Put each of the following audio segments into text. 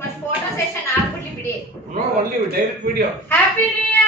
ಮತ್ photo session ಆಗ್ಬಿಡ್ಲಿ ಬಿಡಿ. No only direct video. Happy new year.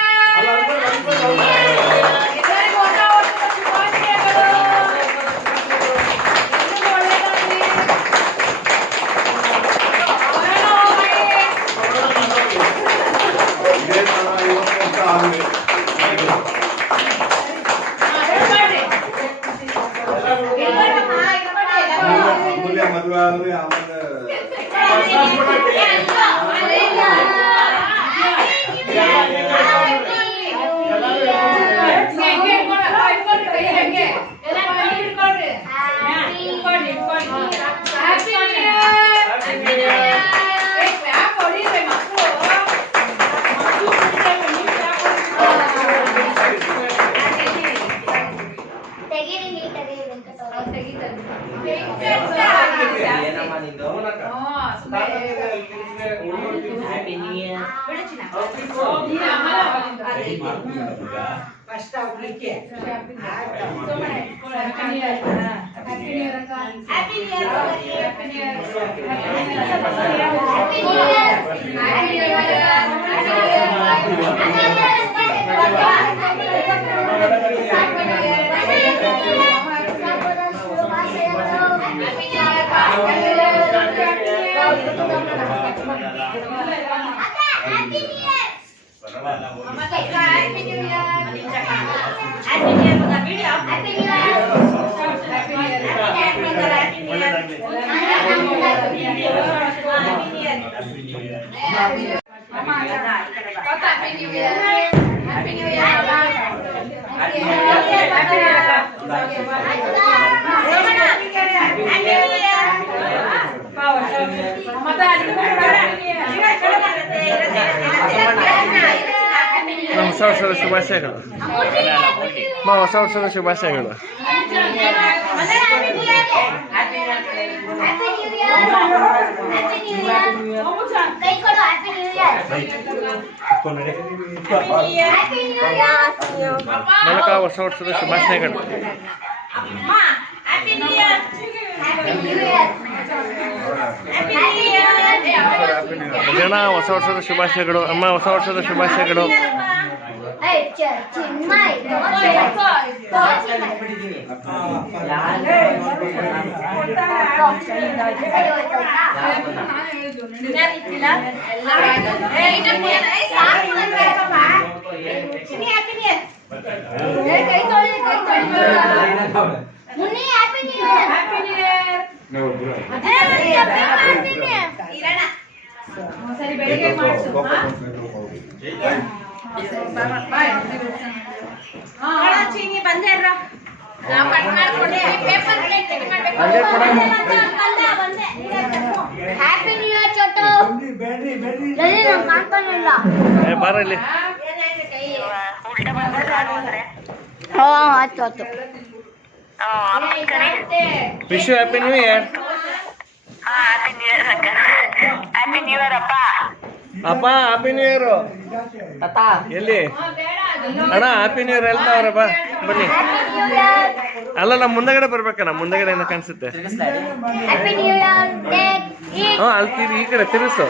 ಹೊಸ ವರ್ಷದ ಶುಭಾಶಯಗಳು. ಹೊಸ ವರ್ಷದ ಶುಭಾಶಯಗಳು. ಮಲಕ ಹೊಸ ವರ್ಷದ ಶುಭಾಶಯಗಳು. ಜನ ಹೊಸ ವರ್ಷದ ಶುಭಾಶಯಗಳು. ಅಮ್ಮ ಹೊಸ ವರ್ಷದ ಶುಭಾಶಯಗಳು. ಸರಿ ಬೆಳಿಗ್ಗೆ ಮಾಡಿಸು. ಚೀನಿ ಬಂದೇರ ನಾವು ಕಟ್ ಮಾಡ್ಕೊಂಡೆ ಪೇಪರ್ ಪ್ಲೇಟ್ ರೆಡಿ ಮಾಡಬೇಕು. Happy new year Chotu. ಲಲಿ ನಾನು ಮಾಡ್ಕೊಳ್ಳಲ್ಲ. ಬಾರ ಇಲ್ಲಿ. ಆಯ್ತು ಆಯ್ತು. Wish you happy new year. Happy new year ಅಕ್ಕ. ಹ್ಯಾಪಿ ನ್ಯೂ ಇಯರ್ ಅಪ್ಪ. ಅಪ್ಪ ಹ್ಯಾಪಿ ನ್ಯೂ ಇಯರ್. ಎಲ್ಲಿ ಅಣ್ಣ ಹ್ಯಾಪಿ ನ್ಯೂ ಇಯರ್ ಹೇಳ್ತಾವ್ರೆ. ಬಾ ಬನ್ನಿ. ಅಲ್ಲ ಮುಂದಗಡೆ ಬರ್ಬೇಕಣ್ಣ. ಮುಂದಗಡೆ ಏನೋ ಕಾಣಿಸುತ್ತೆ. ಹಾ ಅಲ್ಲಿ ಈ ಕಡೆ ತಿರುಗಿಸು.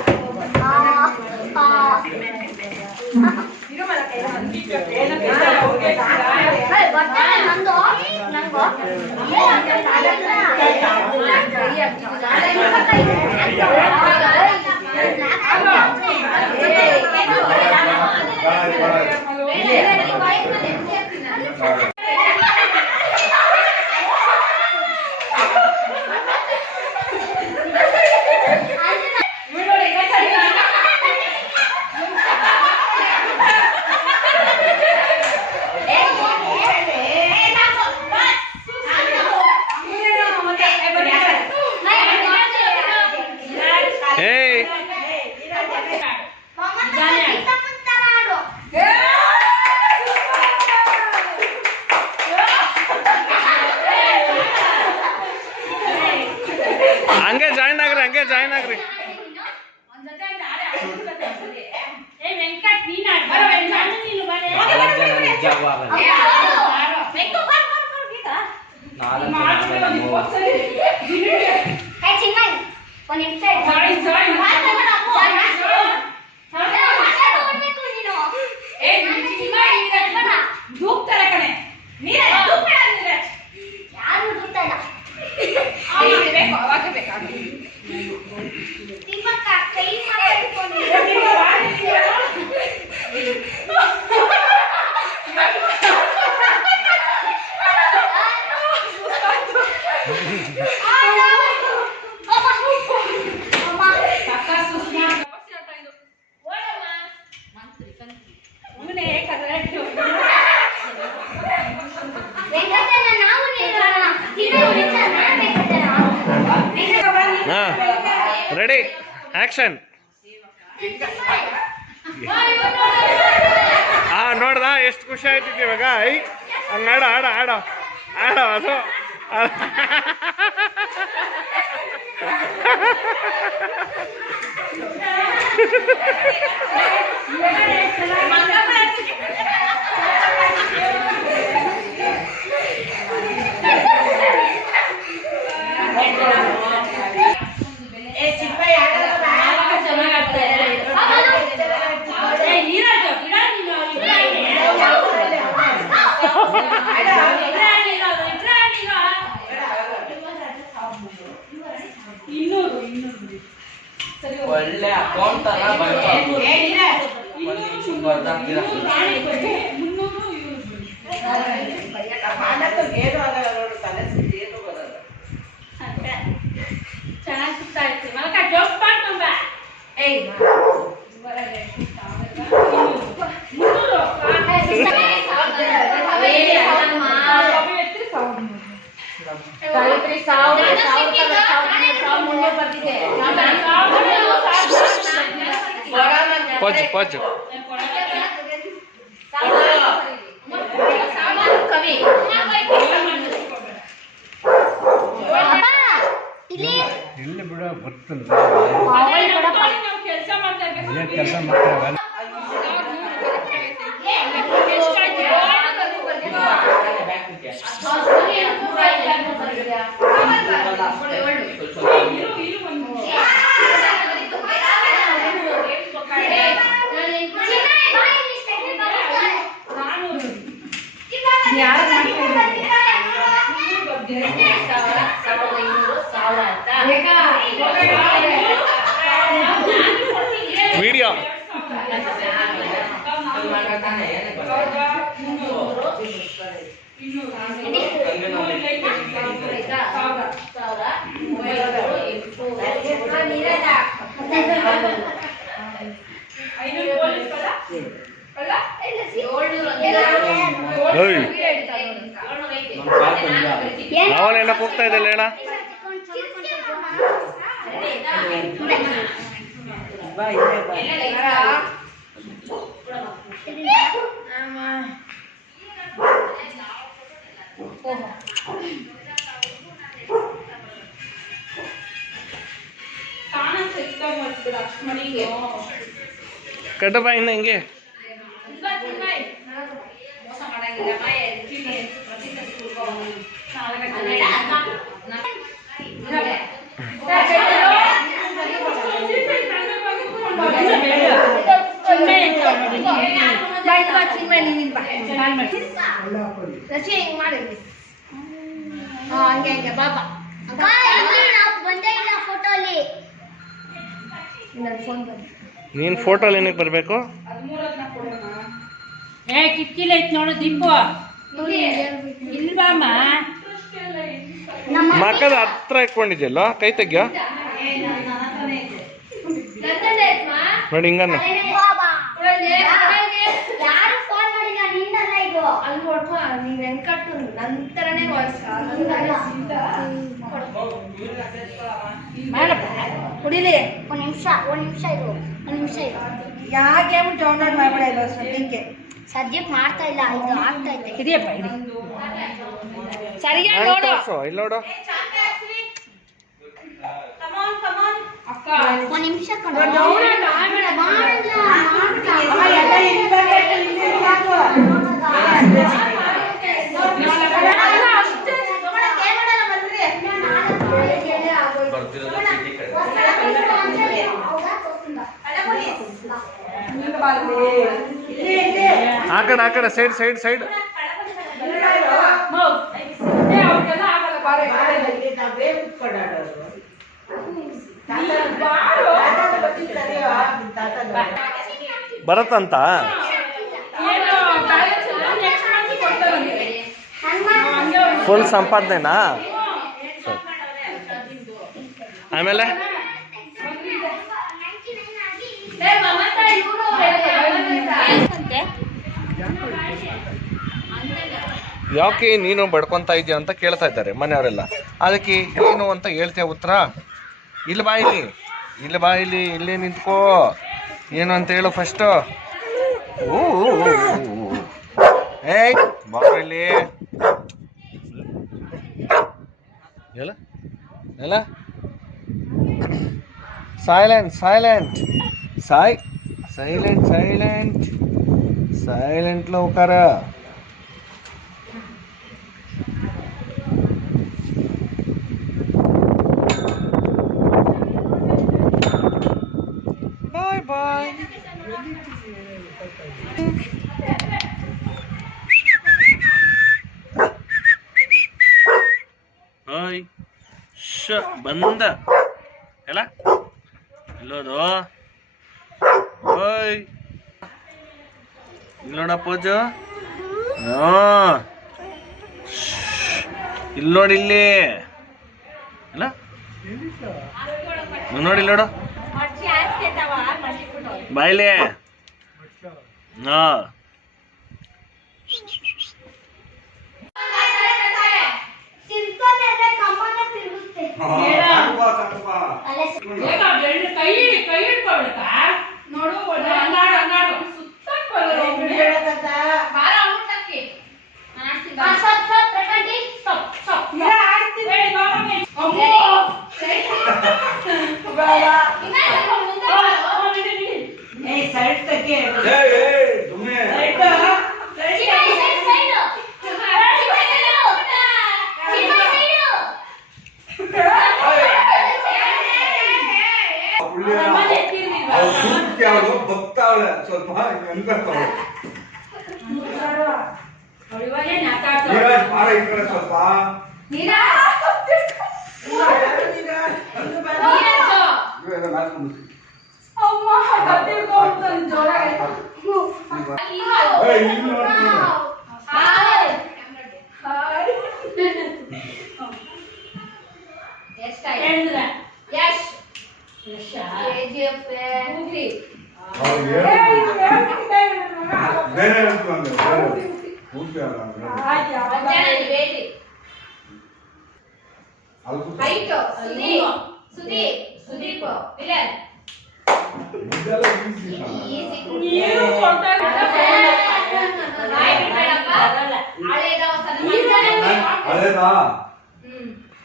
ಹಂಗೆ ಜಾಯ್ನ್ ಆಗ್ರಿ. Hey, Chinmay, one inside. ಹಾ ರೆಡಿ ಆಕ್ಷನ್. ಹಾ ನೋಡ್ದ ಎಷ್ಟು ಖುಷಿ ಆಯ್ತಿತ್ತು ಇವಾಗ. ಐ ಹಂಗ ಆಡ ಆಡ ಆಡ ಆಡ ಅದು ಒಳ್ಳೆ ಅಕೌಂಟ್ ಚೆನ್ನಾಗಿ ಸುತ್ತಾ ಇರ್ತೀವಿ ಮಲಕ ಜೋಕ್ ಮಾಡ್ಕೊಂಬ. ಏಯ್ ಪಜ್ ಪಜ್ ಇಲ್ಲಿ ಬಿಡ ಗೊತ್ತಿಲ್ಲ ಕೆಲಸ ಮಾಡ್ತಾ ಇರ್ಬೇಕು. ಕೆಲಸ ಮಾಡ್ತಾರೆ. ವಿಡಿಯೋ ಅವನೇನ ಹೋಗ್ತಾ ಇದ್ದಲ್ಲ ಹೇಳ. ಕಟ್ಟಬ ಇನ್ನ ಹಿಂಗೆ ಹಂಗೆ ಬಾಬಾ ನೀನ್ ಫೋಟೋಲ್ ಏನಕ್ಕೆ ಬರ್ಬೇಕು? ಏ ಕಿಕ್ಕಿಲ ಐತ್ ನೋಡು ದೀಪು ಇಲ್ವಾಮ ಮಕ್ಕದ ಹತ್ರ ಇಟ್ಕೊಂಡಿದ್ಯಲ್ಲ ಕೈ ತೆಗ್ಯೋ ನೋಡಿ ಹಿಂಗನ್ನ ಕುಡಿಲಿ ಒಂದ್ ನಿಮಿಷ ಇರು ಯಾಕೆ ಡೌನ್ಲೋಡ್ ಮಾಡ್ಬೇಡ ಇಲ್ಲ ಸದ್ಯಕ್ಕೆ ಸದ್ಯಕ್ಕೆ ಮಾಡ್ತಾ ಇಲ್ಲ ಇದು ಆಗ್ತಾ ಇದೆ ಹಿಡಿಯಪ್ಪ ಹಿಡಿ ಸರಿಯಾಗಿ ನೋಡು ಇಲ್ಲಿ ನೋಡು ಒಂದ್ ನಿಮಿಷ ಆ ಕಡೆ ಸೈಡ್ ಬರತ್ತಂತ ಫುಲ್ ಸಂಪಾದನೆನಾ? ಆಮೇಲೆ ಯಾಕೆ ನೀನು ಬಡ್ಕೊಂತ ಇದೆಯಾ ಅಂತ ಕೇಳ್ತಾ ಇದ್ದಾರೆ ಮನೆಯವರೆಲ್ಲ. ಅದಕ್ಕೆ ಏನು ಅಂತ ಹೇಳ್ತೀಯ ಉತ್ತರ? ಇಲ್ಲಿ ಬಾ, ಇಲ್ಲಿ ನಿಂತ್ಕೋ. ಏನು ಅಂತ ಹೇಳು ಫಸ್ಟು. ಏಯ್ ಬಾರಲ್ಲಿ ಎಲ್ಲ ಎಲ್ಲ ಸೈಲೆಂಟ್ लवकर. Bye bye. ಹಾಯ್ ಬಂದ ಎಲ್ಲ ಎಲ್ಲೋದು? ಓಯ್ ಇಲ್ಲಿ ನೋಡ ಪೋಜು. ಇಲ್ಲಿ ನೋಡಿ, ಇಲ್ಲಿ ಅಲ್ಲ ನೋಡಿ, ಇಲ್ಲಿ ನೋಡು ಬಾಯ್ಲಿ. ಹಾ ಸ್ವಲ್ಪ ಸ್ವಲ್ಪ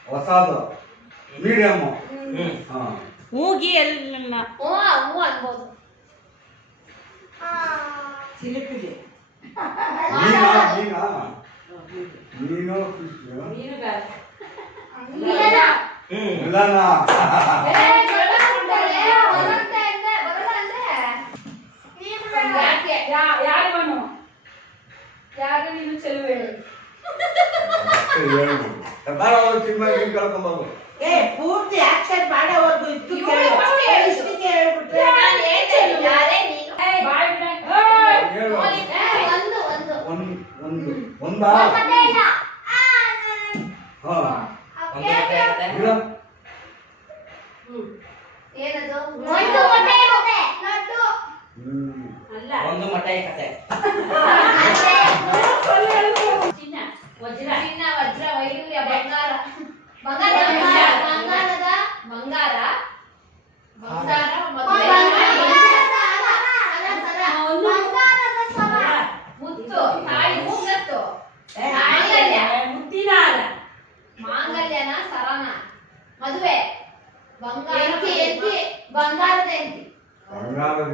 ಹೊಸದು ಮೀಡಿಯಮ್ ಮೂಗಿ ಎಲ್ಲ ಅನ್ಬೋದು. ಯಾರು ನೀನು ಚೆಲುವೆ ಕಳ್ಕೊಂಬರ್ಬೋದು. ಪೂರ್ತಿ ಆಕ್ಷನ್ ಮಾಡೋವರೆಗೂ ಇತ್ತು ಒಂದಾ ಒಂದು ಮಠ ಕತೆ ವಜ್ರ ವೈಡೂರ್ಯ ಬಂಗಾರ ಬಂಗಾರ ಮುತ್ತು ತಾಳಿ ಮೂಗತ್ತು ಮಾಂಗಲ್ಯನ ಸರನ ಮದುವೆ ಬಂಗಾರದ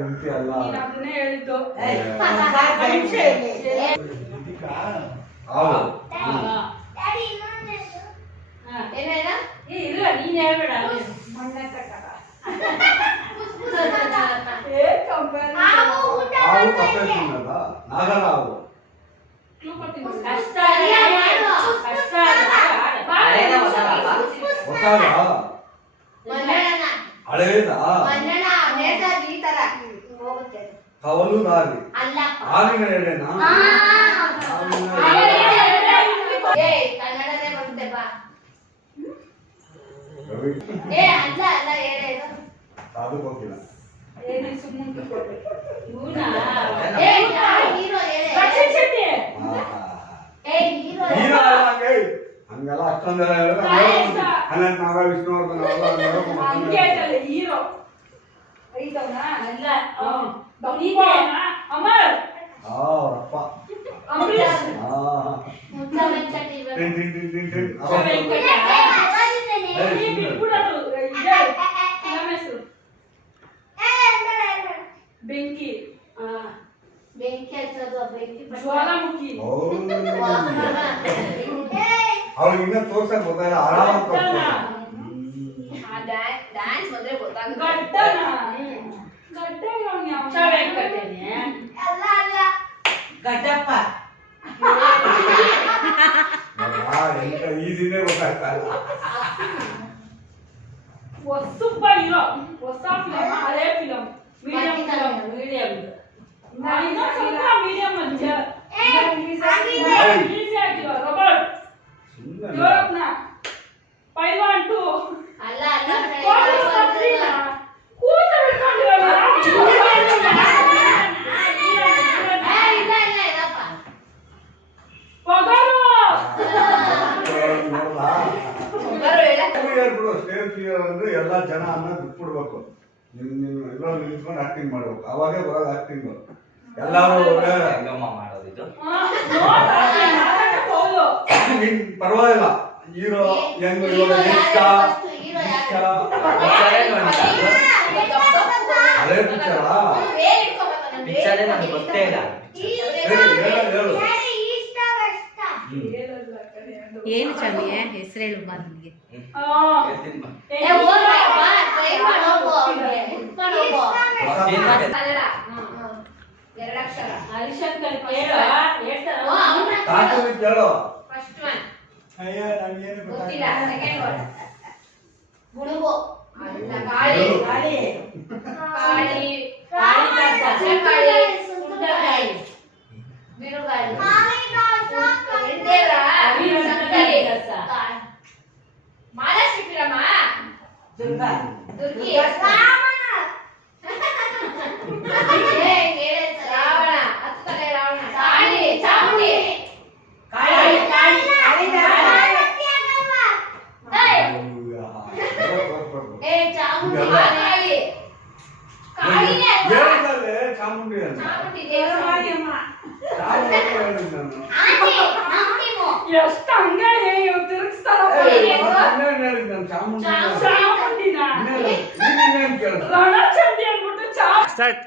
ಎಂತಿ ಅಲ್ಲ ಹೇಳಿದ್ದು ಇಲ್ಲ ನೀನ್ ಹೇಳ್ಬೇಡ ಮೊನ್ನೆ ಹಳೇದಾ ಮಂಜಣ್ಣ ನೇತಾಗಿ ಈ ತರ ಹೋಗುತ್ತೆ ಅದು. ಕವಲು ದಾರಿ ಅಲ್ಲ ಹಾವಿನ ಎಡೆನಾ ಏ ಕನ್ನಡನೇ ಬರುತ್ತೆ ಬಾ ರವಿ ಏ ಅಲ್ಲ ಅಲ್ಲ ಏನೇ ಇದು ಅದು ಗೊತ್ತಿಲ್ಲ ಏ ಹೀರೋ ಏನೇ ಏ ಹೀರೋ ಹೀರೋ ಅಲ್ಲ ಹಂಗೆಲ್ಲ ಅಷ್ಟೊಂದೆಲ್ಲ ಅನಂತ ನಾಗ ವಿಷ್ಣುವರ್ಧನ್ ಹೀರೋ ಅಲ್ಲ ಅವರಪ್ಪ ಮುತ್ತಮಂಚಟಿ ಬೆಂಕಿ ಬೆಂಕಿ ಹಚ್ಚೋದು ಬೆಂಕಿ ಜ್ವಾಲಾಮುಖಿ ಅವ್ರಿಗೆ ಇನ್ನ ತೋರ್ಸಕ್ ಗೊತ್ತಾಗ ಆರಾಮ ಡ್ಯಾನ್ಸ್ ಬಂದ್ರೆ ಗೊತ್ತಾಗುತ್ತೆ ಗಡ್ಡ ಅಲ್ಲ ಅಲ್ಲ ಗಡ್ಡಪ್ಪ ಎಂತ ಈಸಿನೇ ಗೊತ್ತಾಗ್ತಾ ಇಲ್ಲ ಹೊಸಪ್ಪ ಇರೋ ಹೊಸ ಫಿಲಮ್ ಹಳೆ ಫಿಲಮ್ ಮೀಡಿಯಂ ಇನ್ನೊಂದ್ ಸ್ವಲ್ಪ ಮೀಡಿಯಂ ಈಸಿ ಆಗಿರೋ ರಾಬರ್ಟ್ ಯುವರಪ್ನ ಪೈಲ್ವಾನ್ 2 ಅಲ್ಲ ಅಲ್ಲ ಕೂತ ಬಿಟ್ಕೊಂಡಿರಲ್ಲ ಸ್ಟೇಜ್ ಫಿಯರ್ ಅಂದ್ರೆ ಎಲ್ಲಾ ಜನ ಅನ್ನ ಬಿಟ್ಬಿಡ್ಬೇಕು ಎಲ್ಲ ನಿಲ್ಸ್ಕೊಂಡು ಆಕ್ಟಿಂಗ್ ಮಾಡ್ಬೇಕು ಅವಾಗೇ ಬರೋದು ಆಕ್ಟಿಂಗ್ ಎಲ್ಲಾರು ಮಾಡೋದಿದ್ದು ಪರವಾಗಿಲ್ಲ ಹೀರೋ ಹೆಂಗ್ ಹಳೆ ಪಿಕ್ಚರಾ ಪಿಕ್ಚರೇ ನನಗೆ ಗೊತ್ತೇ ಇಲ್ಲ. ಹೇಳು ಏನು ಚವಿ ಹೆಸರು ಹೇಳು ಬಾ ನನಗೆ ಹೇಳ್ತೀನಿ ಬಾ. ಕನ್ನಡ ಎರಡಕ್ಷರ ಹರಿಶಂಕರ್ ತಾತನಿಗೆ ಕೇಳು ಫಸ್ಟ್ ಒನ್ ಅಯ್ಯ ನನಗೇನು ಗೊತ್ತಿಲ್ಲ ಸೆಕೆಂಡ್ ವರ್ಡ್ ಗುಡುಗು ಅಲ್ಲ ಗಾಳಿ ಗಾಳಿ ಗಾಳಿ ಗಾಳಿ ಸುಂಟರಗಾಳಿ ಬಿರುಗಾಳಿ ಮಹಾರಾಷ್ಟ್ರ ಫಿಲಮ ದುರ್ಗ ದುರ್ಗಿ ರಾವಣ ಹತ್ತು ತಲೆ ರಾವಣ ಕಾಳಿ ಚಾಮುಂಡಿ ಕಾಳಿ ಕಾಳಿ ಏ ಚಾಮುಂಡಿ ಕಾಳಿ ಕಾಳಿನೇ ಅಲ್ವಾ? ಹೇಳಿದಲ್ಲೇ ಚಾಮುಂಡಿ ಅಂತ ಚಾಮುಂಡಿ ದೇವಸ್ಥಾನ ಚಾಮುಂಡಿ ಹೇಳಿದ್ ನಾನು ಎಷ್ಟು ಹಂಗೆ ತಿರುಗಿಸ್ತಾರ ಇನ್ನೇನ್ ಹೇಳಿದ್ ನಾನು ಚಾಮುಂಡಿ ಚಾಮುಂಡಿನ ಇನ್ನೇನ್ ಕೇಳ್ದ ರಣಚಂಡಿ ಅಂದ್ಬಿಟ್ಟು ಸ್ಟಾರ್ಟ್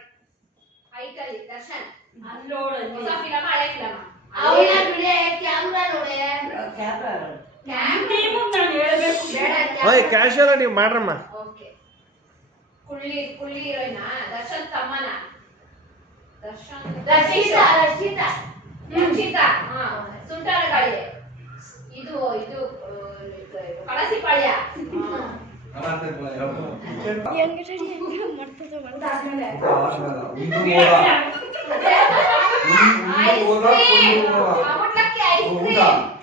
ಐಟಲ್ಲಿ ದರ್ಶನ್ ಅಲ್ಲೋಡ ಹೊಸ ಫಿಲಮ ಹಳೆ ಫಿಲಮ ಅವನ ಬಿಡೆ ಕ್ಯಾಮ್ರಾ ನೋಡೆ ಕ್ಯಾಬ್ರ ಟೀಮು ನಾನು ಹೇಳ್ಬೇಕು ಬೇಡ ಓಯ್ ಕ್ಯಾಶುಯಲ್ ನೀವು ಮಾಡ್ರಮ್ಮ ಓಕೆ ಕುಳ್ಳಿ ಹೀರೋಯಿನ ದರ್ಶನ್ ತಮ್ಮನ ರಕ್ಷಿತಾ ಹಾ ಸುಂಟರಗಾಳಿ ಇದು ಕಳಸಿಪಾಳ್ಯ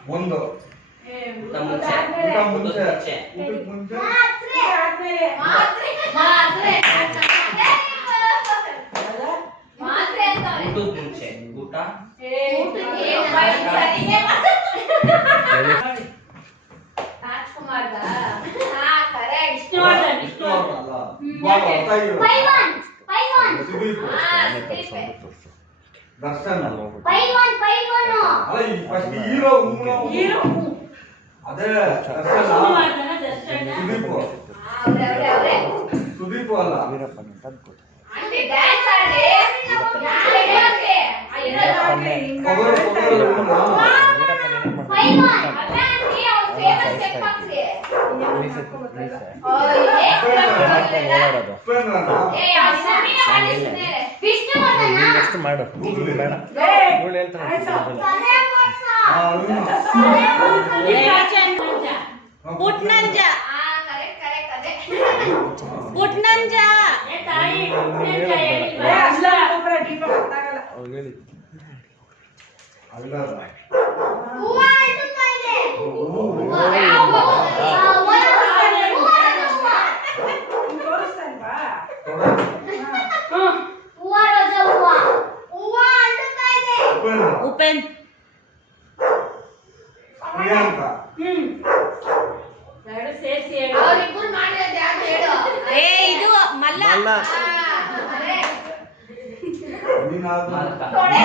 ಒಂದು ಊಟ ಮುಂಚೆ ಊಟಕ್ಕೆ ಮುಂಚೆ ಮಾತ್ರೆ ಅಂತವ್ರೆ ಊಟದ ಮುಂಚೆ ಊಟ ರಾಜ್ಕುಮಾರ್ದ ಹಾ ಕರೆಕ್ಟ್ ಇಷ್ಟು ಅಲ್ಲ ಇವಾಗ ಗೊತ್ತಾಗಿಲ್ಲ ಸುದೀಪ್ ದರ್ಶನ್ ಅಲ್ಲ ಈ ಫಸ್ಟ್ ಹೀರೋ ಅದೇ ದರ್ಶನ್ ಅವ್ರೆ ಸುದೀಪ್ ಅಲ್ಲ ಆಂಟಿ ಡ್ಯಾನ್ಸ್ ಆಡಿ ಎಷ್ಟು ಮಾಡು ಬೇಡ ಇವಳು ಹೇಳ್ತಾನೆ ಪುಟ್ನಂಜ ಕರೆಕ್ಟ್ ಅದೇ ಪುಟ್ಟ ಪುಟ್ನಂಜ ಏ ತಾಯಿ ಪುಟ್ನಂಜ ಹೇಳಿಲ್ವಾ? ಏ, ಅಲ್ಲ, ಒಬ್ಬರ ದೀಪ ಗೊತ್ತಾಗಲ್ಲ. ಹೇಳಿ ಅಲ್ಲದ ಹೂವ ಇಡುತ್ತಾ ಇದೆ. ಹೂವ. ಹೂವು. ನಿಂಗ್ ತೋರಿಸ್ತಾ ಇಲ್ವಾ? ಹೂವ ರೋಜ ಹೂವ. ಹೂವ ಇಡುತ್ತಾ ಇದೆ. ಉಪೇನ್ ಪ್ರಿಯಾಂಕ ಎರಡು ಸೇರಿಸಿ ಹೇಳು. ಅವ್ರಿಬ್ರು ಮಾಡಿರೋದು ಯಾವ್ದು ಹೇಳು. ಏ ಇದು ಮಲ್ಲ ಮಲ್ಲ. ನೀನಾದ್ರು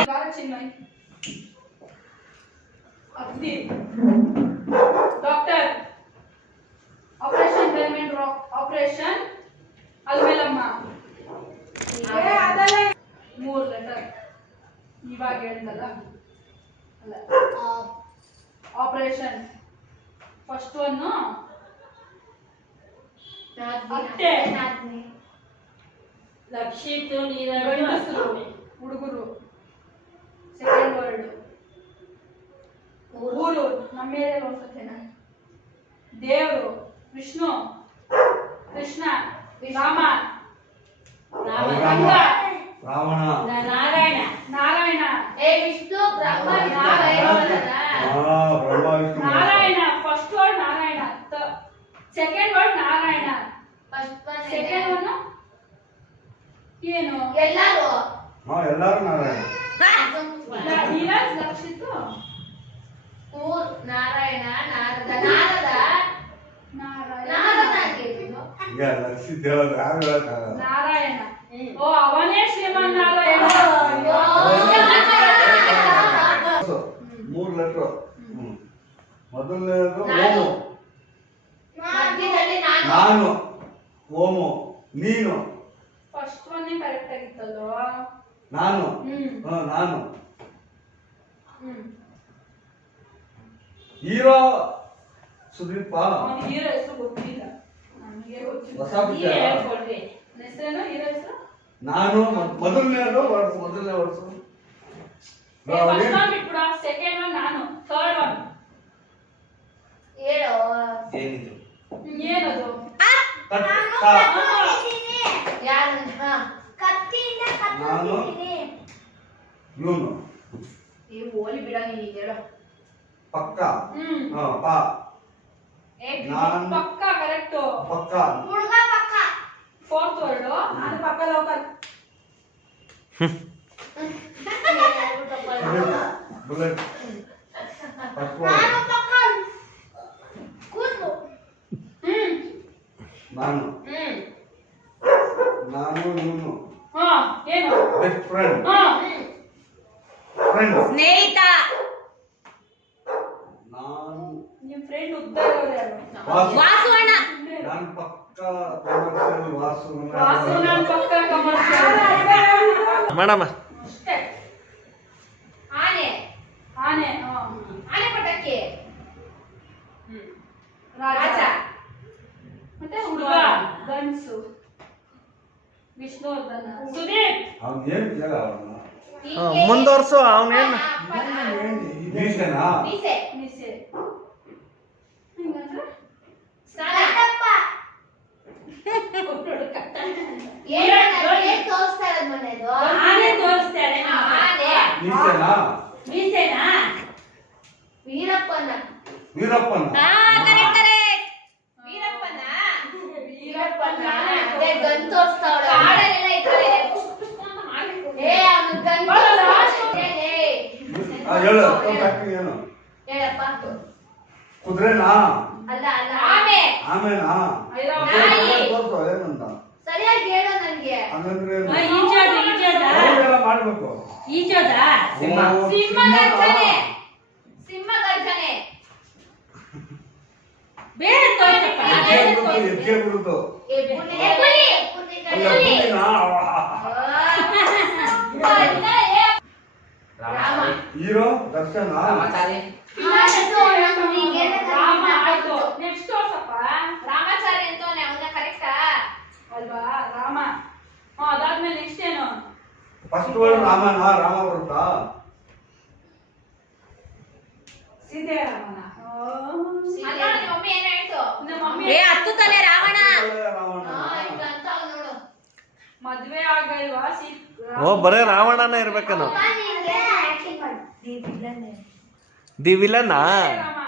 ಬಾರ Chinmay. Agni doctor operation diamond rock operation Alamelamma. ಏ, ಅದಲ್ಲ. 3 ಲೆಟರ್ ಇವಾಗ ಹೇಳಿದಲ್ಲ ಅಲ್ಲ ಆಪರೇಷನ್ ಫಸ್ಟ್ ಒನ್ ಅತ್ತೆ. ಲಕ್ಷಿತು ಗಂಡಸರು ಹುಡುಗರು ಸೆಕೆಂಡ್ ವರ್ಡ್ ಊರು ನಮ್ಮ ಏರಿಯಾ ಒಂದ್ಸತಿನ ದೇವರು ವಿಷ್ಣು ಕೃಷ್ಣ ರಾಮ ರಂಗ ರಾವಣ ನಾರಾಯಣ ನಾರಾಯಣ ಏ Vishnu Brahma Narayana. Brahma Vishnu Narayana first word Narayana second word Narayana second one ಏನು ಎಲ್ಲರೂ ಎಲ್ಲಾರು ನಾರಾಯಣ ನೀರಾಜ್ ಲಕ್ಷಿತು ಊರ್ ನಾರಾಯಣ ನಾರದ ನಾರದ ನಾರಾಯಣ ನಾರದ ಆಗಿರ್ಬೇಕು. ಈಗ ಲಕ್ಷಿ ದೇವರ ಯಾರು ಹೇಳಕ್ಕಾಗಲ್ಲ ನಾರಾಯಣ ಓ ಅವನೇ ಶ್ರೀಮನ್ನಾರಾಯಣ. ಮೂರು ಲೆಟ್ರು ಮೊದಲನೇದು ಓಮು ಮಧ್ಯದಲ್ಲಿ ನಾನು ನಾನು ಓಮು ನೀನು ಫಸ್ಟ್ ಒನ್ನೇ ಕರೆಕ್ಟ್ ಆಗಿತ್ತಲ್ವಾ? ನಾನು ನಾನು ಹೀರೋ ಸುದೀಪ ಅವನಿಗೆ ಹೀರೋ ಹೆಸರು ಗೊತ್ತಿಲ್ಲ ನನಗೆ ಗೊತ್ತಿಲ್ಲ. ಹೊಸ ನೀವೇ ವಿಚಾರ. ಹೇಳ್ಕೊಡ್ರಿ ಹೆಸರೇನು ಹೀರೋ ಹೆಸರು? ನಾನು ಮೊದಲನೇದು ಮೊದಲನೇ ವರ್ಷ ಫಸ್ಟ್ ಒನ್ ಬಿಟ್ಬಿಡ ಸೆಕೆಂಡ್ ಒನ್ ನಾನು ಥರ್ಡ್ ಒನ್ ಹೇಳು. ಏನಿದು ಏನದು? ಯಾರು ಕತ್ತಿಯಿಂದ ಕತ್ತಿದ್ದೀನಿ. ಇವನು ನೀವು ಓಲಿ ಬಿಡ ನೀನು ಹೇಳು. ಪಕ್ಕ ಹ್ಮ್ ಪಾ ಏ ನಾನ್- ಪಕ್ಕ ಕರೆಕ್ಟ್ ಪಕ್ಕ ಹುಡುಗ ಪಕ್ಕ. ಫೋರ್ತ್ ವರ್ಡ್ ನಾನು ಪಕ್ಕ ಲೋಕಲ್. ಬುಲೆಟ್ ಫಸ್ಟ್ ನಾನು ಪಕ್ಕ ಕೂತ್ಕೋ. ನಾನು ನಾನು ಇವನು ಹಾ ಏನು ಬೆಸ್ಟ್ ಫ್ರೆಂಡ್ ಹಾ ಫ್ರೆಂಡ್ ಸ್ನೇಹಿತ ನಾನು ನಿಮ್ ಫ್ರೆಂಡ್ ಉದ್ದ ಇರೋರು ಯಾರು? ವಾಸು ವಾಸು ಅಣ್ಣ ನಾನು ಪಕ್ಕ ಕಮರ್ಷಿಯಲ್ ವಾಸು ವಾಸು ನಾನು ಪಕ್ಕ ಕಮರ್ಷಿಯಲ್ ಮೇಡಮ್ ಅಷ್ಟೇ. ಆನೆ ಆನೆ ಆನೆ ಪಟಾಕಿ. ರಾಜ ಮತ್ತೆ ಹುಡುಗ ಗಂಡ್ಸು ವಿಷ್ಣುವರ್ಧನ ಸುದೀಪ್ ಅವ್ನು ಏನು ಕೇಳ ಅವನ್ನ ಮುಂದುವರ್ಸು ಅವನೇನು ಈಶನಾ ಮೀಸೆ ನಿಸೆ ಹಿಂಗಂದ್ರೆ ಕಟ್ಟಪ್ಪ. ಏನ್ ತೋರಿಸ್ತಾ ಇರೋದು ಮನೆದು? ಆನೆ ತೋರಿಸ್ತಾಳೆ ಆನೆ ಈಶನಾ ಮೀಸೆನಾ ವೀರಪ್ಪನ ವೀರಪ್ಪನ ಹಾ ಕರೆಕ್ಟ್ ಕರೆಕ್ಟ್ ವೀರಪ್ಪನ ವೀರಪ್ಪನ ಅದೇ ಗನ್ ತೋರಿಸ್ತಾವಳೆ. ಕಾಡಲ್ಲೆಲ್ಲ ಈ ತರ ಇದೆ. ಪುಷ್ ಪುಷ್ ಅಂತ ಮಾಡ್ಬೇಕು. ಏ ಅವ್ನು ಗನ್ ಬರಲ್ಲ. ಹೇಳು ಆಕ್ಟಿಂಗ್ ಏನು ಹೇಳಪ್ಪ. ಕುದುರೆನಾ ಅಲ್ಲ ಅಲ್ಲ ಆನೆ. ಆಮೇನಾ ನಾಯಿ. ತೋರ್ಸು ಏನಂತ ಸರಿಯಾಗಿ ಹೇಳು ನನ್ಗೆ. ಹಂಗಂದ್ರೆ ಏನು? ಈಜೋದ ಅವ್ರಿಗೆಲ್ಲ ಮಾಡ್ಬೇಕು ಈಜೋದ ಸಿಂಹ. ಸಿಂಹ ಗರ್ಜನೆ. ಸಿಂಹ ಗರ್ಜನೆ. ಬೇರೆ ತೋರಿಸಪ್ಪ ಹೆಜ್ಜೆ ಬಿಡುದು ಹೆಬ್ಬುಲಿ. ಹೆಬ್ಬುಲಿ. ಅಲ್ಲ, ಹುಲ್ಲಿನಾ? ರಾಮ. ಹೀರೋ ದರ್ಶನ ರಾಮಾಚಾರಿ ರಾಮ ಆಯ್ತು ನೆಕ್ಸ್ಟ್ ತೋರ್ಸಪ್ಪ ರಾಮಾಚಾರಿ ಅಂತವನೆ ಅವನ ಕರೆಕ್ಟಾ? ಅಲ್ವಾ ರಾಮ ಅದಾದ್ಮೇಲೆ ನೆಕ್ಸ್ಟ್ ಏನು ಫಸ್ಟ್ ವರ್ಡ್ ರಾಮನ ರಾಮ ಬರುತ್ತಾ ಸೀತೆರಾಮನ ಅಲ್ಲ ನಿಮ್ಮ ಮಮ್ಮಿ ಏನ್ ಹೇಳ್ತು? ನಮ್ಮ ಮಮ್ಮಿ ಏ ಹತ್ತು ತಲೆ ರಾವಣ ರಾವಣ ಈಗ ಅಂತ ಮದ್ವೆ ಆಗಲ್ವಾ ಓ ಬರೇ ರಾವಣನೇ ಇರ್ಬೇಕೇನು ದಿ ವಿಲನ್ನಾ ರಾಮ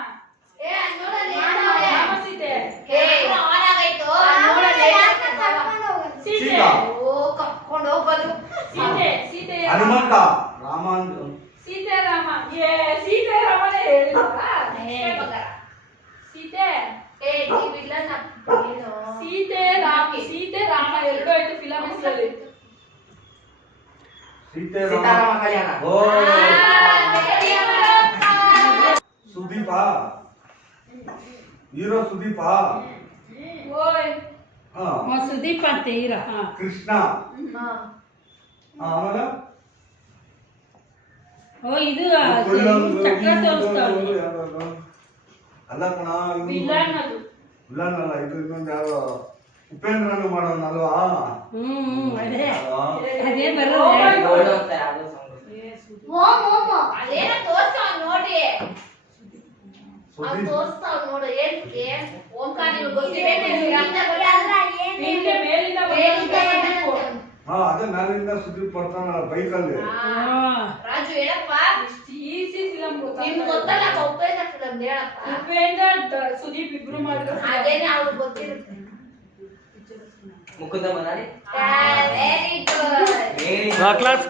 ಏ ನೋಡಲ್ಲ ರಾಮ ಸೀತೆ ಏ ಆನ್ ಆಗೈತು ಸೀತೆ ಸೀತಾ. ಓ ಕರ್ಕೊಂಡು ಹೋಗೋದು ಸೀತೆ ಹನುಮಂತ ರಾಮ ಸೀತೆ ರಾಮ ಸೀತೆ ರಾಮನೇ ಹೇಳಿಲ್ಲ ಸೀತೆ ಏ ವಿಲನ್ ಏನು ಸೀತೆ ರಾಮ ಎರಡು ಆಯ್ತು ಫಿಲಮ್ ಹೆಸರಲ್ಲಿ ಸೀತೆ ಸೀತಾರಾಮ ಕಲ್ಯಾಣ. ಓ ಸುದೀಪ ಹೀರೋ ಸುದೀಪ ಓಯ್ ಹಾ ಸುದೀಪ್ ಅಂತ ಹೀರೋ. ಕೃಷ್ಣ ಆಮೇಲೆ ಓ ಇದು ಕೊಲ್ಲೊಂದು, ಚಕ್ರ ತೋರಿಸ್ತಾವ. ಇನ್ನೊಂದು ಯಾವ್ದು? ಅಲ್ಲ ಕಣ ವಿಲನ್ ಅದು ವಿಲನ್ ಅಲ್ಲ ಇದು ಇನ್ನೊಂದು ಯಾವ್ದು ಉಪೇಂದ್ರನು ಮಾಡೋನಲ್ವಾ ಅದೇ ಅಲ್ವಾ? ಅದೇ ಓ ಬರೋದು my God. ಗೋಲ್ಡ್ ಹೋಗ್ತಾರೆ ಅದು ಸಾಂಗ್. ಅದೇನ ತೋರ್ಸ್ತಾವ್ ನೋಡಿ ಅವ್ನು ಸುದೀಪ್ ತೋರ್ಸ್ತಾವ್ ನೋಡು ಏನ್ ಓಂಕಾರ ನೀವು ಗೊತ್ತಿದೆ ಹಿಂದೆ ಮೇಲಿಂದ ಬರ್ಬೇಕು. ಹಾ ಅದೇ ನಾನಿಂದ ಸುದೀಪ್ ಬರ್ತಾನಲ್ಲ ಬೈಕಲ್ಲಿ ರಾಜು ಹೇಳಪ್ಪ ಈಸಿ ಫಿಲಮ್ ನಿಮ್ಗೆ ಗೊತ್ತಲ್ಲ ಉಪೇಂದ್ರ ಫಿಲಮ್ ಹೇಳಪ್ಪ ಉಪೇಂದ್ರ ಸುದೀಪ್ ಇಬ್ರು ಮಾಡಿದ್ರು ಅದೇನೆ ಅವ್ರಿಗೆ ಗೊತ್ತಿರುತ್ತೆ Mukunda Manali. Very good class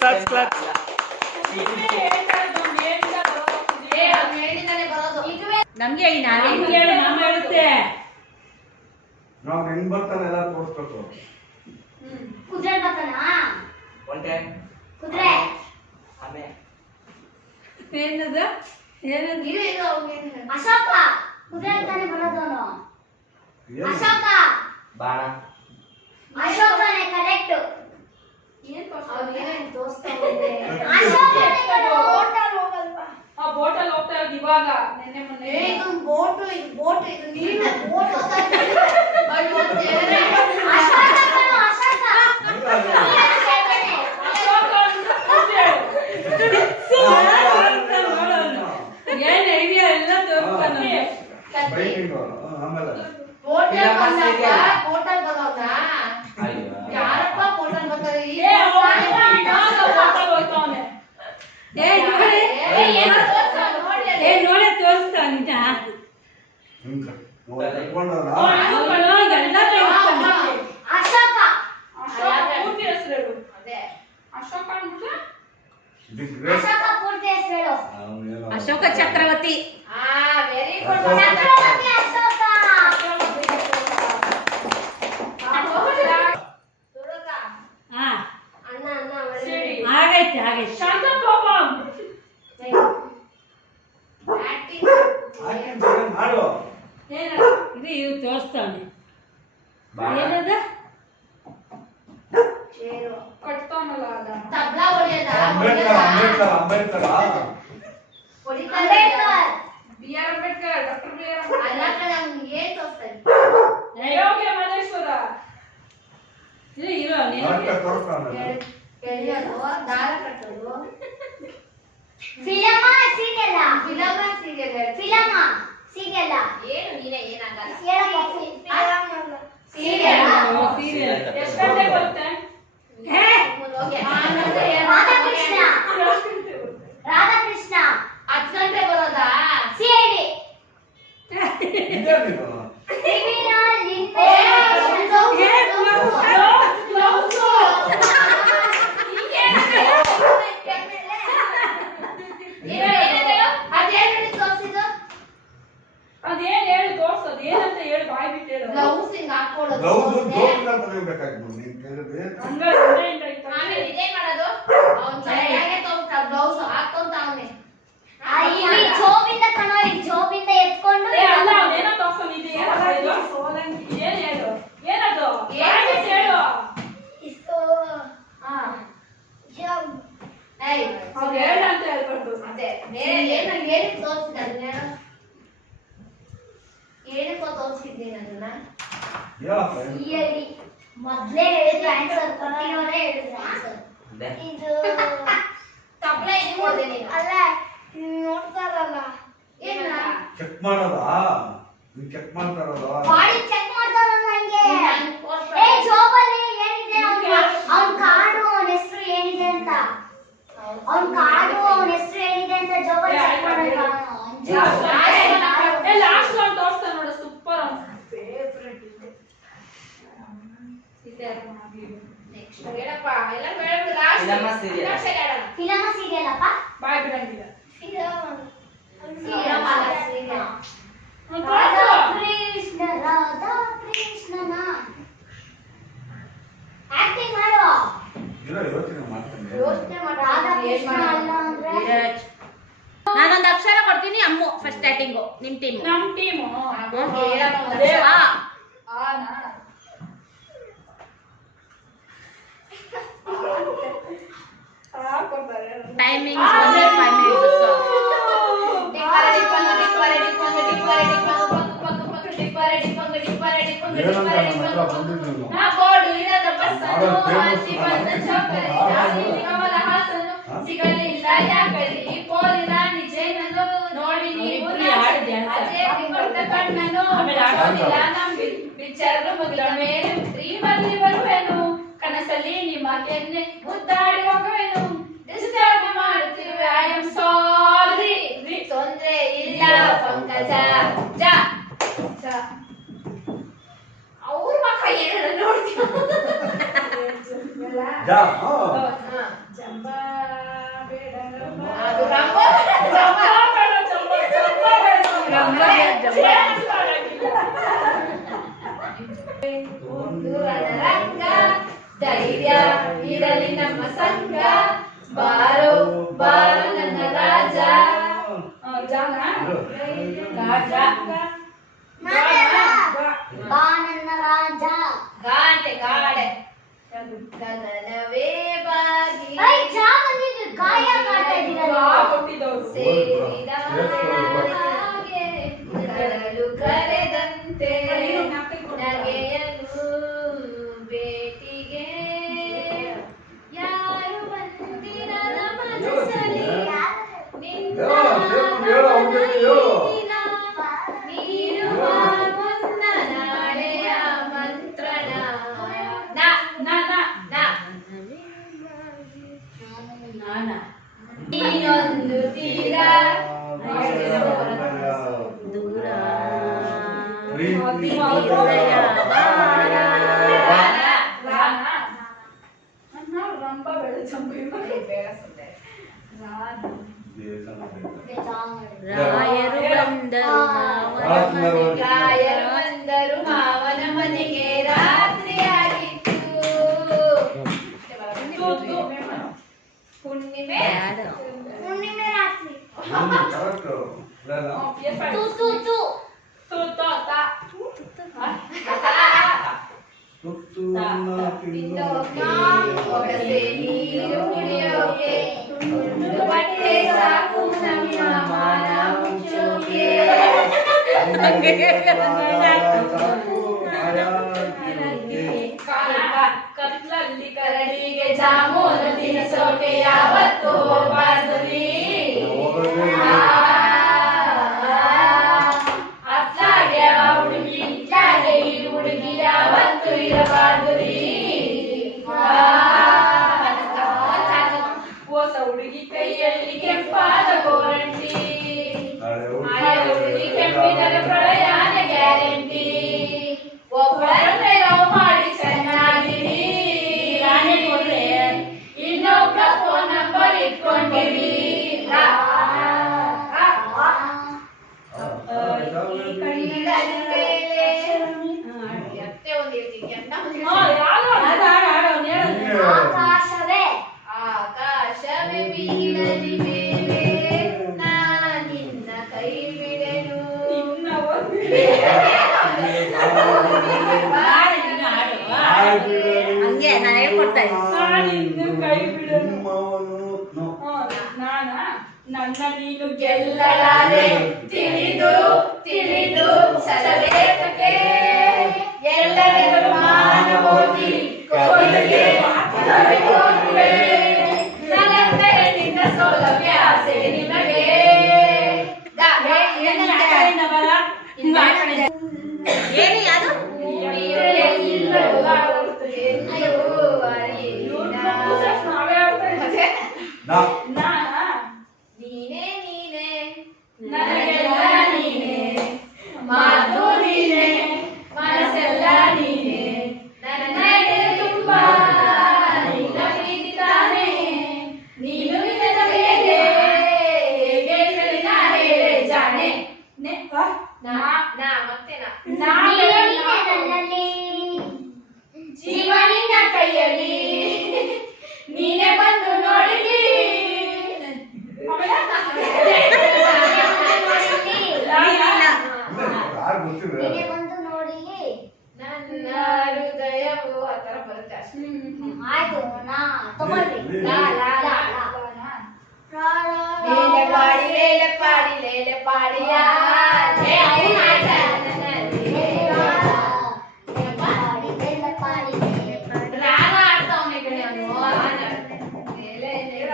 ಹೇಳಿದಾನೆ ಬರೋದು ನಮ್ಗೆ ಈ ನಾನೇ ಮಾಮ ಹೇಳುತ್ತೆ ನಾವ್ ಹೆಂಗ್ ಬರ್ತಾನೆ ಎಲ್ಲ ತೋರಿಸ್ಬೇಕು ಕುದುರೆ ಬರ್ತಾನ ಒಂಟೆ ಕುದುರೆ ಆಮೇಲೆ ಏನದು ಏನದು ಇದು ಅಶೋಕ ಕುದುರೆ ಅಂತಾನೆ ಬರೋದವನು ಏನು? ಅಶೋಕ ಬಾಣ ಅಶೋಕನೇ ಕರೆಕ್ಟ್ ಏನ್ ಅವ್ನಿಗೇನು ತೋರಿಸ್ತಾ ಆ ಬೋಟಲ್ ಹೋಗ್ತಾ ಇರೋದು ಇವಾಗ ನೆನ್ನೆ ಮೊನ್ನೆ ಇದು ಬೋಟ್ ಇದು ನೀರಿನ ಬೋಟ್ ಅಶೋಕ ಅಶೋಕ ಅಂತ ಕೂತ್ರೆ. ಏನ್ ಐಡಿಯಾ ಎಲ್ಲ ತೋರಿಸ್ತಾನೆ. ಬೈಕಿಂಗ್ ಆಮೇಲೆ ಬೋಟಲ್ ಬರೋದ ಅಯ್ಯೋ. ಯಾರಪ್ಪ ಬೋಟಲ್ ಬರ್ತಾರೆ ಏ ಅವ್ನು ಇವಾಗ ಬೋಟಲ್ ಹೋಗ್ತಾವ್ನೆ. ಏ ನೋಡಿ ಏ ನೋಡೇ ತೋರಿಸ್ತಾನಿದ್ದ ಹಿಂಗ್ ಕರ್ಕೊಂಡವ್ರ ಅವನು ಎಲ್ಲ ತೋರಿಸ್ತಾನೆ. ಅಶೋಕ ಅಶೋಕ ಪೂರ್ತಿ ಹೆಸರು ಹೇಳು. ಅದೇ ಅಶೋಕ ಅಂದ್ಬಿಟ್ರೆ ಬಿಗ್ ಗ್ರೇಟ್ ಅಶೋಕ ಪೂರ್ತಿ ಹೆಸರು ಹೇಳು ಅಶೋಕ ಚಕ್ರವರ್ತಿ. Very good Ashoka. ಚಕ್ರವರ್ತಿ ಅಶೋಕ ಸುರಗ ಹಾ ಅಣ್ಣ ಸರಿ. ಆಗೈತೆ ಶಾಂತ ಪಾಪಂ. ಆಕ್ಟಿಂಗ್ ಆಕ್ಟಿಂಗ್ ಚೆನ್ನಾಗಿ ಮಾಡು ಏನದು? ಇದು ತೋರಿಸ್ತಾನೆ. ಬಾಣ. ಏನದ ಚೇರು ಕಟ್ತಾವನಲ್ಲ ಅದ. ತಬ್ಲಾ ಹೊಡೆಯೋದ ಅಂಬೇಡ್ಕರ್ ಹೊಡಿತಾರೆ B R Ambedkar, doctor B R ಅಲ್ಲ ಅಂಬೇಡ್ಕರ್. ನಮ್ಗೆ ಏನ್ ತೋರಿಸ್ತಾರೆ ಯೋಗ್ಯ ಮಲ್ಲೇಶ್ವರ. ಇದು ಇರೋ ನೀನು ನಾಟಕ ತೋರಿಸ್ತಾನೆ ಎಳೆಯೋದು ದಾರ ಕಟ್ಟೋದು ಫಿಲಮ ಸೀರಿಯಲ್ ಏನು ನೀನೇ ಏನಾಗಲ್ಲ ಸೀರಿಯಲ್ ಸೀರಿಯಲ್ ಎಷ್ಟು ಗಂಟೆಗೆ ಬರುತ್ತೆ? ರಾಧಾಕೃಷ್ಣ 10 ಗಂಟೆ ಬರೋದಾ ಸಿಐಡಿ ಇದೇನಿದು ಅದೇನ್ ಹೇಳು ತೋರ್ಸೋದು ಏನಂತ ಹೇಳು ಬಾಯ್ ಬಿಟ್ಟು ಹೇಳು. ಬ್ಲೌಸ್ ಜೋಬಿಂದ ತಗೋಬೇಕಾಗ್ಬೋದು ನೀನ್ ಕೇಳಿದ್ರೆ ಹಂಗಾರೆ ಡಿಸೈನ್ ಐತಾ? ಜೋಬಿಂದ ಎತ್ಕೊಂಡು ಏ ಅಲ್ಲ ಅದೇನೋ ತೋರ್ಸೋದು ಇದು ಏನಪ್ಪ ಇದು? ಏನ್ ಹೇಳು ಏನದು ಬಾಯ್ ಬಿಟ್ಟು ಹೇಳು. ಅವ್ರು ಹೇಳ ಅಂತ ಹೇಳ್ಬಾರ್ದು. ಏನಕ್ಕೋ ತೋರಿಸಿದ್ದೀನಿ ಅದನ್ನ ಹೇಳಪ್ಪ ಸಿಐಡಿ ಮೊದ್ಲೇ ಹೇಳಿದ್ರು ಆನ್ಸರ್ ಕೊಟ್ಟಿರೋರೇ ಹೇಳಿದ್ರು ಆನ್ಸರ್ ಅದೇ. ಇದು ತಪ್ಪಲೆ ಇಟ್ಕೊಂಡೆ ನೀನು ಅಲ್ಲ ನೋಡ್ತಾರಲ್ಲ ಏನ ಚೆಕ್ ಮಾಡೋದಾ ನೀನ್ ಚೆಕ್ ಮಾಡ್ತಾರಲ್ಲ ಬಾಡಿ ಚೆಕ್ ಮಾಡ್ತಾರಲ್ಲ ನಂಗೆ ಏ ಜೋಬಲ್ಲಿ ಏನಿದೆ ಅವ್ನು ಅಂತ ಅವ್ನ್ ಕಾಡು ಅವನ ಹೆಸರು ಏನಿದೆ ಅಂತ ಜೋಬಲ್ ಚೆಕ್ ಮಾಡಲ್ಲ ಲಾಸ್ಟ್ ಒಂದು ತೋರಿಸ್ತಾ ನೋಡು ಸೂಪರ್ ಫೇವರೇಟ್ ಇದೆ ನೆಕ್ಸ್ಟ್ ಹೇಳಪ್ಪ ಎಲ್ಲ ಹೇಳೋದು ಲಾಸ್ಟ್ ಫಿಲಮ serial. ಫಿಲಮ ಸೀರಿಯಲ್ ಅಪ್ಪ ಬಾಯ್ ಬಿಡಂಗಿಲ್ಲ ರಾಧಾ ಕೃಷ್ಣನ ಆಕ್ಟಿಂಗ್ ಮಾಡು ಇರೋ ಯೋಚನೆ ಮಾಡ್ತಾನೆ ರಾಧಾ ಕೃಷ್ಣ ಅಲ್ಲ ಅಂದ್ರೆ ನಾನೊಂದು ಅಕ್ಷರ ಕೊಡ್ತೀನಿ ಅಮ್ಮು ಫಸ್ಟ್ ಸ್ಟಾರ್ಟಿಂಗು ನಿಮ್ ಟೀಮ್ ನಮ್ ಟೀಮು ಆನಾ ಟೈಮಿಂಗ್ಸ್ only 5 minutes ಸಿಗಲಿಲ್ಲ ಯಾಕಲಿ ಪೋಲಿನ ನಿಜೇನನು ನೋಡಿ ನೀವು ಕಣ್ಣನು ನಮ್ಗೆ ವಿಚಾರ ಮುಗಿದ ಮೇಲೆ ಶ್ರೀಮಲ್ಲಿ ಬರುವೆನು ಕನಸಲ್ಲಿ ನಿಮ್ಮ ಕೆನ್ನೆ ಮುದ್ದಾಡಿ ಹೋಗುವೆನು ಡಿಸ್ಟರ್ಬ್ ಮಾಡುತ್ತಿರುವೆ ಐ ಆಮ್ ಸಾರಿ ತೊಂದ್ರೆ ಇಲ್ಲ ಪಂಕಜ ಜ ಅವ್ರ ಮಕ್ಕ ಏನಾರ ನೋಡ್ತೀವಿ ಜಂಬಾ ಬೇಡ ಅದು ರಂಬ ರಂಗ ಧೈರ್ಯ ಇರಲಿ ನಮ್ಮ ಸಂಘ ಬಾರೋ ಬಾರೋ ನನ್ನ ರಾಜ ರಾಜ ಬಾ ನನ್ನ ರಾಜ ಗಾಂಟೆ ಗಾಡೆ ಗಗನವೇ ಬಾಗಿ ಜಾ ಬಂದಿದ್ದು ಗಾಯ ಮಾಡ್ತಾ ಇದ್ದೀರಲ್ಲ ಸೇರಿದ ಹಾಗೆ ಕಡಲು ಕರೆದಂತೆ ನಗೆಯಲು ಬೇಟಿಗೆ ಯಾರು ಬಂದಿರಲ ಮನಸ್ಸಲ್ಲಿ ನಿನ್ನ ಪ್ರೀತಿನ ನೀಡುವ ಮುನ್ನ ನಾಳೆಯ ಮಂತ್ರಣ ನೀನೊಂದು ತೀರ ದೂರ ರಾಯರು ಬಂದರು ಮಾವನ ಮನೆಗೆ ರಾತ್ರಿ ಆಗಿತ್ತು ಹುಣ್ಣಿಮೆ ಹುಣ್ಣಿಮೆ ರಾತ್ರಿ ಕರೆಕ್ಟ್ ತು ತು ತು ನೀರು ಕುಡಿಯೋಕೆ ಬಟ್ಟೆ ಸಾಕು ನಮ್ಮ ಮಾನ ಮುಚ್ಚೋಕೆ ಕತ್ಲಲ್ಲಿ ಕರಡಿಗೆ ಜಾಮೂನು ತಿನ್ನಿಸೋಕೆ ಯಾವತ್ತೂ ಹೋಗಬಾರ್ದು ನೀ ಅತ್ಲಾಗೆ ಆ ಹುಡುಗಿ ಇತ್ಲಾಗೆ ಈ ಹುಡುಗಿ ಯಾವತ್ತೂ ಇರಬಾರ್ದು ರೀ ಹೊಸ ಹುಡುಗಿ ಕೈಯಲ್ಲಿ ಕೆಂಪಾದ ಗೋರಂಟಿ ಹಳೆ ಹುಡುಗಿ ಕೆಂಪಿದರೆ ಪ್ರಳಯಾನ ಗ್ಯಾರಂಟಿ ಒಬ್ಬರನ್ನೇ ಲವ್ ಮಾಡಿ ಚೆನ್ನಾಗಿರಿ ಇನ್ನೊಬ್ಬ ಫೋನ್ ನಂಬರ್ ಇಟ್ಕೊಂಡಿರಿ ಆಕಾಶವೇ ಆಕಾಶವೇ ಬೀಳಲಿ ಮೇಲೆ ನಾ ನಿನ್ನ ಕೈ ಬಿಡೆನು ಹಂಗೆ ನಾನು ಹೇಳ್ಕೊಡ್ತಾ ಕೈ ಬಿಡನು ನನ್ನ ನೀನು ಗೆಲ್ಲಲಾರೆ ತಿಳಿದು ತಿಳಿದು ಸಲಬೇಕಕ್ಕೆ ಎಲ್ಲರಿಗೂ ಮಾನ ಹೋಗಿ ಕೊಡುಗೆ ನನ್ನಂತೆ ನಿನ್ನ ಸೌಲಭ್ಯ ಆಸೆ ನಿಮಗೆ ಹೇಳಿ ಅದು ನಾವೇ ನಾ ನಾನಾ ನೀನೇ ನೀನೇ ನನಗೆಲ್ಲ ನೀನೆ ಮಾತು ನೀನೆ ಮನಸ್ಸೆಲ್ಲ ನೀನೆ ನನ್ನ ತುಂಬಾ ನಿನ್ನ ಪ್ರೀತಿ ತಾನೇ ನೀನು ನಿನ್ನ ಹೇಗೆ ಹೇಗೆ ನಾ ಹೇಳೆ ಜಾನೆ ಮತ್ತೆ ನನ್ನಲ್ಲಿ ಜೀವ ನಿನ್ನ ಕೈಯಲ್ಲಿ ನೀನೇ ಬಂದು ನೋಡಿಲಿ ಯಾರು ಗೊತ್ತಿಲ್ಲ ನೀನೇ ಬಂದು ನೋಡಿಲಿ ನನ್ನ ಹೃದಯವು ಆ ಥರ ಬರುತ್ತೆ ಅಷ್ಟೇ. ಆಯ್ತು ನಾ ತಗೊಳ್ರಿ ಲಾ ಲಾ ಲಾ ಲಾ ಲೇಲೆ ಪಾಡಿ ಲೇಲೆ ಪಾಡಿ ಲೇಲೆ ಪಾಡಿಯಾ ಏ ಅವ್ನು ಆಟ ರಾಗ ಆಡ್ತಾವನೆ ಕಡೆ ಅವನು ಲೇಲೆ ಲೇಲೆ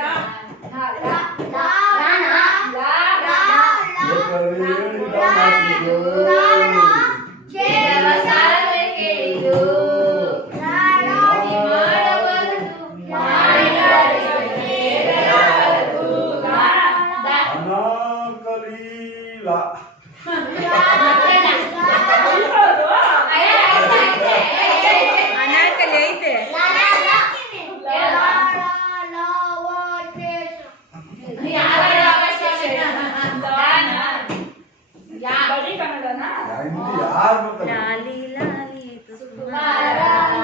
ಅನಾಕಲೀಲ ಅನಾರ್ಕಲಿ ಐತೆ ಬರೀ ಕನ್ನಡನಾ ಹಿಂದಿ ಯಾರು ಗೊತ್ತಲ್ಲ ಲಾಲಿ ಲಾಲಿ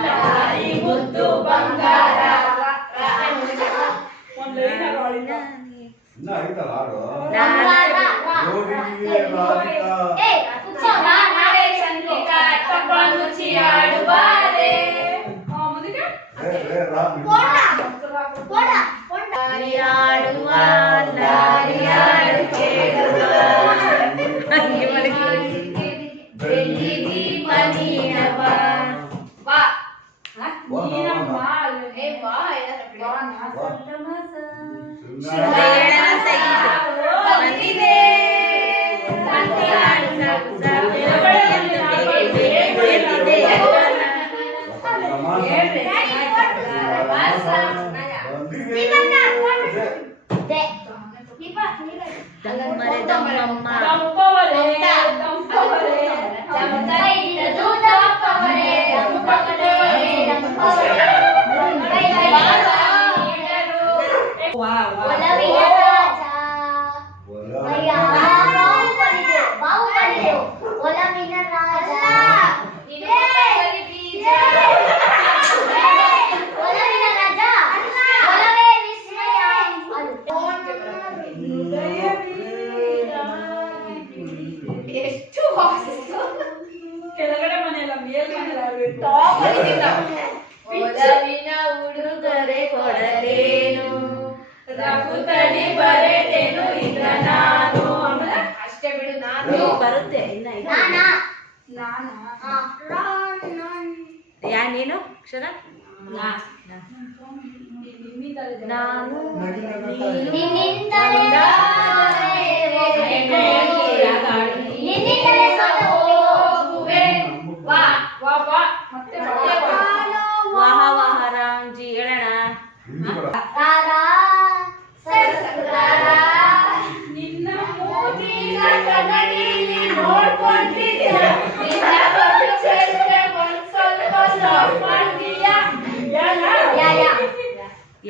ಲಾಲಿ ಮುದ್ದು ಬಂಗಾರ ಒಂದು ಲೈನ್ ಆಗೋಳಿಲ್ಲ ಇನ್ನ ಐತಲ್ಲ ಹಾಡು ನಾಳೆ ಚಂದ್ರಿಕಾ ಟಪ್ಪ ಮುಚ್ಚಿ ಆಡುವಾರೆ ಮುಂದಕ್ಕೆ ಆಡುವ ಲಾರಿಯಾಡು ಕೇಳುವ ಹಂಗೆ ಬೆಳ್ಳಿ ದೀಪ ನೀನವ ಬಾ ನೀನಮ್ಮ ಏ ಬಾ ಏನಾದ್ರು ಬಂದಿದೆ ತಂಪವರೇ ತಂಪವರೇ ಎಷ್ಟು ವಾಸಿಸ್ತು ಕೆಳಗಡೆ ಮನೆಯಲ್ಲ ಮೇಲ್ಮನೆ ಟಾಪ್ ಒಲವಿನ ಉಡುಗೊರೆ ಕೊಡಲೇನು ರಘುತಲಿ ಬರೆದೇನು ಇದ್ರ ನಾನು ಅಷ್ಟೇ ಬಿಡು ನಾನು ಬರುತ್ತೆ ಇನ್ನ ನಾನಾ ಯಾ ನೀನು ಕ್ಷಣ ನಾನು ವಾ ವಾ ವಾ ಮತ್ತೆ ವಾಹ ವಾಹ ರಾಮ್ಜಿ ಹೇಳೋಣ ನಿನ್ನ ಮೂಗಿನ ಕನ್ನಡಿಲಿ ನೋಡ್ಕೊಂಡಿದ್ಯ ನಿನ್ನ ಚರಿತ್ರೆ ಒಂದ್ ಸ್ವಲ್ಪ ಸ್ಟಾಪ್ ಮಾಡ್ತೀಯಾ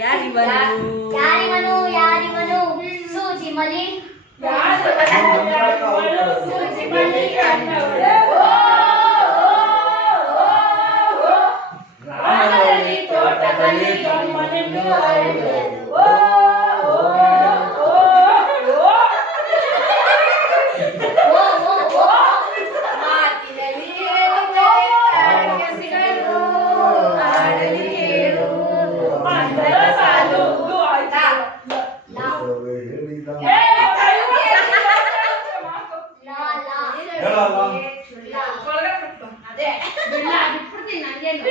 ಯಾರಿವನು ಸೂಜಿ ಮಲಿ ಸೂಚಿ ಬಳ್ಳಿ ಕಣ್ಣವಳೆ ರಾಮದಲ್ಲಿ ತೋಟದಲ್ಲಿ ಗಮ್ಮನೆಂದು ಅರಳು ಮಾತಿನಲ್ಲಿ ಹೇಳಿದರೆ ಸಿಗಲು ಆಡಲಿ ಹೇಳು ಮಂದರ ಸಾಲು ಆಯ್ತಾ ಅದೇ ಬಿಟ್ಬಿಡ್ತೀನಿ ನಂಗೇನು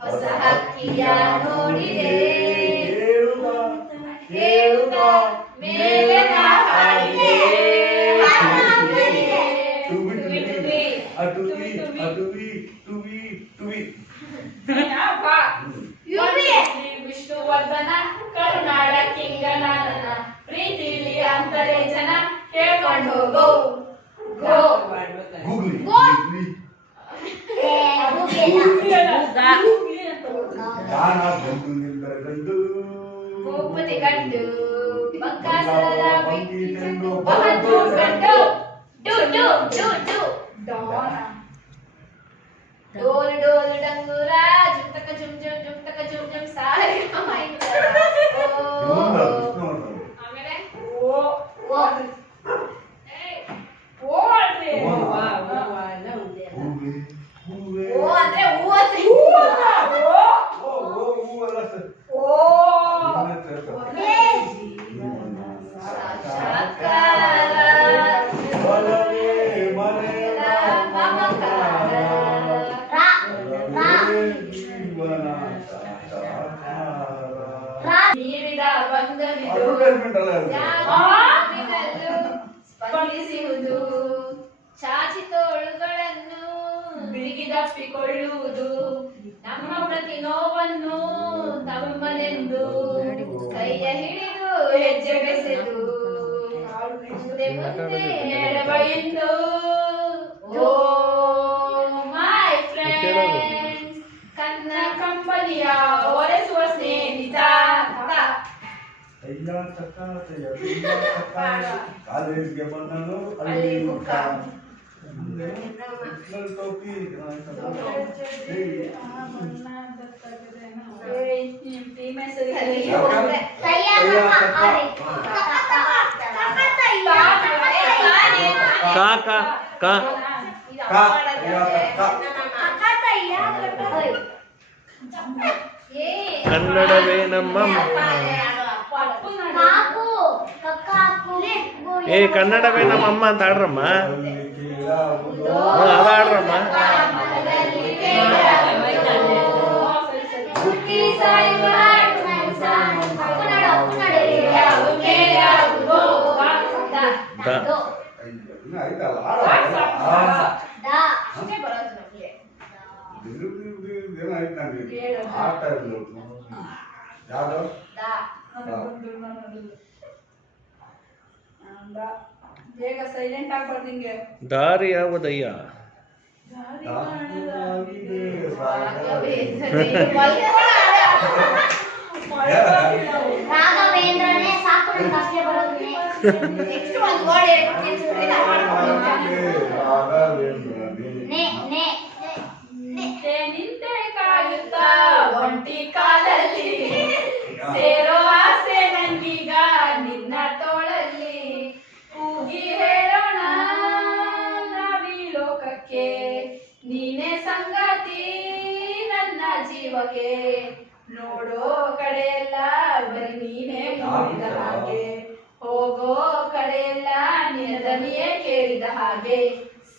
ಹೊಸ ಹಕ್ಕಿಯ ನೋಡಿದೆ ಮೇಲೆ ನಾ ಹಾಡಿದೆ ಅಟುವಿ ಅಟುವಿ ಟುವಿ ಟುವಿ ಯುವಿ go. Go. ಗೂಗ್ಲಿ ಗೋ. ಗೂಗ್ಲಿ. ಹೂಗ. ಗಾನ ಗಂಡು ನಿಂತರ ಗಂಡು ಭೂಪತಿ ಗಂಡು ಬಕ್ಕಾಸುರ ಬಂಗಿ ಚೆಂಡು ಬಹದ್ದು ಗಂಡು ಡು ಡು ಡು ಡು ಡೋಲು ಡೋಲು ಡಂಗೂರ ಜುಮ್ತಕ ಜುಮ್ ಜುಮ್ ಜುಮ್ತಕ ಜುಮ್ ಜುಮ್ ಸಾರಿ ಆಮೇಲೆ ಓ ಓ. ಓ ಅಲ್ರಿ ಹೂವ, ಹೂವ ಎಲ್ಲ ಒಂದೇ ಅಲ್ಲ. ಹೂವೆ ಹೂವೆ ಓ ಅಂದ್ರೆ ಹೂ ಅಂದ್ರೆ ಓ ಓ ಓ ಹೂವಲ್ಲ ಸರ್ ಓ ಸಾಕ್ಷಾತ್ಕಾರ ಒಲವೇ ಮನೆಯ ಮಮಕಾರ ರಾ. ರಾ. ಜೀವನ ಸಾಕ್ಷಾತ್ಕಾರ. ರಾ. ನೀಡಿದ ಬಂಧವಿದು Advertisement ಅಲ್ಲ ಅದು. ಯಾರಿನಲ್ಲೂ ಸ್ಪಂದಿಸುವುದು ಚಾಚಿ ತೋಳುಗಳನ್ನು ಬಿಗಿದಪ್ಪಿಕೊಳ್ಳುವುದು ನಮ್ಮ ಪ್ರತಿ ನೋವನ್ನು ತಮ್ಮನೆಂದು ಕೈಯ ಹಿಡಿದು ಹೆಜ್ಜೆ ಬೆಸೆದು ಮುಂದೆ ಮುಂದೆ ಎಡಬ ಎಂದು ಓ ಮೈ ಫ್ರೆಂಡ್ಸ್ ಕನ್ನ ಕಂಪನಿಯ ಒರೆಸುವ ಸ್ನೇಹಿತ ಅಯ್ಯ ಚಕ್ಕಾತೆಯ ಬಿಲ್ಲ ಚಕ್ಕಾಯ. ಕಾಲೇಜ್ಗೆ ಬಂದನು ಅಲ್ಲಿ ಮುಖ ಹಿಟ್ಲರ್ ಟೋಪಿ ತಯ್ಯಮ್ಮ ಅರೆ. ಕಾ ಕಾ ಕಾ ಓಯ್. ಕನ್ನಡವೇ ನಮ್ಮ ಕಾಕು ಕಕ್ಕಾಕು ಏ ಕನ್ನಡವೇ ನಮ್ಮಮ್ಮ ಅಂತ ಆಡ್ರಮ್ಮ. ಅದ ಆಡ್ರಮ್ಮ. ಆಟ ಇರ್ಲಿ ಯಾವ್ದು ಬೇಗ ಸೈಲೆಂಟ್ ಆಗ್ಬಾರ್ದು ಹಿಂಗೆ ದಾರಿ ಯಾವುದಯ್ಯ? ರಾಘವೇಂದ್ರನೇ ಸಾಕು ನಂಗೆ ಅಷ್ಟೇ ಬರೋದು. ನೆಕ್ಸ್ಟ್ ಒಂದು ವರ್ಡ್ ಹೇಳ್ಬಿಟ್ಟು ನೇ ನೇ ನಿಂತೆ ನಿಂತೆ ಕಾಯುತ್ತಾ ಒಂಟಿ ಕಾಲಲ್ಲಿ ಸೇರೋ ಆಸೆ ನಂಗೀಗ ನಿನ್ನ ತೋಳಲ್ಲಿ ಕೂಗಿ ಹೇಳೋಣ ನಾವೀ ಲೋಕಕ್ಕೆ ನೀನೇ ಸಂಗಾತಿ ನನ್ನ ಜೀವಕ್ಕೆ ನೋಡೋ ಕಡೆಯೆಲ್ಲ ಬರೀ ನೀನೇ ನೋಡಿದ ಹಾಗೆ ಹೋಗೋ ಕಡೆಯೆಲ್ಲ ನಿನ್ನ ದನಿಯೇ ಕೇಳಿದ ಹಾಗೆ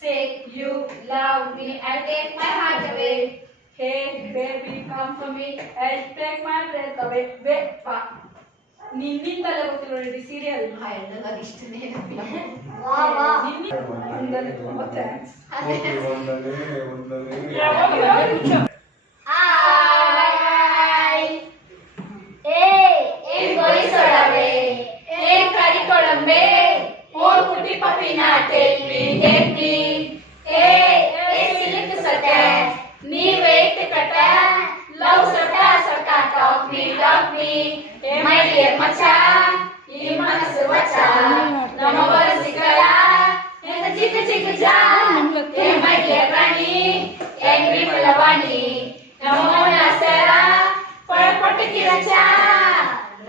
Say you love me, I'll take my heart away. Hey baby, come for me, I'll take my breath away. Wait, pa. ನಿನ್ನಿಂದಲೇ ಗೊತ್ತಿಲ್ಲ ನೋಡಿ ಸೀರಿಯಲ್ ಇಷ್ಟನೇ ವಾ ವಾ. ನಿನ್ನಿಂದಲೇ ತುಂಬಾ ಥ್ಯಾಂಕ್ಸ್. ಹಾಯ್. ಏ ಗೋಯಿಸೊಡವೆ ಏ ಕರಿಕೊಳಂಬೆ ಓ ಪುಟಿ ಪಪಿನ ಟೇಕ್ ಮೀ ಏ ಸಿಲ್ಕ್ ಸಟ ನೀ ವೇಟ್ ಕಟ ಲವ್ ಸಟ ಸಟ ಟಾಕ್ ಮೀ ಮೈ ಡಿಯರ್ ಮಚ್ಚ ಈ ಮನಸ್ಸು ವಚ ನಮ್ಮ ಬರಸಿಗಳ ಎಂತ ಚಿಕ್ಕ ಚಿಕ್ಕ ಜಾ ಏ ಮೈ ಡಿಯರ್ ರಾಣಿ ಎಂಗ್ರಿ ಪಲವಾಣಿ ನಮ್ಮ ನಾಸರ ಪಳಪಟ್ಟ ಕಿರಚ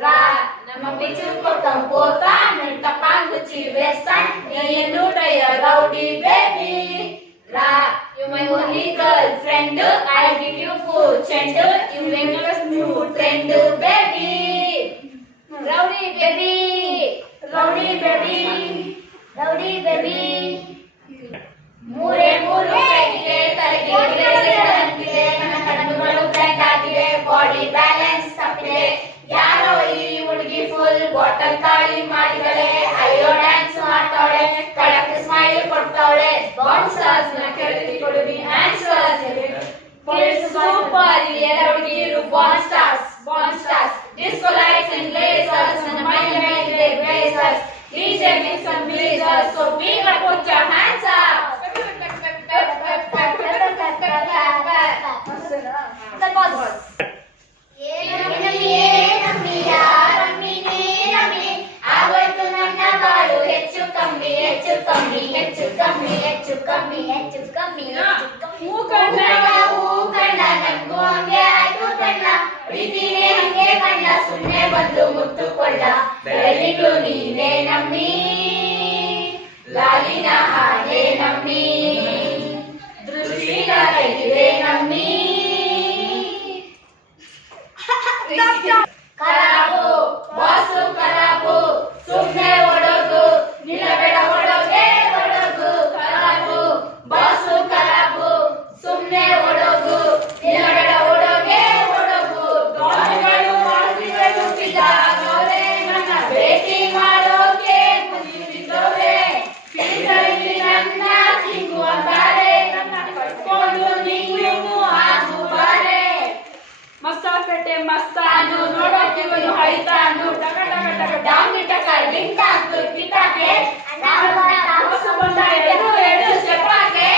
ರಾ ನಮ್ಮ ಬಿಚ್ಚು ಕೊಟ್ಟ ಪೋತ ಮಿಂಟ ಪಾಂಗುಚಿ ವೇಸ್ಟನ್ ಏನು ಡಯ ರೌಡಿ ಬೇಬಿ ರಾ you my only girl friend I give you full chance you make us new trend baby rowdy baby rowdy baby rowdy baby. ಮೂರೇ ಮೂರು ಕೈಗೆ ತಲೆಗೆ ಅಂತಿದೆ ನನ್ನ ಕಣ್ಣುಗಳು ಬ್ಲೈಂಡ್ ಆಗಿದೆ ಬಾಡಿ ಬ್ಯಾಲೆನ್ಸ್ ತಪ್ಪಿದೆ ಯಾರೋ ಈ ಹುಡುಗಿ ಫುಲ್ ಬಾಟಲ್ ಖಾಲಿ ಮಾಡಿದಳೆ ಅಯ್ಯೋ ಡ್ಯಾನ್ಸ್ ಮಾಡ್ತಾವಳೆ ಕಡಕ್ ಸ್ಮೈಲ್ ಕೊಡ್ತಾವಳೆ ಬಾನ್ಸರ್ಸ್ ನ ಕೇಳಿ ಕೊಡುವಿ ಆನ್ಸರ್ಸ್ ಸೂಪರ್ ಎಲ್ಲ ಹುಡುಗಿರು ಬಾನ್ stars disco lights and lasers ನನ್ನ ಮೈ ಮೇಲೆ blazers DJ make some lasers, so big up, put your hands up. ಆಗೋಯ್ತು ನನ್ನ ಬಾಳು ಹೆಚ್ಚು ಕಮ್ಮಿ ಹೆಚ್ಚು ಕಮ್ಮಿ ಹೆಚ್ಚು ಕಮ್ಮಿ ಹೆಚ್ಚು ಕಮ್ಮಿ ಹೆಚ್ಚು ಕಮ್ಮಿ ಹೂ ಕಣ್ಣ ನಂಗೂ ಹಂಗೆ ಆಯ್ತು ಕಣ್ಣ ಪ್ರೀತಿನೇ ಹಂಗೆ ಕಣ್ಣ ಸುಮ್ಮನೆ ಬಂದು ಮುತ್ತುಕೊಳ್ಳ ಬೆಳಗಿಗೂ ನೀನೇ ನಮ್ಮಿ ಲಾಲಿನ ಹಾಗೆ ನಮ್ಮಿ ದೃಷ್ಟಿನ ತೆಗೆದೆ ನಮ್ಮಿ ಖರಾಬು ಬಾಸು ಖರಾಬು ಸುಮ್ಮನೆ ಓಡೋದು ನಿಲ್ಲಬೇಡ ಒಳಗೆ ಒಳಗು ಖರಾಬು ಬಾಸು ಖರಾಬು ಸುಮ್ಮನೆ ಓಡೋದು ನಿಲ್ಲಬೇಡ ಒಳಗೆ ಒಳಗು ಗಾಳಿಗಳು ಮಾರ್ಗಗಳು ಬಿದ್ದಾಗವ್ರೆ ನನ್ನ ಭೇಟಿ ಮಾಡೋಕೆ ಮುಂದಿದ್ದವ್ರೆ ಪಿಳಿಗಳಲ್ಲಿ ನನ್ನ ಸಿಂಗು ಅಂತಾರೆ ನನ್ನ ಕಟ್ಕೊಂಡು ನೀವು ಆಗುಬಾರೆ ಮಸ್ತಾಪೇಟೆ ಮಸ್ತಾನು ನೋಡೋಕೆ ಇವನು ಹೈತಾನು ಟಕ ಟಕ ಟಕ ಡಾಂಗಿ ಟಕ ಡಿಂಟಾಕು ಪಿಟಾಕೆ ಹೊಸ ಬಂದ ಎಡು ಎಡು ಸ್ಟೆಪ್ಪಾಕೆ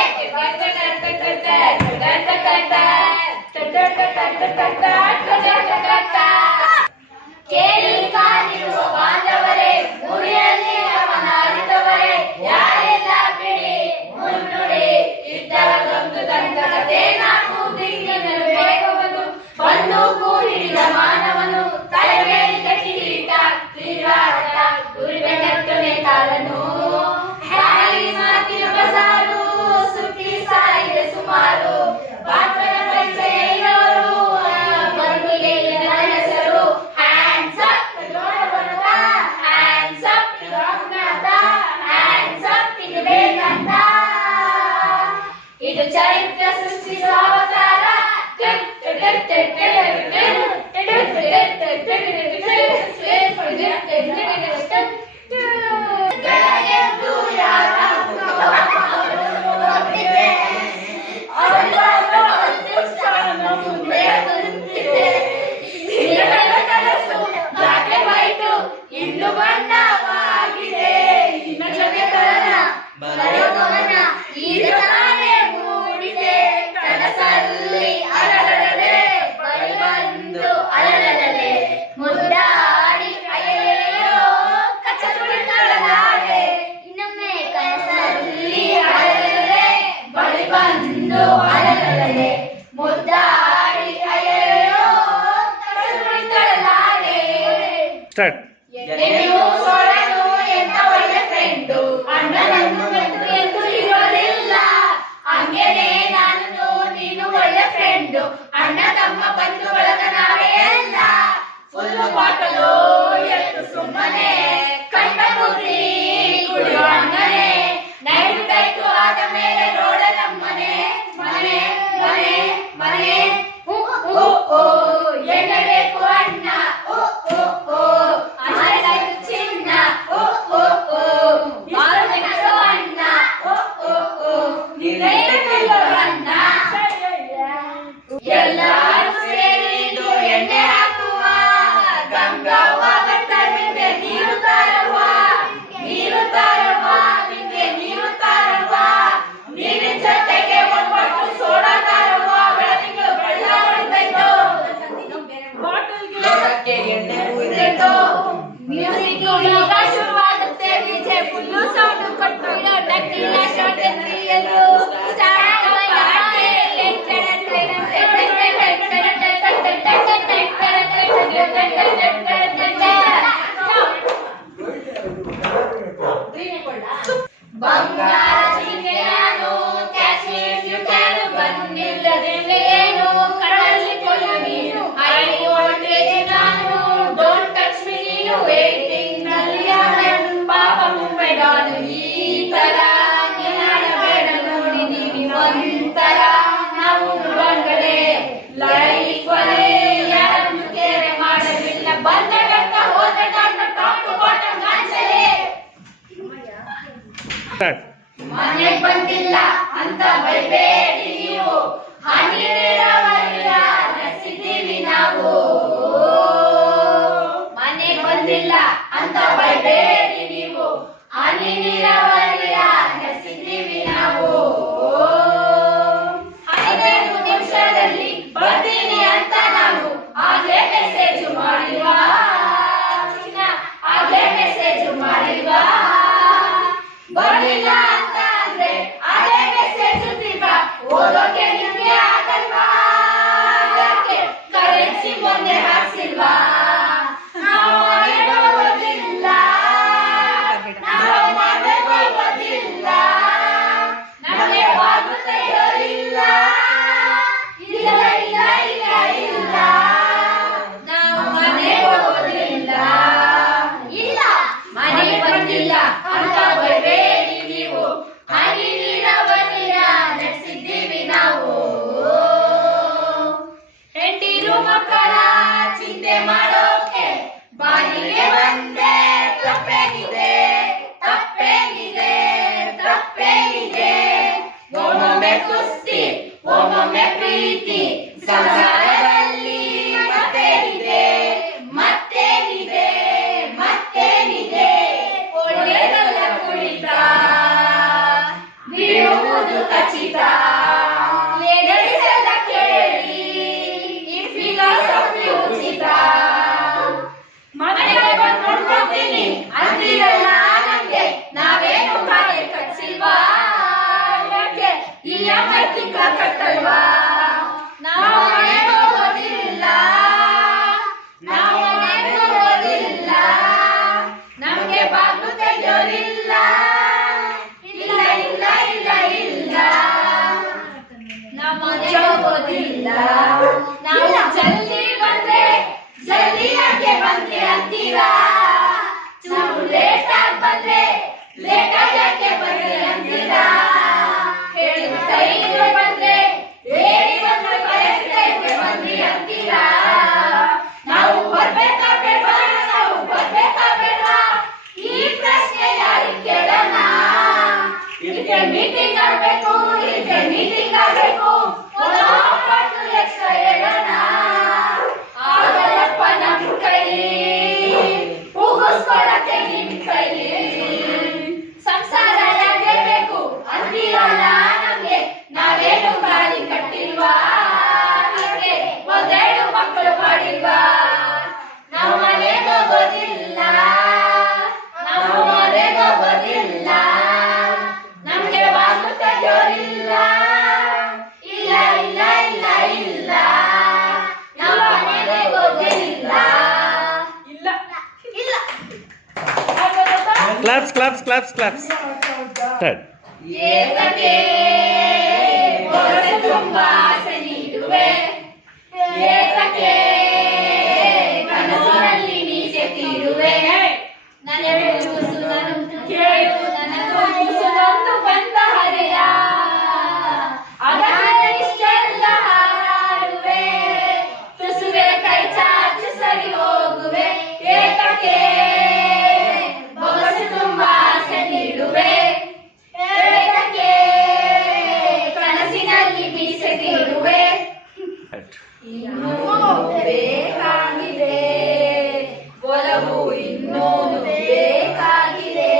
ಕೇಳಿ ಕಾದಿರುವ ಬಾಂಧವರೇ ಮುರಿಯಲ್ಲಿ ಅವನ ಅರಿತವರೇ ಯಾರೆಲ್ಲ ಬಿಡಿ ಮುನ್ನುಡಿ ಇದ್ದರದೊಂದು ದಂತಕತೆ ನಾಲ್ಕು ದಿಕ್ಕಿನಲ್ಲಿ ವೇಗವನ್ನು ಬಂದು ಕೂಡಿದ ಮಾನವನು ತಲೆ ಮೇಲಿದ್ದ ಕಿರೀಟ ತೀರಾಟ ಗುರಿಬೆನ್ನತ್ತನೆ ಕಾಲನು ಹ್ಯಾರಿ ಮಾತಿನ ಬಸಾರು ಸುತ್ತಿ ಸಾಯಿದೆ ಸುಮಾರು ಪಾತ್ರದ ಪರಿಚಯ ಇರೋರು ಬಂದು ಎಲ್ಲಿನ ಹೆಸರು ಹ್ಯಾಂಡ್ಸ್ ಅಪ್ ನೋಡಬರುತ್ತ hands up Ramanatha hands up ಇದು ಬೇಕಂತ ಇದು ಚರಿತ್ರೆ ಸೃಷ್ಟಿಸುವ ಅವತಾರ ಇನ್ನು ಬಣ್ಣವಾಗಿದೆ ಇನ್ನ ಜಗತ್ತನ ಬರೋಗಮನ ಈಗ ತಾನೇ ಮೂಡಿದೆ ಕನಸಲ್ಲಿ ಅಲರಡೆ ಬಳಿ ಬಂದು ಅಲರಡೆ ಮುದ್ದಾಡಿ ಅಯ್ಯೋ ಕಚ್ಚ ತುಳಿದಳಲಾರೆ ಇನ್ನೊಮ್ಮೆ ಕನಸಲ್ಲಿ ಅಲರಡೆ ಬಳಿ ಬಂದು ಅಲರಡೆ ಮುದ್ದಾಡಿ ಅಯ್ಯೋ ಕಚ್ಚ ತುಳಿದಳಲಾರೆ ಸ್ಟಾರ್ಟ್. ನೀವು ಸೊಳನು ಎಂತ ಒಳ್ಳೆ ಫ್ರೆಂಡು ಅಣ್ಣನನ್ನು ಮೆತ್ತು ಎಂದು ಇರೋದಿಲ್ಲ ಹಂಗೇನೆ ನಾನು ನೀನು ಒಳ್ಳೆ ಫ್ರೆಂಡು ಅಣ್ಣ ತಮ್ಮ ಬಂಧು ಬಳಗ ನಾವೇ ಅಲ್ಲ ಫುಲ್ಲು ಬಾಟಲು ಎಷ್ಟು ಸುಮ್ಮನೆ ಕಂಡ ಬುದ್ಧಿ ಕುಡಿಯೋ ಅಣ್ಣನೇ ನೈಟು ಟೈಟು ಆದ ಮೇಲೆ ನೋಡ ನಮ್ಮನೆ ಮನೆ ಮನೆ ಮನೆ ಎನ್ನಬೇಕು ಅಣ್ಣ ಚಿನ್ನ ಅಣ್ಣ ಅಣ್ಣ ಎಲ್ಲರೂ ಸೇರಿದು ಎಣ್ಣೆ ಹಾಕುವ ಗಂಗವ್ವ ಬರ್ತಾರಿಂದೆ ನೀರು ತಾರವ್ವ ನೀರು ತಾರವ್ವ ನಿಂಗೆ ನೀರು ತಾರವ್ವ ನೀರಿನ ಜೊತೆಗೆ ಒಂದ್ಬಟ್ಟು ಸೋಡಾ ತಾರವ್ವ ಬೆಳಗ್ಗೆ ಬಳ್ಳ ಹೊಡಿತೈತೋ ಲೋಟಕ್ಕೆ ಎಣ್ಣೆ ಉಯ್ದೈತೋ ಮ್ಯೂಸಿಕ್ ಈಗ ಶುರುವಾಗುತ್ತೆ ಡಿಜೆ ಫುಲ್ಲು ಸೌಂಡ್ ಕೊಟ್ಟು ಡಕ್ಕಿನ ಶಾಟ್ ಎತ್ತಿಯಲು ಸ್ಟಾರ್ಟ್ ಪಾರ್ಟಿ ಬಂಗಾರ ಜಿಂಕೆ ನಾನು catch me if you can ಬಂದಿಲ್ಲದೆ ಏನು ಕಡಲಿ ಕೊಲ್ಲು ನೀನು ಐ ವೋಲ್ಟೇಜ್ ನಾನು ಡೋಂಟ್ ಟಚ್ ಮೀ ನೀನು ವೇಟಿಂಗ್ ನಲ್ಲಿ ಪಾಪ ಮುಂಬೈ ಡಾನ್ ಈ ತರ ಬೇಡ ನೋಡಿ ನೀವು ಒಂಥರ ನಾವು ಬಂಗಡೆ ಲೈಫ್ ಅಲ್ಲಿ ಯಾರನ್ನು ಕೇರೆ ಮಾಡಲಿಲ್ಲ ಬಂದ ಗಂಟ ಹೋದ ಗಂಟ ಟಾಪ್ ಟು ಬಾಟಮ್ ಗಾಂಚಲೆ ಸ್ಟಾರ್ಟ್. ಮನೆಗ್ ಬಂದಿಲ್ಲ ಅಂತ ಬೈಬೇಡಿ ನೀವು ಹನಿ ನೀರಾವರಿಯ ನಡೆಸಿದ್ದೀವಿ ನಾವು ಮನೆಗ್ ಬಂದಿಲ್ಲ ಅಂತ ಬೈಬೇಡಿ ನೀವು ಪ್ರೀತಿ ಸಂಸಾರದಲ್ಲಿ ಮತ್ತೇನಿದೆ ಮತ್ತೇನಿದೆ ಮತ್ತೇನಿದೆ ಒಳ್ಳೆಯದಲ್ಲ ಕುಳಿತ ಬಿಡುವುದು ಖಚಿತ ನಡೆಸಲ್ಲ ಕೇಳಿ ಈ ಫಿಲಾಸಫಿ ಉಚಿತ ಮನೆಗೆ ಬಂದು ನೋಡ್ಕೊತೀನಿ ಅಂತಿರಲ್ಲ ನಮ್ಗೆ ನಾವೇನು ಮನೆ ಕಟ್ಸಿಲ್ವಾ ಯಾಕೆ ಈ ಅಮ್ಮೈ ತಿಂಗಳ ಕಟ್ಟಲ್ವಾ ನಾವು ಮನೆಗೆ ಹೋಗೋದಿಲ್ಲ ನಾವು ಮನೆಗೆ ಹೋಗೋದಿಲ್ಲ ನಮ್ಗೆ ಬಾಗ್ಲು ತೆಗೆಯೋರಿಲ್ಲ ಇಲ್ಲ ಇಲ್ಲ ಇಲ್ಲ ಇಲ್ಲ ನಾವು ಮನೆಗೆ ಹೋಗೋದಿಲ್ಲ ನಾವು ಜಲ್ದಿ ಬಂದ್ರೆ ಜಲ್ದಿ ಯಾಕೆ ಬಂದ್ರೆ ಅಂತೀರಾ ಚೂರು ಲೇಟ್ ಆಗಿ ಬಂದ್ರೆ ಲೇಟ್ ಆಗಿ ಯಾಕೆ ಬಂದ್ರೆ ಅಂತೀರಾ ಹೇಳಿದ ಟೈಮ್ಗೆ ಬಂದ್ರೆ ಹೇಳಿ ಬಂದ್ರೆ ಕರೆಕ್ಟ್ ಟೈಮ್ಗೆ ಬಂದ್ರಿ ಅಂತೀರಾ ನಾವು ಬರ್ಬೇಕಾ ಬೇಡವಾ ನಾವು ಬರ್ಬೇಕಾ ಬೇಡವಾ ಈ ಪ್ರಶ್ನೆ ಯಾರಿಗೆ ಕೇಳೋಣ ಇದಕ್ಕೆ ಮೀಟಿಂಗ್ ಆಗ್ಬೇಕು ಇದಕ್ಕೆ ಮೀಟಿಂಗ್ ಆಗ್ಬೇಕು ಒಂದು ಪಟ್ಟು ಎಕ್ಸ್ಟ್ರಾ ಹೇಳೋಣ ಆಗಲ್ಲಪ್ಪ ನಮ್ ಕೈಲಿ ಕೂಗಿಸ್ಕೊಳಕ್ಕೆ ನಿಮ್ ಕೈಲಿ ಸಂಸಾರ ಯಾಕೆ ಬೇಕು ಅಂತೀರಲ್ಲ ನಮ್ಗೆ ನಾವೇನು ಗಾಳಿ ಕಟ್ಟಿಲ್ವಾ ನಮ್ಗೆ ಒಂದೆರಡು ಮಕ್ಕಳು ಮಾಡಿಲ್ವಾ ನಾವು ಮನೆಗೆ ಹೋಗೋದಿಲ್ಲ ನಾವು ಮನೆಗೆ ಹೋಗೋದಿಲ್ಲ ನಮ್ಗೆ ಬಾಗ್ಲು ತೆಗೆಯೋರಿಲ್ಲ ಇಲ್ಲ ಇಲ್ಲ ಇಲ್ಲ ಇಲ್ಲ ನಾವು ಮನೆಗೆ ಹೋಗೋದಿಲ್ಲ ಇಲ್ಲ ಇಲ್ಲ claps claps claps claps start. ಏತಕ್ಕೆ ಬೊಗಸೆ ತುಂಬ ಆಸೆ ನೀಡುವೆ ಏತಕ್ಕೆ ಕನಸಿನಲ್ಲಿ ಮೀಸೆ ತೀರುವೆ ನನ್ನ ಕೂಸುದನ್ನು ಕೇಳು ನನ್ನ ಕೂಸುದೊಂದು ಬಂದ ಹರೆಯ ಅದಕ್ಕೆ ಇಷ್ಟೆಲ್ಲ ಹಾಡುವೆ ತುಸುವೆ ಕೈ ಚಾಚಿ ಸರಿ ಹೋಗುವೆ ಏತಕ್ಕೆ ಬೊಗಸೆ ತುಂಬ ಆಸೆ ನೀಡುವೆ ಏತಕ್ಕೆ ಕನಸಿನಲ್ಲಿ ಮೀಸೆ ತೀರುವೆ ಇನ್ನೂ ಬೇಕಾಗಿದೆ ಒಲವು ಇನ್ನೂನು ಬೇಕಾಗಿದೆ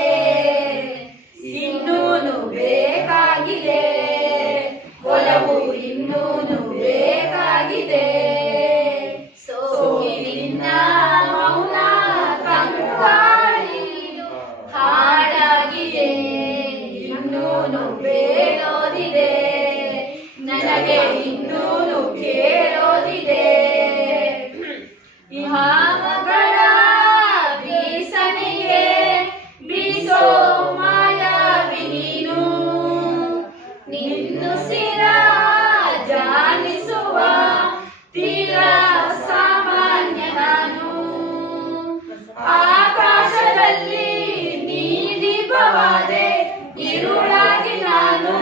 ಇನ್ನೂನು ಬೇಕಾಗಿದೆ ಒಲವು ಇನ್ನೂನು ಬೇಕಾಗಿದೆ ಸೋಗಿನ ಮೌನ ಕಂಗಾಳಿ ಹಾಡಾಗಿದೆ ಇನ್ನೂನು ಬೇಡೋದಿದೆ ನನಗೆ ಇನ್ನೂನು ಕೇಳೋದಿದೆ ಹಾವಗಳ ಬೀಸನಿಗೆ ಬೀಸೋ ಮಾಯಾವಿ ನೀನು ನಿನ್ನು ಸಿರ ಜಾನಿಸುವ ತೀರ ಸಾಮಾನ್ಯ ನಾನು ಆಕಾಶದಲ್ಲಿ ನೀ ದೀಪವಾದೆ ഇരുളാಗಿ ನಾನು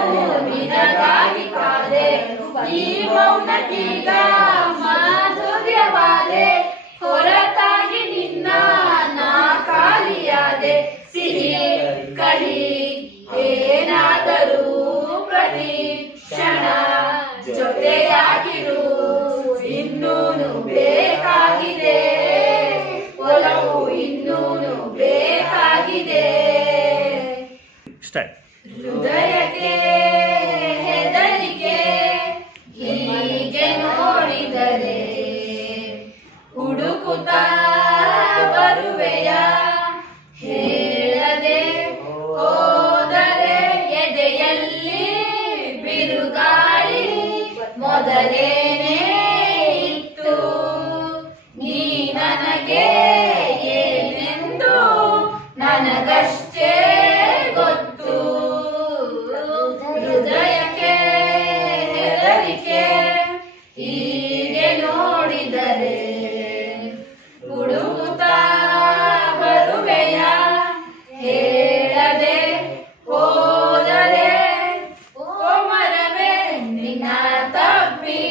ನಿನಗಾಗಿ ಕಾದೆ ಈ ಮೌನಕ್ಕೀಗ ಮಾಧುರ್ಯವಾದೆ ಹೊರತಾಗಿ ನಿನ್ನ ನಾ ಖಾಲಿಯಾದೆ ಸಿಹಿ ಕಹಿ ಏನಾದರೂ ಪ್ರತಿ ಕ್ಷಣ ಜೊತೆಯಾಗಿರು ಇನ್ನೂನು ಬೇಕಾಗಿದೆ ಒಲವು ಇನ್ನೂನು ಬೇಕಾಗಿದೆ ಸ್ಟಾರ್ಟ್. ಹೃದಯಕ್ಕೆ ಹೆದರಿಕೆ ಹೀಗೆ ನೋಡಿದರೆ ಹುಡುಕುತ್ತಾ ಬರುವೆಯ ಹೇಳದೆ ಹೋದರೆ ಎದೆಯಲ್ಲಿ ಬಿರುಗಾಳಿ ಮೊದಲೇನೇ ಇತ್ತು ನೀ ನನಗೆ ಏನೆಂದು ನನಗಷ್ಟೇ ಗೊತ್ತು ಹೃದಯಕ್ಕೆ ಹೆದರಿಕೆ ಹೀಗೆ ನೋಡಿದರೆ ಹುಡುಕುತ್ತಾ ಬರುವೆಯ ಹೇಳದೆ ಹೋದರೆ ಓ ಮರವೇ ನಿನ್ನ ತಪ್ಪಿ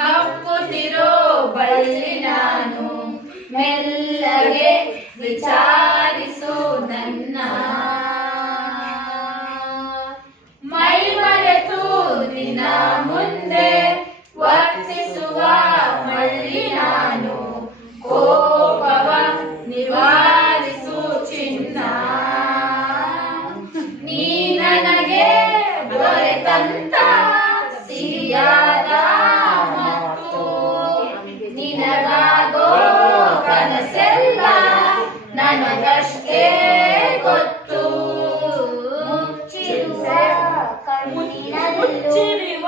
ಹಕ್ಕುತ್ತಿರೋ ಬಳ್ಳಿ ನಾನು ಮೆಲ್ಲಗೆ ವಿಚಾರಿಸು ನನ್ನ ಮೈ ಮರೆತು ನಿನ್ನ ಮುಂದೆ ನಿನಗಾಗೋ ಕನಸೆಲ್ಲ ನನಗಷ್ಟೇ ಗೊತ್ತು. ಮುಚ್ಚಿರುವ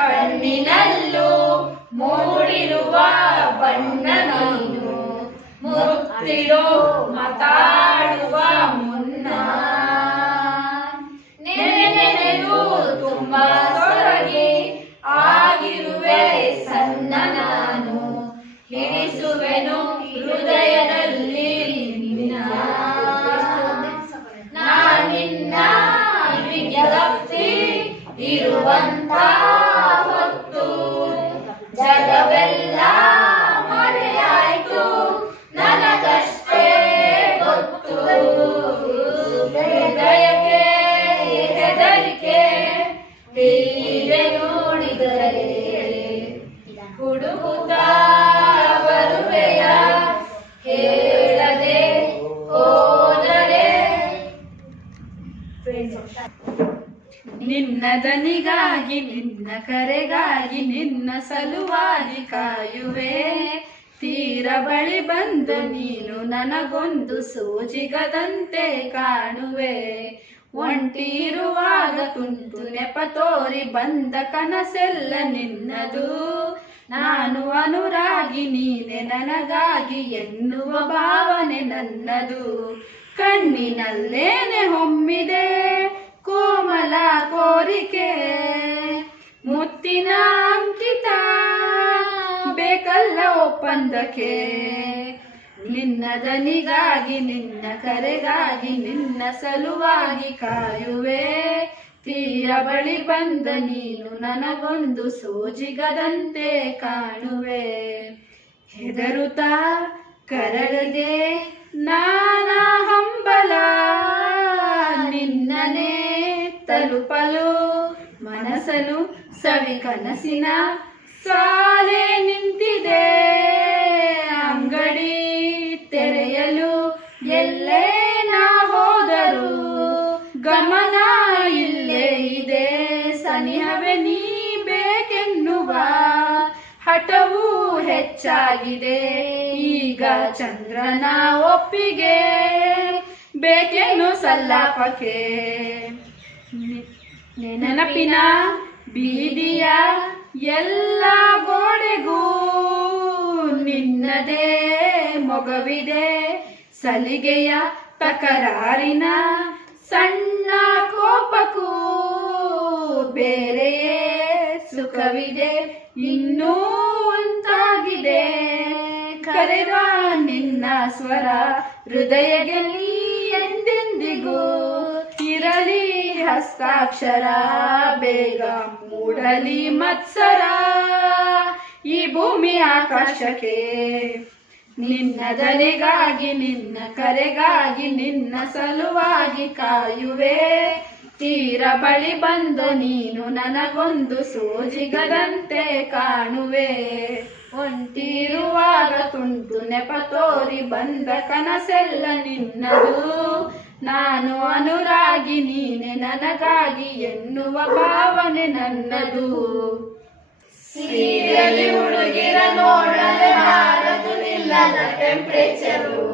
ಕಣ್ಣಿನಲ್ಲೂ ಮೂಡಿರುವ ಬಣ್ಣ ನೀನು, ಮುತ್ತಿಡೋ ಮಾತಾಡುವ ಮುನ್ನ ನೆನೆದು ತುಂಬ ಸೊರಗಿ ಆಗಿರುವೆ ಸಣ್ಣ ನಾನು, ಹಿಡಿಸುವೆನು ಹೃದಯದಲ್ಲಿ ನಿನ್ನ. ನಾನಿನ್ನ ವಿಜ್ಞಪ್ತಿ ಇರುವಂತ ಹೊತ್ತು ಜಗವೆಲ್ಲ ಮರೆಯಾಯ್ತು ನನಗಷ್ಟೇ ಗೊತ್ತು. ಹೃದಯಕ್ಕೆ ಹೆದರಿಕೆ ಹೀಗೆ ನೋಡಿದರೆ ಹುಡುಕುತ್ತಾ ಬರುವೆಯ ಹೇಳದೆ ಹೋದರೆ. ನಿನ್ನ ದನಿಗಾಗಿ ನಿನ್ನ ಕರೆಗಾಗಿ ನಿನ್ನ ಸಲುವಾಗಿ ಕಾಯುವೆ, ತೀರ ಬಳಿ ಬಂದು ನೀನು ನನಗೊಂದು ಸೋಜಿಗದಂತೆ ಕಾಣುವೆ. ಒಂಟಿ ಇರುವಾಗ ತುಂಟು ನೆಪ ತೋರಿ ಬಂದ ಕನಸೆಲ್ಲ ನಿನ್ನದು, ನಾನು ಅನುರಾಗಿ ನೀನೆ ನನಗಾಗಿ ಎನ್ನುವ ಭಾವನೆ ನನ್ನದು. ಕಣ್ಣಿನಲ್ಲೇನೆ ಹೊಮ್ಮಿದೆ ಕೋಮಲ ಕೋರಿಕೆ, ಮುತ್ತಿನ ಅಂಕಿತ ಬೇಕಲ್ಲ ಒಪ್ಪಂದಕ್ಕೆ. ನಿನ್ನ ದನಿಗಾಗಿ ನಿನ್ನ ಕರೆಗಾಗಿ ನಿನ್ನ ಸಲುವಾಗಿ ಕಾಯುವೆ, ತೀರ ಬಳಿ ಬಂದ ನೀನು ನನಗೊಂದು ಸೋಜಿಗದಂತೆ ಕಾಣುವೆ. ಹೆದರುತ್ತಾ ಕರಳಿದೆ ನಾನಾ ಹಂಬಲ, ನಿನ್ನನೆ ತಲುಪಲು ಮನಸ್ಸಲು ಸವಿ ಕನಸಿನ ಸಾಲೆ ನಿಂತಿದೆ. ಅಂಗಡಿ ತೆರೆಯಲು ಎಲ್ಲೇ ನಾ ಹೋದರೂ ಗಮನ ಇಲ್ಲೇ ಇದೆ. ಸನಿಹವೇ ನೀ ಬೇಕೆನ್ನುವ ಹಠವೂ ಹೆಚ್ಚಾಗಿದೆ. ಈಗ ಚಂದ್ರನ ಒಪ್ಪಿಗೆ ಬೇಕೆನ್ನು ಸಲ್ಲಾಪಕ್ಕೆ. ನೆನಪಿನ ಬೀದಿಯ ಎಲ್ಲ ಗೋಡೆಗೂ ನಿನ್ನದೇ ಮೊಗವಿದೆ. ಸಲಿಗೆಯ ತಕರಾರಿನ ಸಣ್ಣ ಕೋಪಕ್ಕೂ ಬೇರೆಯೇ ಸುಖವಿದೆ. ಇನ್ನೂ ಒಂದಾಗಿದೆ ಕರೆದ ನಿನ್ನ ಸ್ವರ, ಹೃದಯದಲ್ಲಿ ಎಂದೆಂದಿಗೂ ಇರಲಿ ಹಸ್ತಾಕ್ಷರ. ಬೇಗ ಮೂಡಲಿ ಮತ್ಸರ ಈ ಭೂಮಿ ಆಕಾಶಕ್ಕೆ. ನಿನ್ನ ದನಿಗಾಗಿ ನಿನ್ನ ಕರೆಗಾಗಿ ನಿನ್ನ ಸಲುವಾಗಿ ಕಾಯುವೆ, ತೀರ ಬಳಿ ಬಂದು ನೀನು ನನಗೊಂದು ಸೋಜಿಗದಂತೆ ಕಾಣುವೆ. ಒಂಟಿರುವಾಗ ತುಂಟು ನೆಪ ತೋರಿ ಬಂದ ಕನಸೆಲ್ಲ ನಿನ್ನದು, ನಾನು ಅನುರಾಗಿ ನೀನೆ ನನಗಾಗಿ ಎನ್ನುವ ಭಾವನೆ ನನ್ನದು. ಸೀರೆಯಲ್ಲಿ ಹುಡುಗಿರ ನೋಡಲು ಹಾರದು ನಿಲ್ಲದ ಟೆಂಪರೇಚರು,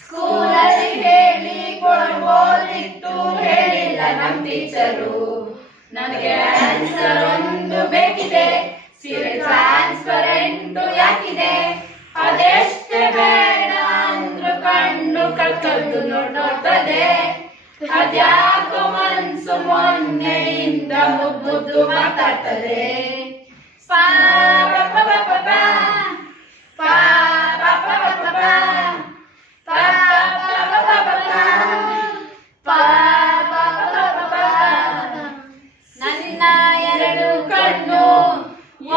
ಸ್ಕೂಲಲ್ಲಿ ಹೇಳಿ ಕೊಡ್ಬೋದಿತ್ತು ಹೇಳಿಲ್ಲ ನಮ್ ಟೀಚರು. ನನಗೆ ಆನ್ಸರ್ ಒಂದು ಬೇಕಿದೆ, ಸೀರೆ ಟ್ರಾನ್ಸ್ಪರೆಂಟ್ ಯಾಕಿದೆ, ಅದೆಷ್ಟೇ ಬೇಡ ಅಂದ್ರು ಕಣ್ಣು ಕಳ್ಕೊಂಡು ನೋಡ್ತದೆ. ಅದ್ಯಾಕೋ ಮನ್ಸು ಮೊನ್ನೆಯಿಂದ ಮುದ್ದು ಮಾತಾಡ್ತದೆ. ನನ್ನ ಎರಡು ಕಣ್ಣು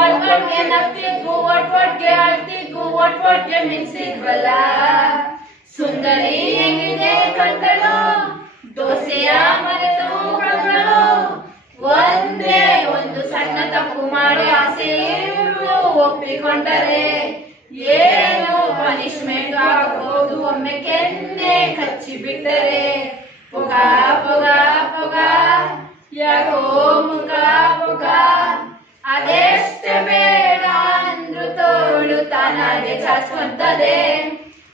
ಒಟ್ಗೆ ನಗ್ತಿದ್ವು ಒಟ್ಗೆ ಅಳ್ತಿದ್ವು ಒಟ್ಗೆ ಮಿನ್ಸಿದ್ವಲ್ಲ. ಸುಂದರಿ ಹೆಂಗಿದೆ ಕಣ್ಗಳು, ದೋಸೆಯ ಮರೆತು ಕಣ್ಗಳು. ಒಂದೇ ಒಂದು ಸಣ್ಣ ತಪ್ಪು ಮಾಡಿ ಆಸೆ ಒಪ್ಪಿಕೊಂಡರೆ ಏನು ಪನಿಷ್ಮೆಂಟ್ ಆಗೋದು ಒಮ್ಮೆ ಕೆನ್ನೆ ಕಚ್ಚಿ ಬಿಟ್ಟರೆ. ಪುಗ ಪುಗ ಪುಗ ಯಾಕೋ ಮುಗ ಪುಗ, ಅದೆಷ್ಟೇ ಬೇಡ ಅಂದ್ರು ತೋಳು ತಾನಾಗೆ ಚಾಚ್ಕೊಂತದೆ.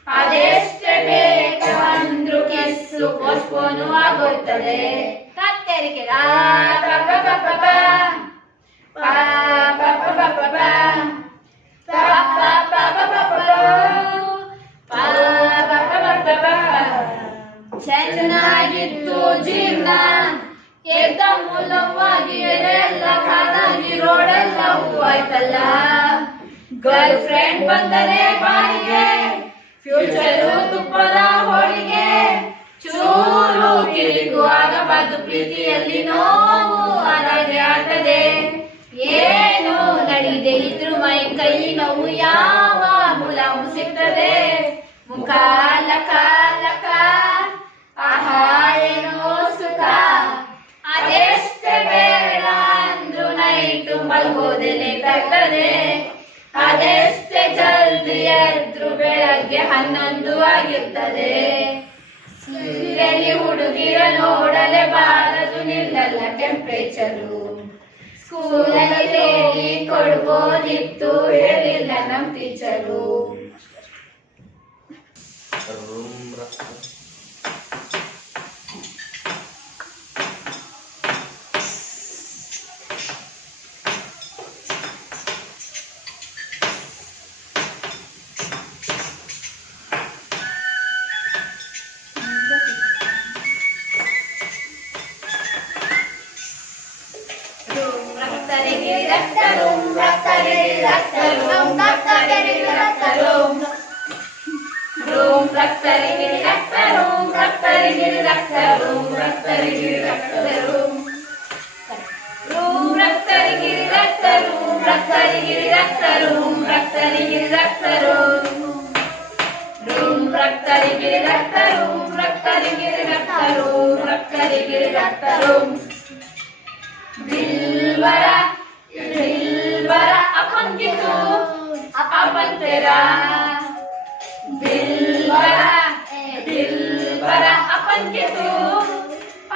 ಅದೆಷ್ಟೇ ಬೇಕಂದ್ರು ಕಿಸ್ಸು ಪೋಸ್ಟ್ಪೋನು ಆಗೋಯ್ತದೆ. ಕತ್ತರಿಕೆ ಚೆನ್ನಾಗಿತ್ತು ಜೀವನ ಎದ್ದ ಮೂಲವಾಗಿ ಎಲ್ಲ ಕಾದಾಗಿ ರೋಡೆಲ್ಲ ಹೂವಾಯ್ತಲ್ಲ. ಗರ್ಲ್ ಫ್ರೆಂಡ್ ಬಂದರೆ ಬಾಯಿಗೆ ಫ್ಯೂಚರು ತುಪ್ಪದ ಹೋಳಿಗೆ. ಚೂರು ಕಿರಿಗೂ ಆಗಬಾರ್ದು ಪ್ರೀತಿಯಲ್ಲಿ ನೋವು ಅದಾಗೆ ಆಟದೆ. ಏನು ನಡಿದೆ ಇದ್ರು ಮೈ ಕೈ ನೋವು ಯಾವ ಮುಲಾಮು ಸಿಗ್ತದೆ. ಮುಖ ಲಕ ಲಕ ಆಹಾ ಏನೋ ಸುಖ. ಅದೆಷ್ಟೇ ಬೇಡ ಅಂದ್ರು ನೈಟು ಮಲ್ಗೋದೆಲೆ ತರ್ತದೆ. ಅದೆಷ್ಟೇ ಜಲ್ದಿ ಎದ್ರು ಬೆಳಗ್ಗೆ 11 ಆಗಿರ್ತದೆ. ಸೀರೆಲಿ ಹುಡುಗಿರ ನೋಡಲೇಬಾರದು ನಿಲ್ಲಲ್ಲ ಟೆಂಪರೇಚರು. ಸ್ಕೂಲಲ್ಲಿ ಹೇಳಿ ಕೊಡ್ಬೋದಿತ್ತು ಹೇಳಿಲ್ಲ ನಮ್ ಟೀಚರು. दिलबरा अपन की तू अपन तेरा. दिलबरा अपन की तू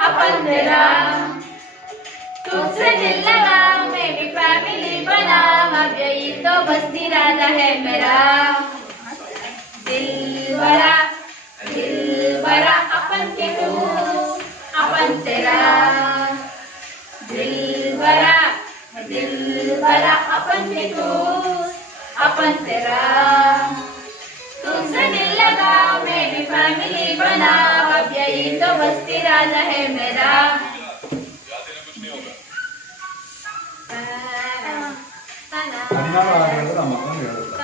अपन तेरा. तुझसे दिल लगा मैं भी फैमिली बना. अब यही तो बस इरादा है मेरा. दिलबरा अपन की तू अपन तेरा. दिलबरा अपन की तू अपन तेरा. तुझसे दिल लगा मैं भी फैमिली बना. अब यही तो बस इरादा है मेरा. ಕನ್ನಡ ಆಗೋದು ನಮ್ಮ ಅಪ್ಪನಿಗೆ ಹೇಳುತ್ತೆ.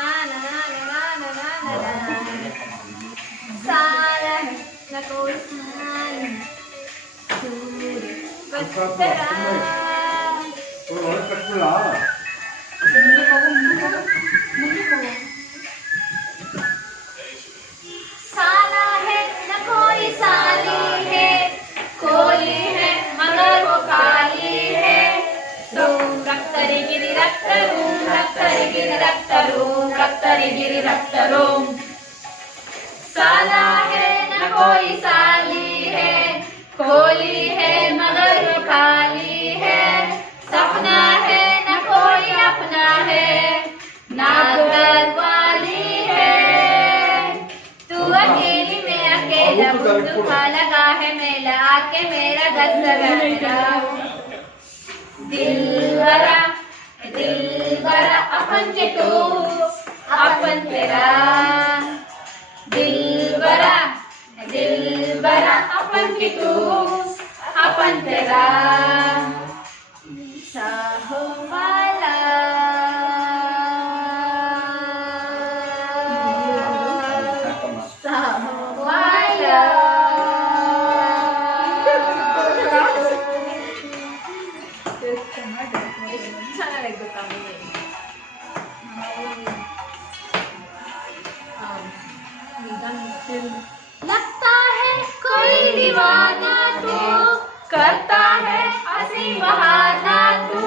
साला है न कोई साली है. कोली है मगर वो काली है. रूम रक्तरी गिरी रक्त रूम रक्तरी गिरी रक्त रूम रक्तरी गिरी रक्त रूम. साला है न कोई साली है. कोली है मगर वो काली है. सपना है न कोई अपना है. ना घर वाली है. तू अकेली में अकेला दुखा लगा है मेला. आके मेरा घर सगा. दिलबरा अपन के तू अपन तेरा. दिलबरा अपन की तू अपन तेरा. साहो वाला लगता है कोई दीवाना तू. करता है हंसी बहाना तू.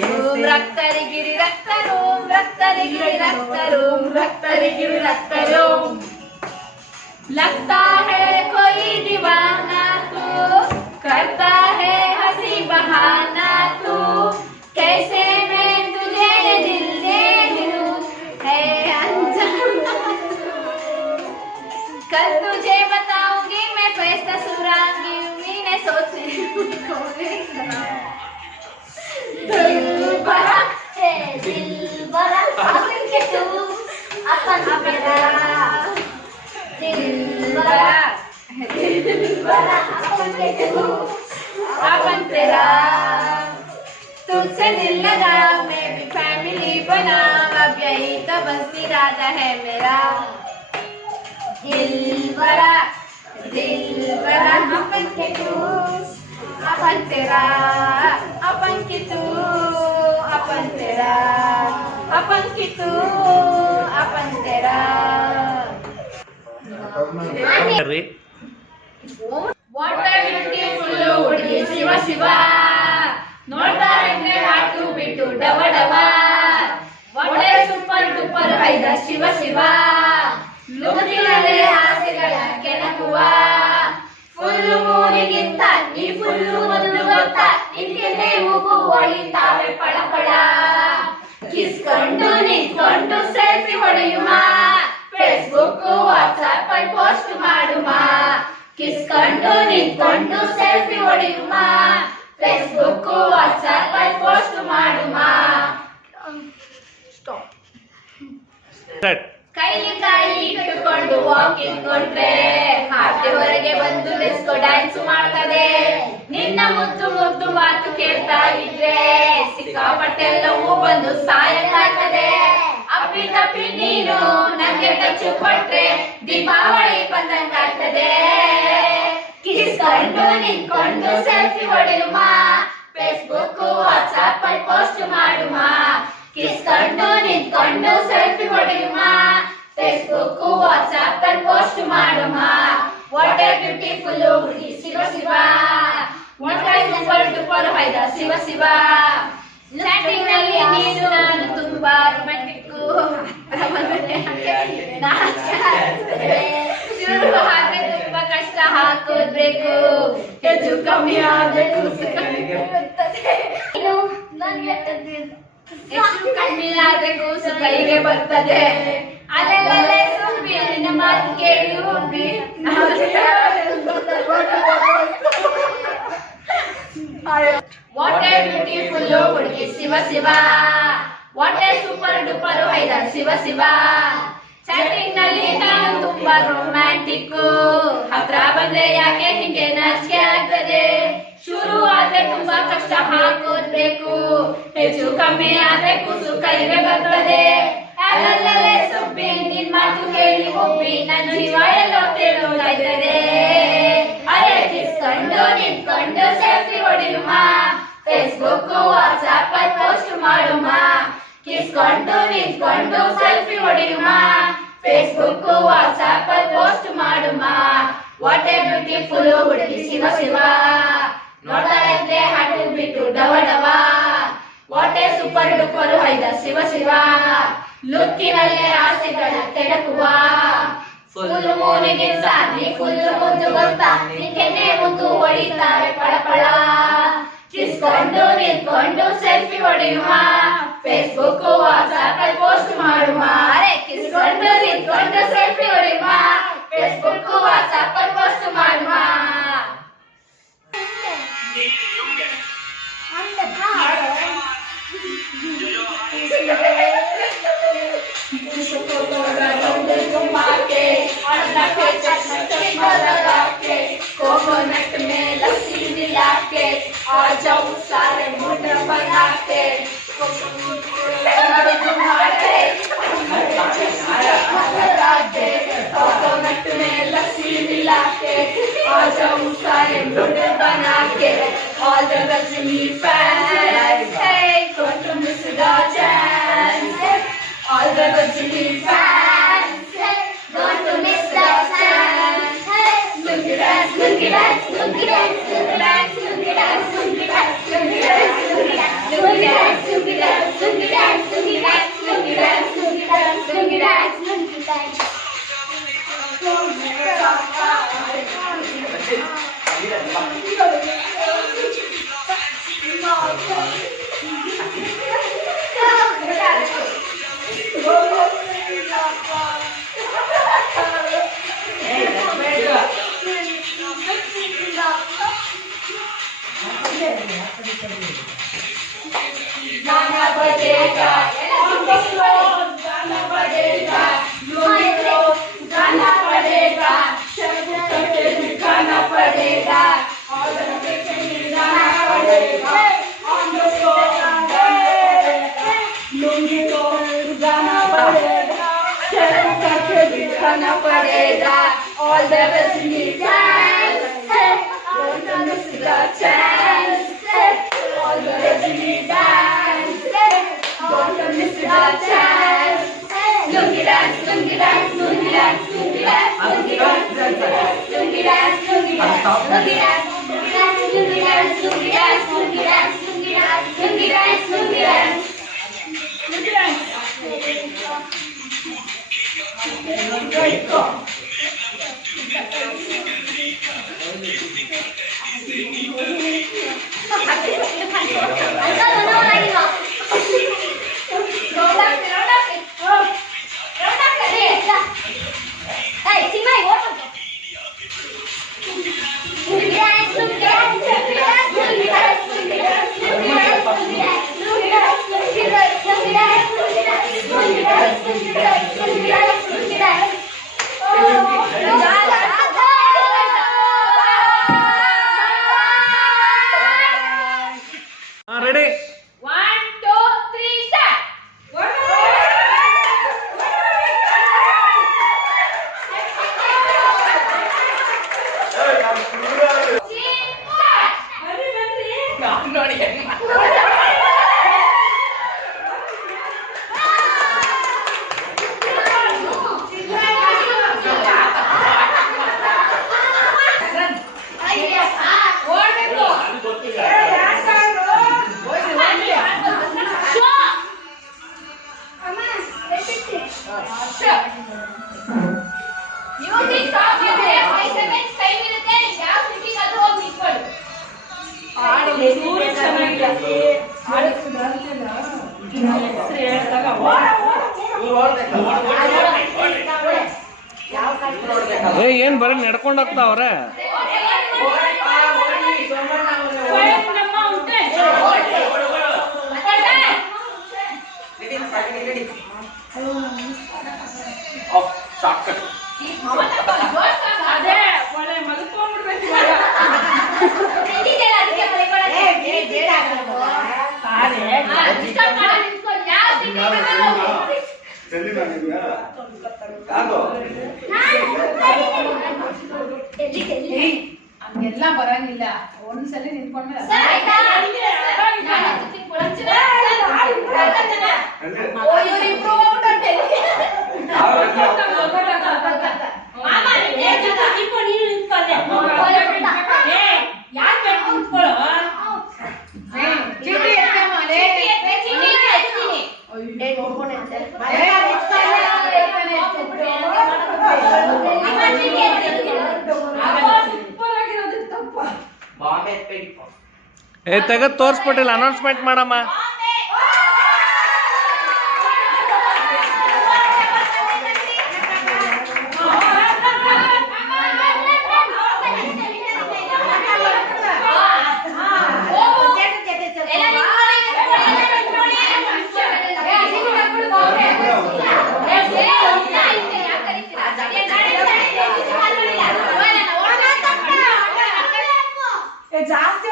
रूम रक्तरी गिरी रक्त रूम रक्तरी गिरी रक्त रूम रक्तरी गिरी रक्त रूम. लगता है कोई दीवाना तू. करता है हंसी बहाना तू. कैसे मैं तुझे दिल दे दूं. है कल तुझे बताऊंगी मैं फैसला सुरांगी मीने सोचे दिल भरा है दिल भरा अपन के तू अपन मेरा दिल भरा अपन के तू अपन तेरा तुझसे दिल लगा मैं भी फैमिली बना अब यही तो बस इरादा है मेरा दिल भरा अपन के तू अपन तेरा अपन की तू अपन तेरा अपन की तू अपन तेरा What a beautiful ಹುಡುಗಿ ಶಿವ ಶಿವ ನೋಡ್ತಾ ಇದ್ರೆ ಹಾಟು ಬಿಟ್ಟು ಡವ ಡವ ಒಳ್ಳೆ ಸೂಪರ್ ಡೂಪರ್ ಐದ ಶಿವ ಶಿವ ಲುಕಿನಲ್ಲೇ ಆಸೆಗಳ ಕೆಣಕುವ ಫುಲ್ಲು ಮೂರಿಗಿಂತ ನೀ ಫುಲ್ಲು ಒಂದು ಗೊತ್ತ ನಿನ್ಗೆ ಮೂಗು ಹೊಳಿತಾವೆ ಪಳ ಪಳ ಕಿಸ್ಕೊಂಡು ನಿಂತ್ಕೊಂಡು ಸೆಲ್ಫಿ ಹೊಡೆಯುಮ ಫೇಸ್ಬುಕ್ ವಾಟ್ಸ್ಆಪ್ ಅಲ್ಲಿ ಪೋಸ್ಟ್ ಮಾಡುಮ ಕಿಸ್ಕೊಂಡು ನಿಂತ್ಕೊಂಡು ಸೆಲ್ಫಿ ಹೊಡೆಯುಮ ಫೇಸ್ಬುಕ್ ವಾಟ್ಸ್ಆಪ್ ಅಲ್ಲಿ ಪೋಸ್ಟ್ ಮಾಡುಮ ಕೈಲಿ ಕಾಯಿ ಇಟ್ಟುಕೊಂಡು ವಾಕಿಂಗ್ ಕೊಟ್ರೆ ಹಾಗೆ ಹೊರಗೆ ಬಂದು ಡಿಸ್ಕೋ ಡ್ಯಾನ್ಸ್ ಮಾಡ್ತದೆ ನಿನ್ನ ಮುದ್ದು ಮುದ್ದು ಮಾತು ಕೇಳ್ತಾ ಇದ್ರೆ ಸಿಕ್ಕಾಪಟ್ಟೆಲ್ಲವೂ ಬಂದು ಸಾಯಲಾಗ್ತದೆ ಅಪ್ಪಿ ತಪ್ಪಿ ನೀನು ನಂಗೆ ಟಚ್ ಕೊಟ್ರೆ ದೀಪಾವಳಿ ಬಂದಂಗಾಗ್ತದೆ ಕಿಸ್ಕೊಂಡು ನಿಂತ್ಕೊಂಡು ಸೆಲ್ಫಿ ಹೊಡೆಯುಮ ಫೇಸ್ಬುಕ್ ವಾಟ್ಸ್ಆಪ್ ಅಲ್ಲಿ ಪೋಸ್ಟ್ ಮಾಡುಮ ಕಿಸ್ಕೊಂಡು ನಿಂತ್ಕೊಂಡು ಸೆಲ್ಫಿ ಹೊಡೆಯುಮ ಫೇಸ್ಬುಕ್ ವಾಟ್ಸ್ಆಪ್ ಅಲ್ಲಿ ಪೋಸ್ಟ್ ಮಾಡುಮ ವಾಟ್ ಎ ಬ್ಯೂಟಿಫುಲ್ ಹುಡುಗಿ Shiva Shiva what a super duper ಹೈದ ಶಿವ ಶಿವ ಚಾಟಿಂಗ್ ನಲ್ಲಿ ನೀನು ನಾನು ತುಂಬಾ ರೊಮ್ಯಾಂಟಿಕ್ ಶುರು ಆದ್ರೆ ತುಂಬಾ ಕಷ್ಟ ಹಾಕೋದ್ಬೇಕು ಹೆಚ್ಚು ಕಮ್ಮಿ ಆದ್ರೆ ಹೆಚ್ಚು ಕಮ್ಮಿ ಆದ್ರೆ ಕೂಸು ಕೈಗೆ ಬರ್ತದೆ ಅಲ್ಲೇ ಸುಬ್ಬಿ ನಿನ್ನ ಮಾತು ಕೇಳಿ ಉಬ್ಬಿ ವಾಟ್ ಎ ಬ್ಯೂಟಿಫುಲ್ ಹುಡುಗಿ Shiva Shiva what a super duper ಹೈದ ಶಿವ ಶಿವ ಚಾಟಿಂಗ್ ನಲ್ಲಿ ನಾನು ತುಂಬಾ ರೊಮ್ಯಾಂಟಿಕ್ ಹತ್ರ ಬಂದ್ರೆ ಯಾಕೆ ಹಿಂಗೆ ನಾಚಿಕೆ ಆಗ್ತದೆ ಶುರು ಆದ್ರೆ ತುಂಬಾ ಕಷ್ಟ ಹಾಕೋದ್ಬೇಕು ಹೆಚ್ಚು ಕಮ್ಮಿ ಆದ್ರೆ ಕೂಸು ಕೈಗೆ ಬರ್ತದೆ ಅಲ್ಲಲ್ಲೇ ಸುಬ್ಬಿ ನಿನ್ ಮಾತು ಕೇಳಿ ಒಬ್ಬಿ ನನ್ನ ಜೀವ ಎಲ್ಲೋ ತೇಲೋಗಾಯ್ತದೆ ಅರೆ ಕಿಸ್ಕೊಂಡು ನಿಂತ್ಕೊಂಡು ಸೆಲ್ಫಿ ಹೊಡೆಯುಮ ಫೇಸ್ಬುಕ್ ವಾಟ್ಸ್ಆಪ್ ಅಲ್ಲಿ ಪೋಸ್ಟ್ ಮಾಡುಮ ಕಿಸ್ಕೊಂಡು ನಿಂತ್ಕೊಂಡು ಸೆಲ್ಫಿ ಹೊಡೆಯುಮ ಫೇಸ್ಬುಕ್ ವಾಟ್ಸ್ಆಪ್ ಅಲ್ಲಿ ಪೋಸ್ಟ್ ಮಾಡುಮ ವಾಟ್ ಎ ಬ್ಯೂಟಿಫುಲ್ ಹುಡುಗಿ ಶಿವ ಶಿವ ನೋಡ್ತಾ ಇದ್ರೆ ಹಾಟು ಬಿಟ್ಟು ಡವ ಡವ ವಾಟ್ ಎ ಸೂಪರ್ ಡೂಪರ್ ಹೈದ ಶಿವ ಶಿವ ಲುಕ್ಕಿನಲ್ಲೇ ಆಸೆಗಳ ಕೆಣಕುವ ಫುಲ್ ಮೂನಿಗಿಂತ ನೀ ಫುಲ್ ಮುದ್ದು ಗೊತ್ತಾ ನಿನ್ಗೆ ಮುದ್ದು ಹೊಡಿತಾರೆ ಪಳ ಪಳ ಕಿಸ್ಕೊಂಡು ನಿಂತ್ಕೊಂಡು ಸೆಲ್ಫಿ ಹೊಡೆಯುಮ ಫೇಸ್ಬುಕ್ ವಾಟ್ಸ್ಆಪ್ ಅಲ್ಲಿ ಪೋಸ್ಟ್ ಮಾಡುಮ ಅರೆ ಕಿಸ್ಕೊಂಡು ನಿಂತ್ಕೊಂಡು ಸೆಲ್ಫಿ ಹೊಡೆಯುಮ ಫೇಸ್ಬುಕ್ ವಾಟ್ಸ್ಆಪ್ ಅಲ್ಲಿ ಪೋಸ್ಟ್ ಮಾಡುಮ कोकोनट में लस्सी मिला के आ जाओ सारे मुंड बना के कोकोनट में लस्सी मिला के आ जाओ सारे मुंड बना के all the Rajni fans hey don't miss the chance all the Rajni fans hey don't miss the chance hey look at us look at us look at us look at us look at us look at us look at us look at us look at us look at us look at us look at us look at us look at us look at us look at us गाना बजेगा on the floor गाना बजेगा लोगे तो गाना पड़ेगा सब करके दिखाना पड़ेगा और गाना पड़ेगा on the floor लोगे तो गाना पड़ेगा सब करके दिखाना पड़ेगा all the rest need dance don't miss the chance all the rest need dance don't miss the chance lungi dance lungi dance lungi dance lungi dance lungi dance lungi dance lungi dance lungi dance lungi dance lungi dance lungi dance lungi dance lungi dance lungi dance lungi dance lungi dance ready 1 2 3 start Music stop ಮಾಡಿದ್ರೆ 5 seconds time ಇರುತ್ತೆ ಯಾವ ಸಿಟಿಗೆ ಅದು ಹೋಗಿ ನಿಂತ್ಕೊಳ್ಳಿ ಏನ್ ಬರೀ ನಡ್ಕೊಂಡು ಹೋಗ್ತಾವ್ರೆ ಅದೇ ಒಳ್ಳೆ ಮಲ್ಕೊಂಡ್ಬಿಡ್ಬೇಕು ಹಂಗೆಲ್ಲ ಬರಂಗಿಲ್ಲ ಒಂದ್ಸಲಿ ನಿಂತ್ಕೊಂಡ್ಮೇಲೆ ಏ ತೆಗೆದು ತೋರಿಸ್ಬಿಟ್ಟಿಲ್ಲ ಅನೌನ್ಸ್ಮೆಂಟ್ ಮಾಡಮ್ಮ ಜಾಸ್ತಿ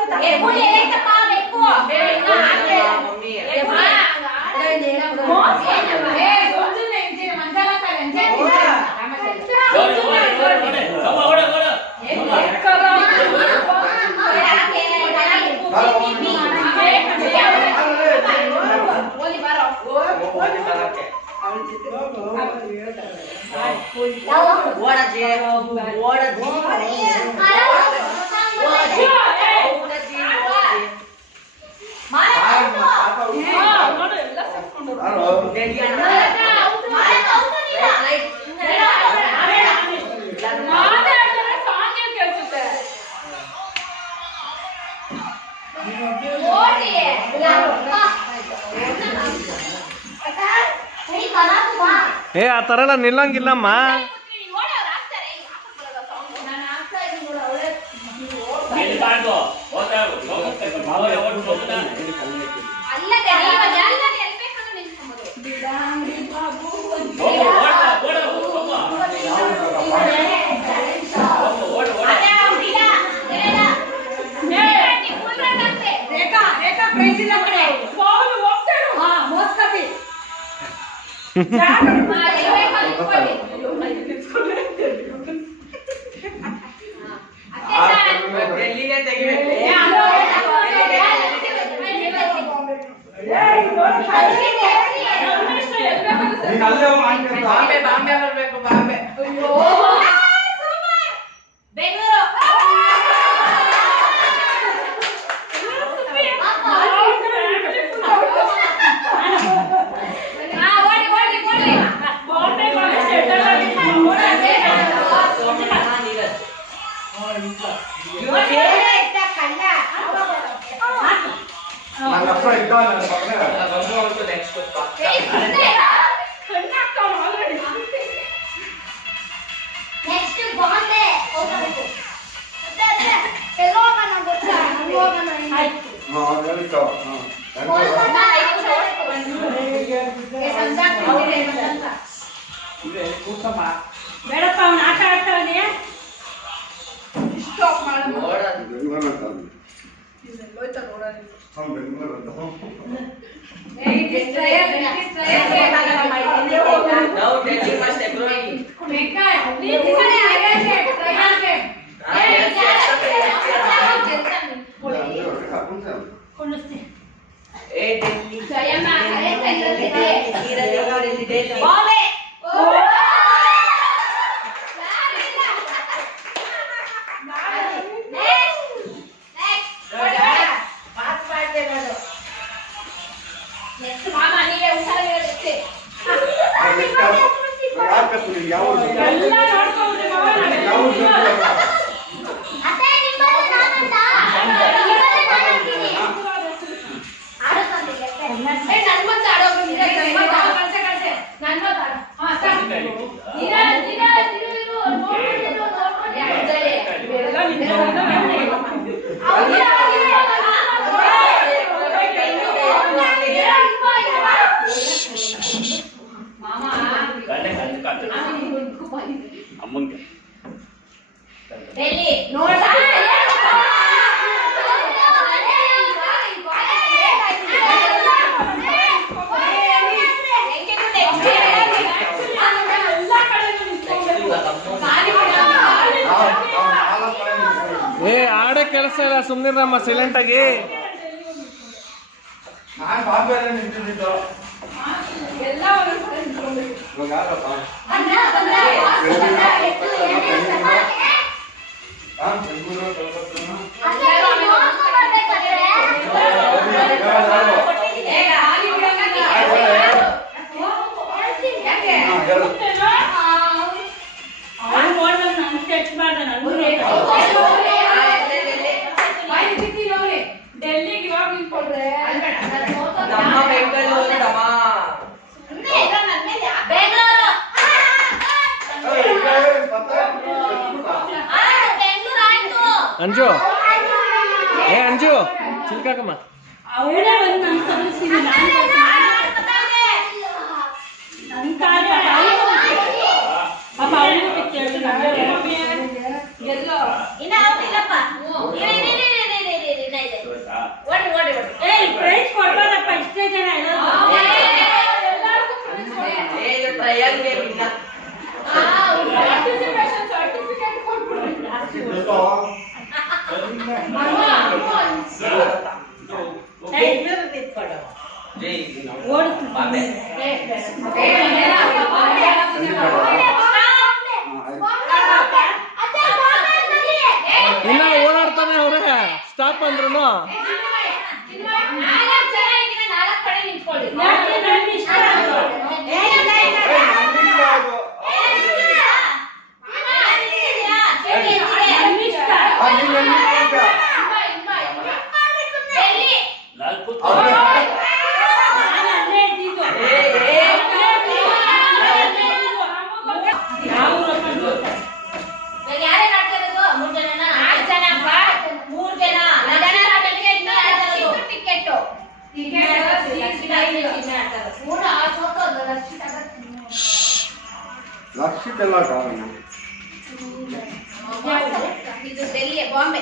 ಏ ಆ ಥರ ಎಲ್ಲ ನಿಲ್ಲಂಗಿಲ್ಲಮ್ಮ ಅಲ್ಲದೆ ಇವಾಗ ಎಲ್ಲರೂ ಎಲ್ಲಿ ಬೇಕಾದ್ರೂ ನಿಂತ್ಕೊಂಬೋದು. ಅದೇ ಅವ್ರಿಲ್ಲ, ಬೇಡ. ನೀ full run ಅಂತೆ. ರೇಖಾ ಪ್ರೈಸ್ ಇಲ್ಲ ಕಡೆ ಫಾಲ್ ಹೋಗ್ತಾಳು. ಹಾ ಮೋಸ್ಕತಿ ಎಲ್ಲಿ ಬೇಕಾದ್ರೂ ನಿಂತ್ಕೊಳ್ಳಿ. ಡೆಲ್ಲಿಗೆ ತೆಗಿಬೇಕು. ನೀನ್ ಅಲ್ಲೇ ಹೋಗ್ ಮಾಡ್ಕೊಂತ. ಬಾಂಬೆ ಬರ್ಬೇಕು ಬಾಂಬೆ. ಬೆಂಗಳೂರು. ನನ್ನ ಹತ್ರ ಇದ್ದ ನನ್ನ ಪಕ್ಕನೆ. ನೆಕ್ಸ್ಟ್ ಬಾಂಬೆ ಹೋಗಬೇಕು. ಎಲ್ಲೋ ಹೋಗೋಣ ಗೊತ್ತಾ? ಅಲ್ಲಿ ಹೋಗೋಣ. ಆಯ್ತು. ಹಾ ಹೇಳಿಕೋ. ಬೇಡಪ್ಪ ಅವ್ನು ಆಟ ಆಡ್ತಾನೆ. ಸ್ಟಾಪ್ ಮಾಡು. ಬೆಂಗಳೂರು ಅಂತ ಅಂದ್ವಿ. ಅವ್ನು ಬೆಂಗಳೂರು ಅಂತ. ನಾವು ಡೆಲ್ಲಿ ಮಸ್ಟ್ ಎಬ್ರೋಯಿ. ಏ ಡೆಲ್ಲಿ ಜಯಮ್ಮ ಡೆಲ್ಲಿ ಬಾಂಬೆ. ನೆಕ್ಸ್ಟ್ ಮಾಮ ನೀವೇ ಹುಷಾರಾಗಿರೋದಕ್ಕೆ. ಯಾರ್ ಕತ್ತು ನಿಂಗೆ ಯಾವ ಊರು? ಎಲ್ಲ ನೋಡ್ಕೊಂಡ್ರೆ ಮಾವ ನಾನು ಯಾವ ಊರು ಗೊತ್ತಿಲ್ಲ. ಅತ್ತೆ ನಿಮ್ಮಲ್ಲಿ ನಾನಂತ ನಿಮ್ಮಲ್ಲಿ ನಾನಂತೀನಿ. ಆಡೋದಂತೆ ಏ ನನ್ನ ಮತ್ತೆ ಆಡೋ ಬಂದಿದೆ. ನನ್ನ ಮತ್ತೆ ಆಡೋ. ಹಾ ಸರ್. ದಿನ ತಿರುಗಿರು ನೋಡ್ಕೊಂಡು ಯಾರಿದ್ದಾರೆ? ಎಲ್ಲ ನಿಂತ್ಕೊಂಡು ಅಮ್ಮಂಗೆ ಡೆಲ್ಲಿ ನೋಡ್ತಾ ಏ ಆಡೋ ಕೆಲಸ ಇಲ್ಲ, ಸುಮ್ಮನಿರಮ್ಮ ಸೈಲೆಂಟ್ ಆಗಿ. ನಾನ್ ಬಾಂಬೆಲ್ಲೇ ನಿಂತಿದ್ದು. ಎಲ್ಲ ಇವಾಗ ಯಾರಪ್ಪ? ಬೆಂಗಳೂರು ಕಲ್ಕತ್ತಾನ. ಅವನು ನೋಡಿದ್ರೆ ನಾನು ಟಚ್ ಮಾಡ್ದೆ. ಡೆಲ್ಲಿಗೆ ಇವಾಗ ನಿಂತ್ಕೊಂಡ್ರೆ ನಮ್ಮ ಬೆಂಗಳೂರು ನಮ್ಮ ಬೆಂಗಳೂರು. ಅಂಜು, ಏ ಅಂಜು ಚಿಲ್ಕಾಕಮ್ಮ. ಅವಳೇ ಒಂದು ನನ್ನ ಕಲಿಸ್ತೀನಿ. ನನ್ನ ಕಾಲ ಪಾಪ ಅವಳು ಎಲ್ಲೋ ಇನ್ನ ಅವ್ರಿಲ್ಲಪ್ಪ. ಓಡಿ ಏಯ್ ಪ್ರೈಸ್ ಕೊಡ್ಬೋದಪ್ಪ, ಇಷ್ಟೇ ಜನ ಇರೋದು. ಏ ಟ್ರಯಲ್ಗೆ ಇಲ್ಲ ಸರ್ಟಿಫಿಕೇಟ್ ಕೊಟ್ಬಿಡ್ರಿ. ಜೈ ಓಡಿಸ್ತೀನಿ. ಬಾಂಬೆ ಇನ್ನ ಓಡಾಡ್ತಾನೆ ಅವ್ರೆ, ಸ್ಟಾಪ್ ಅಂದ್ರು. ನಾಲ್ಕು ಜನ ಇದ್ರೆ ನಾಲ್ಕು ಕಡೆ ನಿಂತ್ಕೊಳ್ಳಿ. ನನಗೆ ಇಷ್ಟ ಆಯ್ತು. ಲಾಲ್ಪುತ್ ನಾನು ಅಲ್ಲೇ ಇದ್ದಿದ್ದು. ಲಕ್ಷಕ್ಕೆಲ್ಲ ಕಾರಣ ಇದು ಡೆಲ್ಲಿ ಬಾಂಬೆ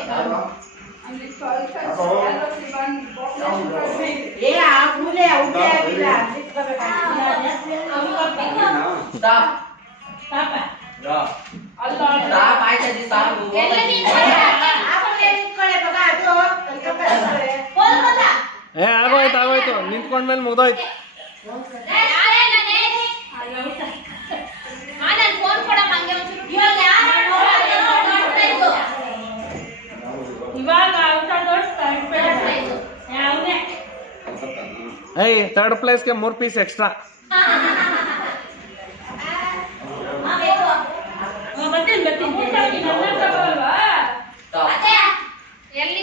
ಏ ಆ ಮೂಲೆ ಔಟೇ ಆಗಿಲ್ಲ ಸ್ಟಾಪ್ ಸ್ಟಾಪ್ ಆಯ್ತು ಅಜ್ಜಿ ಸಾಕು ಎಲ್ಲ ಆಗೋಯ್ತು ನಿಂತ್ಕೊಂಡ್ಮೇಲೆ ಮುಗ್ದೋಯ್ತು. ಫೋನ್ ಕೊಡಮ್ಮ ಹಂಗೆ ಒಂಚೂರು. ಇವಾಗ ಯಾರು ನೋಡ್ತಾ ಇದ್ದು? ಇವಾಗ ಔಟ್ ಯಾವನೇ ಥರ್ಡ್ ಪ್ಲೇಸ್ಗೆ 3 ಪೀಸ್ ಎಕ್ಸ್ಟ್ರಾ. ಅತ್ತೆ, ಎಲ್ಲಿ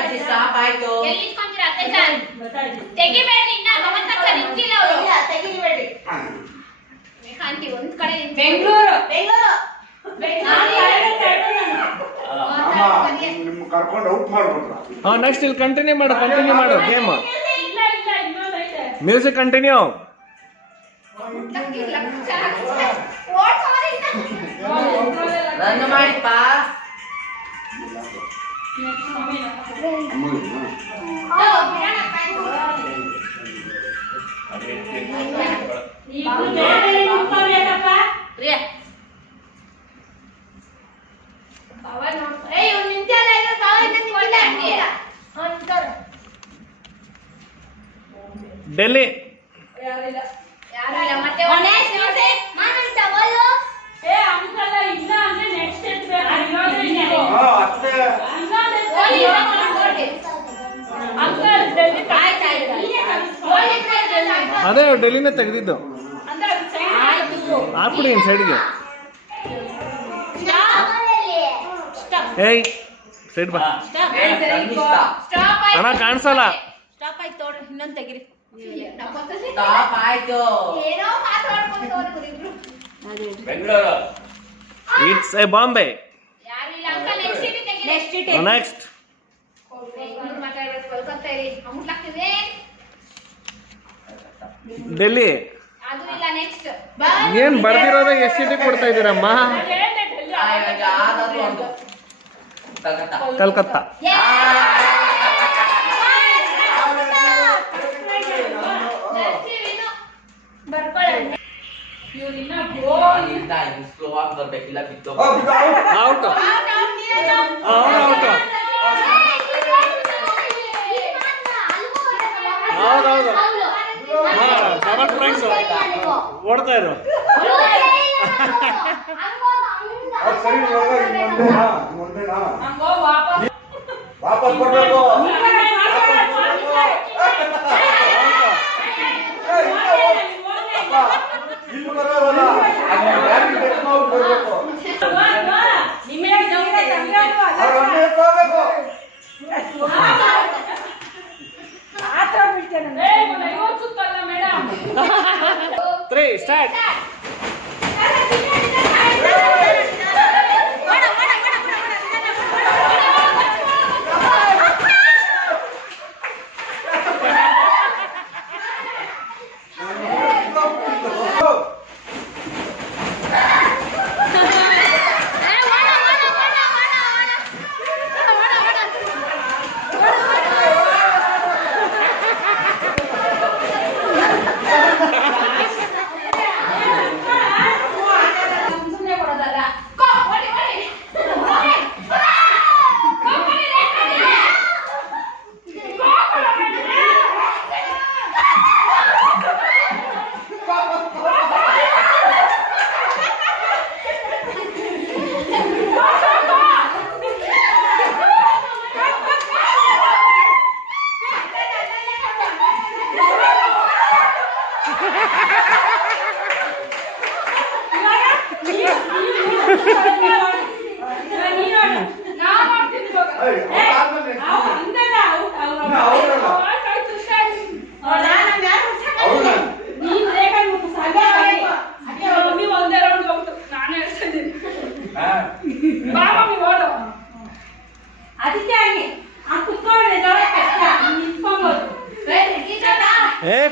ಅಜ್ಜಿ ಸ್ಟಾಪ್ ಆಯ್ತು ಎಲ್ಲಿ ನಿಂತ್ಕೊಂತೀರಾ ಅತ್ತೆ ಜಾನ್? ತೆಗಿಬೇಡಿ, ಇನ್ನ ಅವನ್ ತನಕ ನಿಂತಿಲ್ಲ ಅವ್ರು. ತೆಗಿಬೇಡಿ. ಆಂಟಿ ಒಂದ್ ಕಡೆ ನಿಂತು ಬೆಂಗಳೂರು ನಿಮ್ ಕರ್ಕೊಂಡು ಔಟ್ ಮಾಡ್ಬಿಟ್ರ. ನೆಕ್ಸ್ಟ್ ಇಲ್ಲಿ ಕಂಟಿನ್ಯೂ ಮಾಡು ಗೇಮ್. Music continue. ರನ್ ಮಾಡಿಪ್ಪ ಡೆಲ್ಲಿ ಅಷ್ಟೇ. ಅದೇ ಡೆಲ್ಲಿನೇ ತೆಗೆದಿದ್ದು. ಹಾಕ್ಬಿಡಿ ಇನ್ ಸೈಡ್ಗೆ. ಏಯ್ ಸೈಡ್ ಬಾ. ಅಣ್ಣ ಕಾಣಿಸಲ್ಲ. ಸ್ಟಾಪ್ ಆಯ್ತು ನೋಡ್ರಿ, ಇನ್ನೊಂದ್ ತೆಗಿರಿ. ಸ್ಟಾಪ್ ಆಯ್ತು ಏನೋ ಮಾತಾಡ್ಕೊಂಡು ಇಬ್ರು. Bengaluru it's a Bombay. ಯಾರು ಇಲ್ಲ ಅಂಕಲ್, ನೆಕ್ಸ್ಟ್ ಸೀಟ್ ತೆಗಿರಿ. ನೆಕ್ಸ್ಟ್ ಬೆಂಗಳೂರು ಮಾತಾಡ್ಬೇಕು, ಕೊಲ್ಕತ್ತಾ ಇರಿ, ಅಮೌಂಟ್ ಆಗ್ತಿದೆ. ಡೆಲ್ಲಿ. ಅದು ಇಲ್ಲ ನೆಕ್ಸ್ಟ್. ಏನ್ ಬರ್ದಿರೋದ ಎಷ್ಟು ಸೀಟಿಗೆ ಕೊಡ್ತಾ ಇದ್ದೀರಮ್ಮ? ಯಾವ್ದಾದ್ರು ಒಂದು ಕಲ್ಕತ್ತಾ. ಸ್ಲೋ ಆಗಿ ಬರ್ಬೇಕಿಲ್ಲ ಬಿತ್ತು ಔಟ್. ಹೌದೌದು. ಡಬಲ್ ಪ್ರೈಸ್ ಓಡ್ತಾ ಇರು. ಸರಿ, ಇವಾಗ ಇನ್ನೊಂದೇನಾ ವಾಪಸ್ ಬರ್ಬೇಕು. ಇಲ್ಲಿ ಬರೋದಲ್ಲ, ಬರ್ಬೇಕು. ಅವ್ರು ಒಂದೇ ಹೋಗ್ಬೇಕು. ಆತರ ಬಿಡ್ತೇನೆ 3 ಸ್ಟಾರ್ಟ್.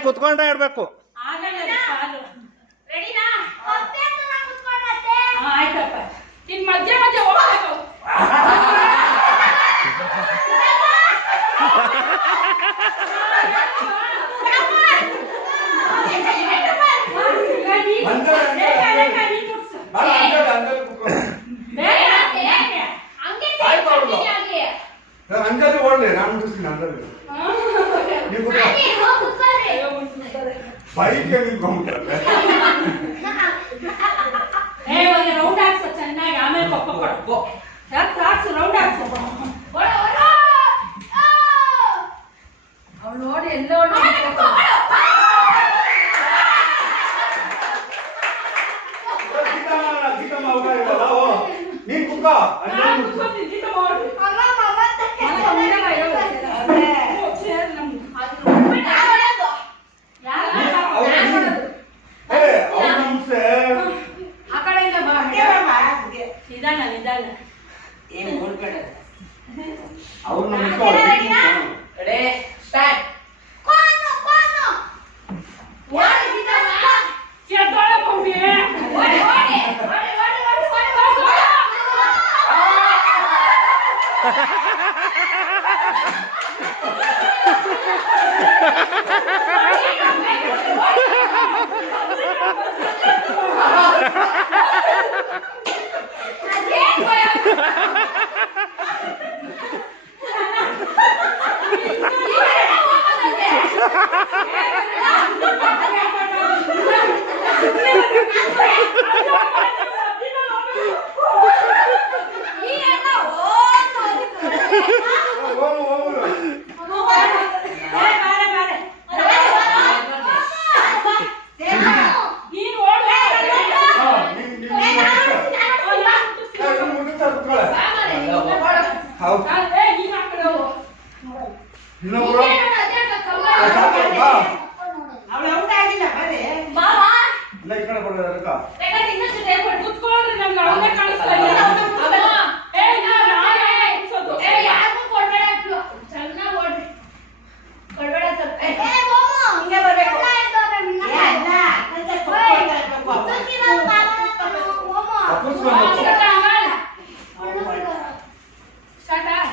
ಕುತ್ಕೊಂಡ್ರೆ ಆಡ್ಬೇಕು. ರೆಡಿನಾ? ಅಂಜಲಿ ಓಡ್ಲಿ ನಾನು ಮುಗಿಸ್ತೀನಿ ಅಂಜಲಿ ನೀವು ಬೈಕ್ಗೆ ನಿಂತ್ಕೊಂಡ್ಬಿಟ್ರೆ ರೌಂಡ್ ಹಾಕ್ಸ ಚೆನ್ನಾಗಿ ಆಮೇಲೆ ಪಪ್ಪ ಕೊಡು ಹಾಕ್ಸು ರೌಂಡ್ ಹಾಕ್ಸು ಅವ್ಳು ನೋಡಿ ಎಲ್ಲೋ ನೀನ್ ಕುಕ್ಕ ಆ ಕಡೆಯಿಂದ ಬಾ ನಿಧಾನ ನಿಧಾನ ಅವ್ರು ready start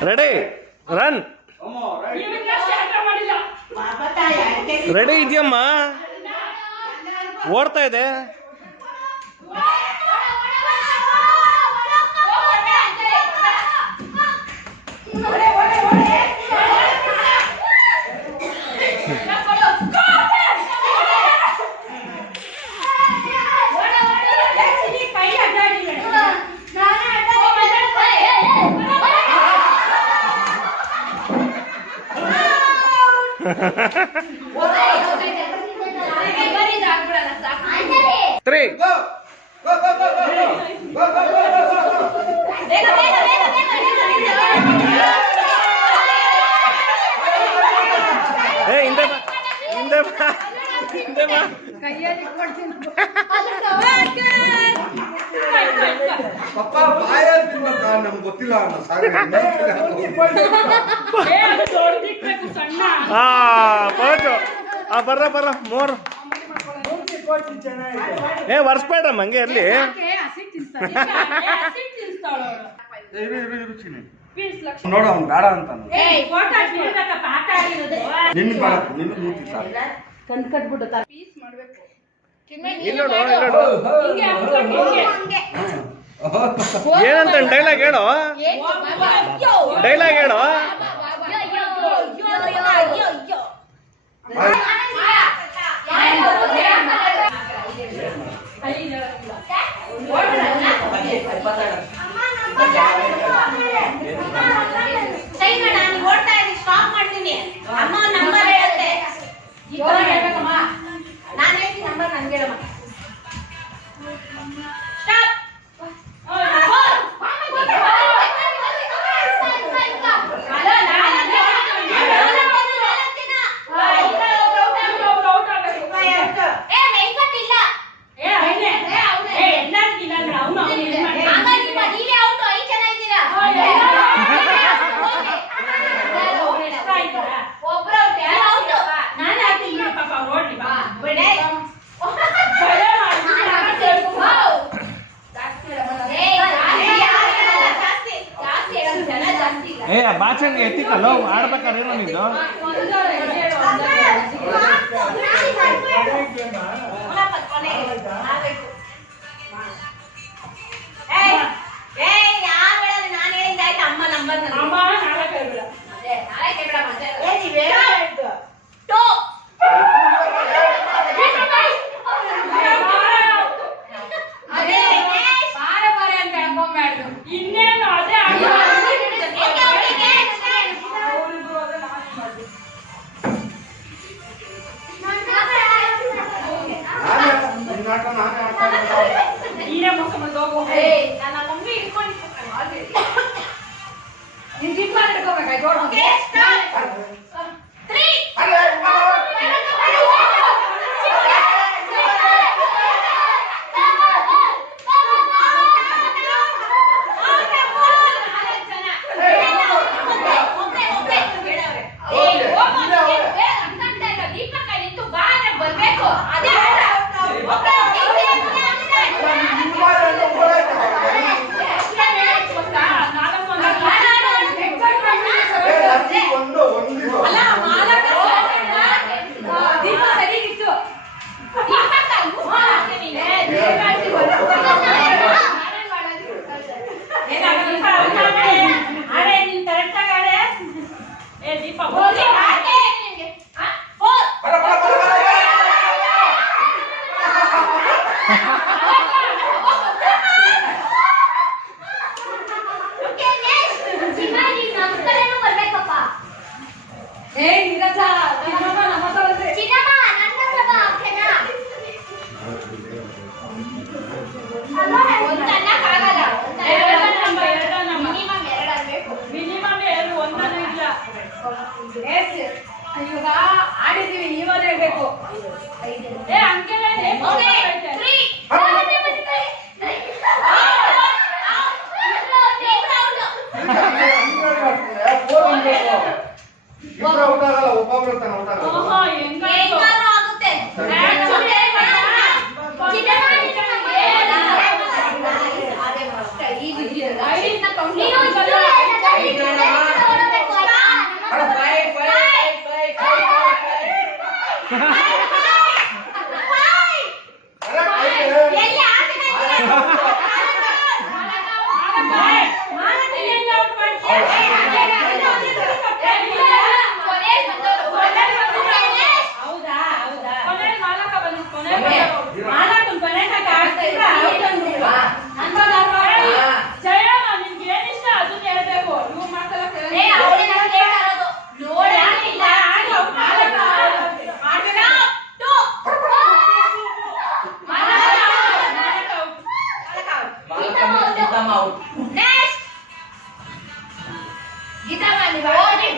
ready run ready ಇದೆಯಮ್ಮ ಓಡ್ತಾ ಇದೆ ತ್ರೀ ಏ ಹಿಂದೆ ಬಾ ಹಿಂದೆ ಬಾ ಹಿಂದೆ ಬಾ ಪಪ್ಪ ಬಾಯಲ್ಲಿ ತಿನ್ಬೇಕ ನಮ್ಗೆ ಗೊತ್ತಿಲ್ಲ ಸಾರಿ ಬೋದು ಬರ್ರ ಬರ್ರ ಮೋರ್ ಏ ವರ್ಷಬೇಡಮ್ಮ ಹಂಗೆ ಇರ್ಲಿ ನೋಡ ಅವ್ನು ಬೇಡ ಅಂತ ನಿನ್ನ ಬೇಡ ನಿನ್ನ ಮೂತಿ ಸಾಕು ಇಲ್ಲೋಡು ಇಲ್ಲೋಡು ಏನಂತ ಡೈಲಾಗ್ ಹೇಳೋ ಡೈಲಾಗ್ ಹೇಳೋ ಓಡ್ತಾ ಇದ್ದೀನಿ ಸ್ಟಾಪ್ ಮಾಡ್ತೀನಿ ಅಮ್ಮ ನಂಬರ್ ಹೇಳುತ್ತೆ ನಾನು ಹೇಳ್ತೀನಿ ನಂಬರ್ ನನ್ಗೆ ಹೇಳಮ್ಮ ಸ್ಟಾಪ್ ಏ ಬಾಚಂಗೆ ಎತ್ತಿಕಲ್ಲ ಆಡ್ಬೇಕಾದ್ರೆ ಏನೋ ನೀನು ಕೊನೆ ನೀನೇ ಮೋಸ ಮಾಡ್ದು ಹೋಗು. ನನ್ನ ಮಮ್ಮಿ ಇಟ್ಕೊಂಡು ನೀನ್ ಜಿಮ್ ಮಾಡಿ ಇಟ್ಕೋಬೇಕಾ ಜೋಡ ಇವಾಗ ಆಡಿದೀವಿ ನೀವೇ ಬೇಕು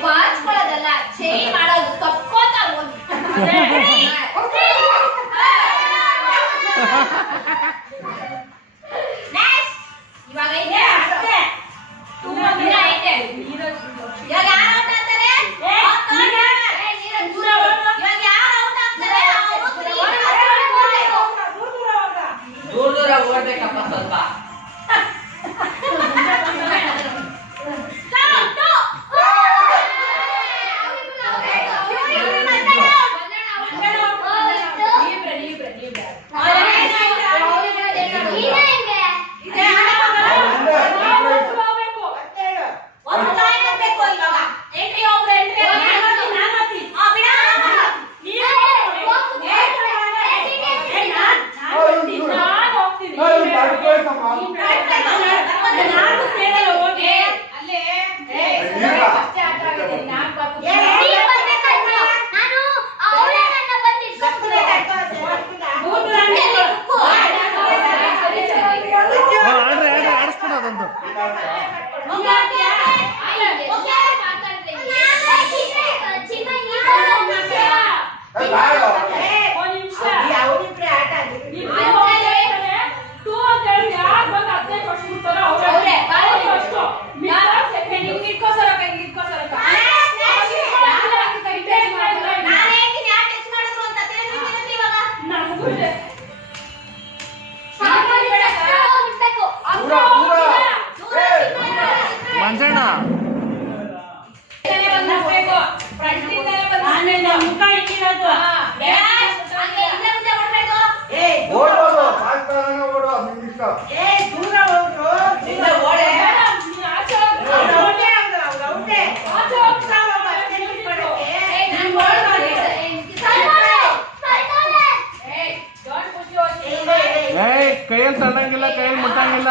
ಬಾಚ್ಕೊಳ್ಳೋದಲ್ಲ ಚೇಂಜ್ ಮಾಡೋದು ತಕ್ಕೋತ ಹೋಗಿ ಇವಾಗ ಐತೆ ಅಷ್ಟೇ ದಿನ ಐತೆ ಇವಾಗ ಯಾರು ಔಟ್ ಆಗ್ತಾರೆ ಇವಾಗ ಯಾರು ಔಟ್ ಆಗ್ತಾರೆ ದೂರ ದೂರ ಓಡ್ಬೇಕಪ್ಪ ಸ್ವಲ್ಪ ಮಂಜಣ್ಣ ಕೈಯಲ್ಲಿ ತಳ್ಳಂಗಿಲ್ಲ ಕೈಯಲ್ಲಿ ಮುಟ್ಟಂಗಿಲ್ಲ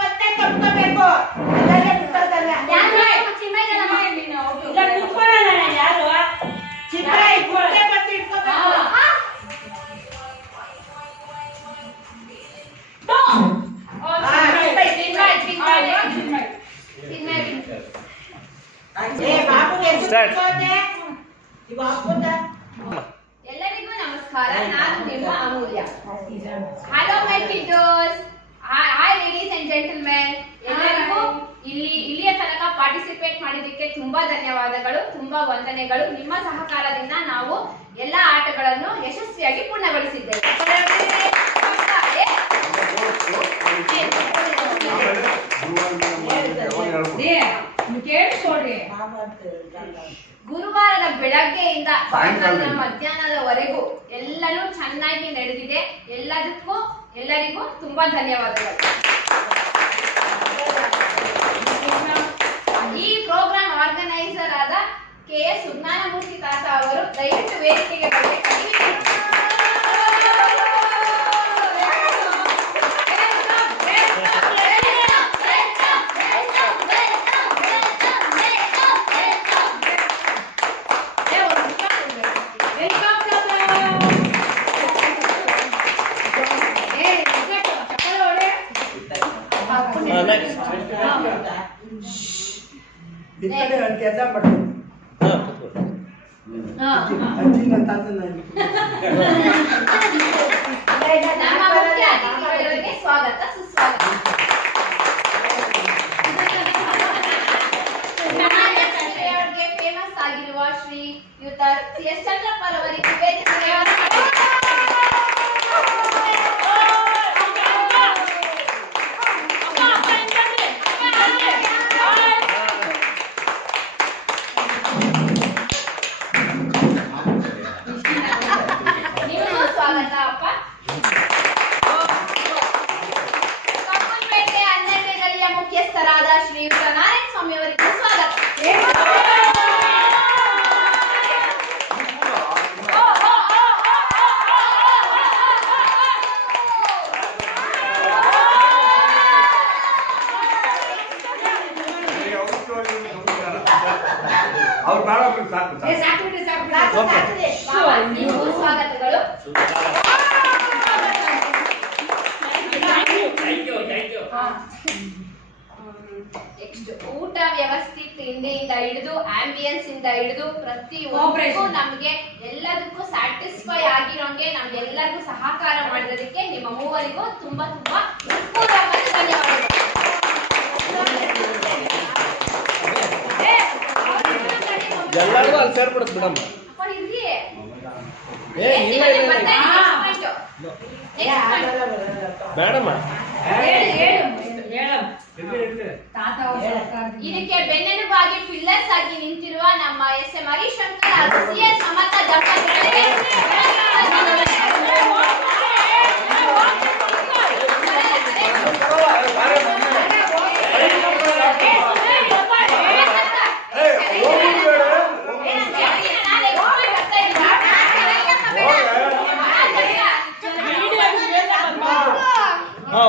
ಮತ್ತೆ ತಪ್ಕೋಬೇಕು ಎಲ್ಲರಿಗೆ ಬಿಟ್ಟೋದಲ್ಲ ಯಾರು ಚಿನ್ಮಯ್ ಗುಡ್ಡೆ ಬಂದು ಇಟ್ಕೋಬೇಕು ಎಲ್ಲರಿಗೂ ನಮಸ್ಕಾರ. ನಾನು ನಿಮ್ಮ Amulya. Hello my kiddos, hi ladies and gentlemen. ಎಲ್ಲರಿಗೂ ಇಲ್ಲಿಯ ತನಕ ಪಾರ್ಟಿಸಿಪೇಟ್ ಮಾಡಿದ್ದಕ್ಕೆ ತುಂಬಾ ಧನ್ಯವಾದಗಳು, ತುಂಬಾ ವಂದನೆಗಳು. ನಿಮ್ಮ ಸಹಕಾರದಿಂದ ನಾವು ಎಲ್ಲಾ ಆಟಗಳನ್ನು ಯಶಸ್ವಿಯಾಗಿ ಪೂರ್ಣಗೊಳಿಸಿದ್ದೇವೆ. ಗುರುವಾರದ ಬೆಳಗ್ಗೆಯಿಂದ ಸಾಯಂಕಾಲದ ಮಧ್ಯಾಹ್ನದವರೆಗೂ ಎಲ್ಲನೂ ಚೆನ್ನಾಗಿ ನಡೆದಿದೆ. ಎಲ್ಲರಿಗೂ ತುಂಬಾ ಧನ್ಯವಾದಗಳು. ಈ ಪ್ರೋಗ್ರಾಂ ಆರ್ಗನೈಸರ್ ಆದ KS ಸುಜ್ಞಾನಮೂರ್ತಿ ತಾತ ಅವರು ದಯವಿಟ್ಟು ವೇದಿಕೆಗೆ ಬರಬೇಕಾಗಿ ಕೆಲಸ ಮಾಡ್ತೀನಿ ನಮ್ಮ ಮುಖ್ಯ ಅತಿಥಿಗಳಿಗೆ ಸ್ವಾಗತ ಸುಸ್ವಾಗತ. ಅವರಿಗೆ ಫೇಮಸ್ ಆಗಿರುವ ಶ್ರೀ ಯುತ CS ಚಂದ್ರಪ್ಪರ್ ಅವರಿಗೆ ವೇದಿಕೆಗೆ ಸ್ವಾಗತ ಅಪ್ಪ. ಕಪ್ಪನ್ಪೇಟೆ 12ನೇ ಗಲಿಯ ಮುಖ್ಯಸ್ಥರಾದ ಶ್ರೀಯುತ ನಾರಾಯಣ ಸ್ವಾಮಿ ಅವರಿಗೆ ಸ್ವಾಗತ. ಅವ್ರು ಬೇಡ ಸಾಕು ನೀವು ಸ್ವಾಗತಗಳು. ನೆಕ್ಸ್ಟ್ ಊಟ ವ್ಯವಸ್ಥಿತಿಯಿಂದ ಹಿಡಿದು ಆಂಬಿಯನ್ಸ್ ಇಂದ ಹಿಡಿದು ಪ್ರತಿಯೊಂದಕ್ಕೂ ನಮ್ಗೆ ಎಲ್ಲದಕ್ಕೂ ಸ್ಯಾಟಿಸ್ಫೈ ಆಗಿರೋಂಗೆ ನಮ್ಗೆಲ್ಲರಿಗೂ ಸಹಕಾರ ಮಾಡಿದಕ್ಕೆ ನಿಮ್ಮ ಮೂವರಿಗೂ ತುಂಬಾ ತುಂಬಾ ಹೃತ್ಪೂರ್ವಕ ಧನ್ಯವಾದಗಳು. ಎಲ್ಲರಿಗೂ ಅಲ್ಲಿ ಸೇರ್ಬಿಡುತ್ತೆ ಬಿಡಮ್ಮ. ಅಪ್ಪ ಇರ್ಲಿ. ಬೇಡಮ್ಮ. ಇದಕ್ಕೆ ಬೆನ್ನೆಲುಬಾಗಿ ಪಿಲ್ಲರ್ಸ್ ಆಗಿ ನಿಂತಿರುವ ನಮ್ಮ SM ಹರಿಶಂಕರ್ ಹಾಗೂ CS ಸಮತ ದಂಪತಿಗಳಿಗೆ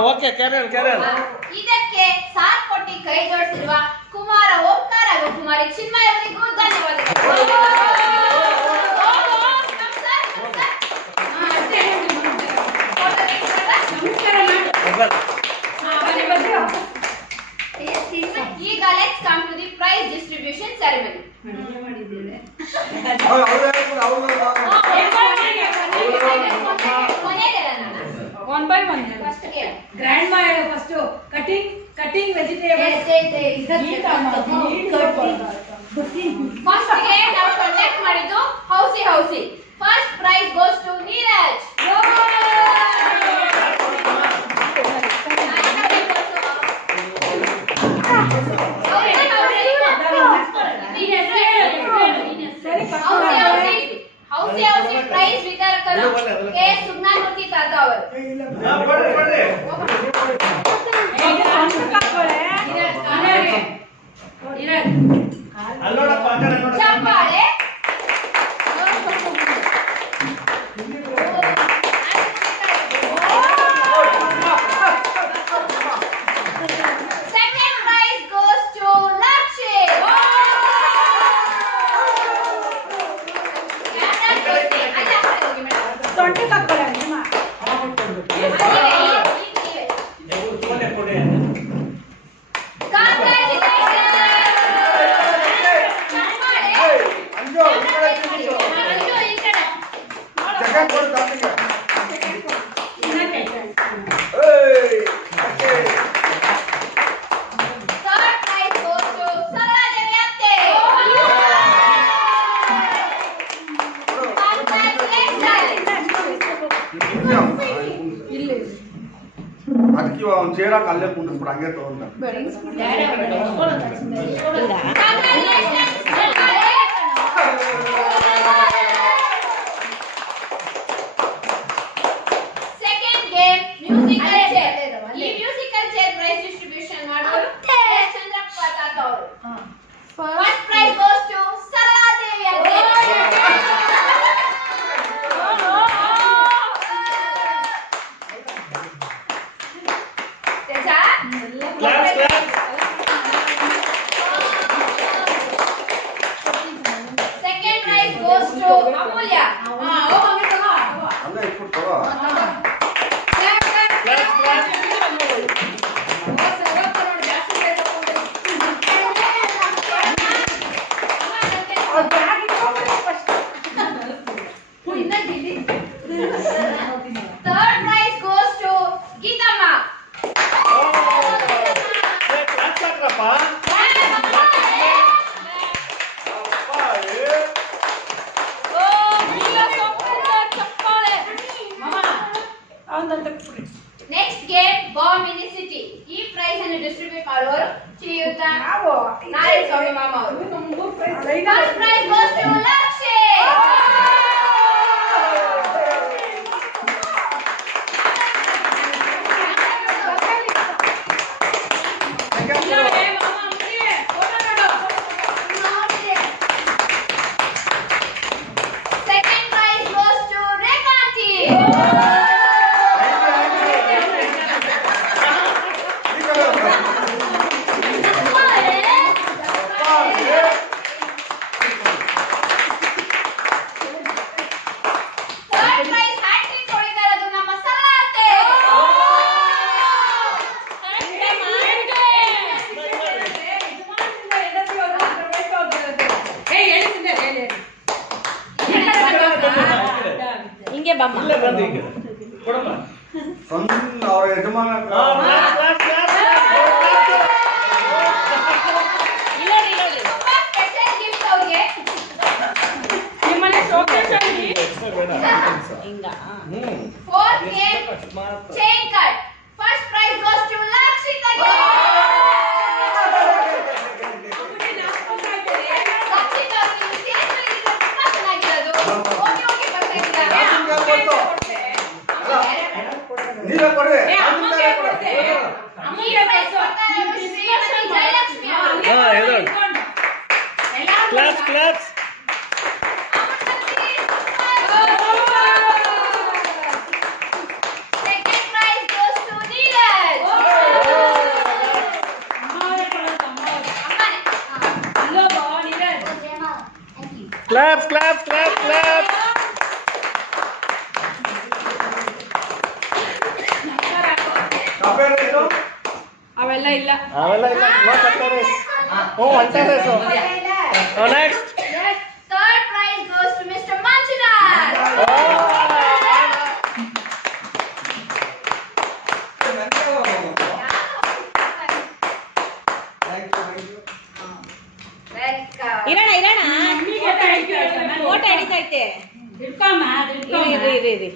ಓಕೆ ಕ್ಯಾರನ್ ಇದಕ್ಕೆ ಸಾಥ್ ಕೊಟ್ಟಿ ಕೈ ಜೋಡಿಸಿರುವ ಕುಮಾರ ಓಂಕಾರ ಹಾಗೂ ಕುಮಾರಿ ಚಿನ್ಮಯ ಅವರಿಗೂ ಧನ್ಯವಾದಗಳು. ಈಗ let's come to the prize distribution ceremony. One by one first ಕೇಳ ಗ್ರ್ಯಾಂಡ್ ಮಾ ಹೇಳು ಫಸ್ಟ್ ಕಟಿಂಗ್ ವೆಜಿಟೇಬಲ್ ಫಸ್ಟ್ ಗೆ ನಾವು ಕಾಂಟ್ಯಾಕ್ಟ್ ಮಾಡಿದ್ದು housie. First prize goes to Neeraj. Housie prize ವಿತರಕರು KS ಸುಜ್ಞಾನಮೂರ್ತಿ ತಾತ ಅವರು. ಚಪ್ಪಾಳೆ. ಅದಕ್ಕೆ ಅವ್ನು ಚೇರಾಕ ಅಲ್ಲೇ ಕುಂಡಿಸ್ಬಿಡು ಹಂಗೆ ತಗೊಂಡ. Second game musical chair. ಈ ಮ್ಯೂಸಿಕಲ್ ಚೇರ್ ಪ್ರೈಸ್ ಡಿಸ್ಟ್ರಿಬ್ಯೂಷನ್ ಮಾಡೋರು ಚಂದ್ರಪ್ಪ ತಾತ ಅವರು. First prize goes to Saraladevi ಅವರಿಗೆ. Second prize goes to Amulya. ಅಲ್ಲೇ ಇಟ್ಬಿಟ್ಟು ತಗೋ. Third prize goes to Geetama. Next game Bomb in the City. ಈ ಪ್ರೈಸ್ ಅನ್ನು ಡಿಸ್ಟ್ರಿಬ್ಯೂಟ್ ಮಾಡುವರು ಶ್ರೀಯುತ ನಾರಾಯಣ ಸ್ವಾಮಿ ಮಾಮ ಅವರು. First prize goes to Lakshi. Second prize goes to Rekanti. Third prize hat-trick ಹೊಡಿತಾ ಇರೋದು ನಮ್ಮ ಸರಳಾತೆ. ಹಿಂಗೆ ಬಮ್ಮ ಸಣ್ಣ ಅವ್ರ ಯಜಮಾನ ತುಂಬಾ ಸ್ಪೆಷಲ್ ಗಿಫ್ಟ್ ಅವ್ರಿಗೆ. ನಿಮ್ಮನೆ ಶೋಕೇಸ್ ಅಲ್ಲಿ ಹಿಂಗ Fourth game chain cut. First prize goes to Lakshita. Lakshita ಅವ್ರಿಗೆ stage ಮೇಲೆ ಇದ್ರೆ ತುಂಬಾ ಚೆನ್ನಾಗಿರೋದು. ಹೋಗಿ ಹೋಗಿ ಬರ್ತಾ ಇದ್ದೀರಾ? ನೀವೇ ಕೊಡ್ರಿ. ಅಮ್ಮಗೆ ಕೊಡ್ತೆ. ಈ prize ಕೊಡ್ತಾ ಇರೋದು ಶ್ರೀಮತಿ ಜಯಲಕ್ಷ್ಮಿ ಅವರು. Second prize goes to Neeraj. ಕಪ್ಪೆ ರೈಸು? ಅವೆಲ್ಲ ಇಲ್ಲ. Next Third prize goes to Mr. Manjunath. ಇರೋಣ ಫೋಟೋ ಹಿಡಿತೈತೆ. ಹಿಡ್ಕೊಮ್ಮ, ಹಿಡ್ಕೊಮ್ಮ. ಇರಿ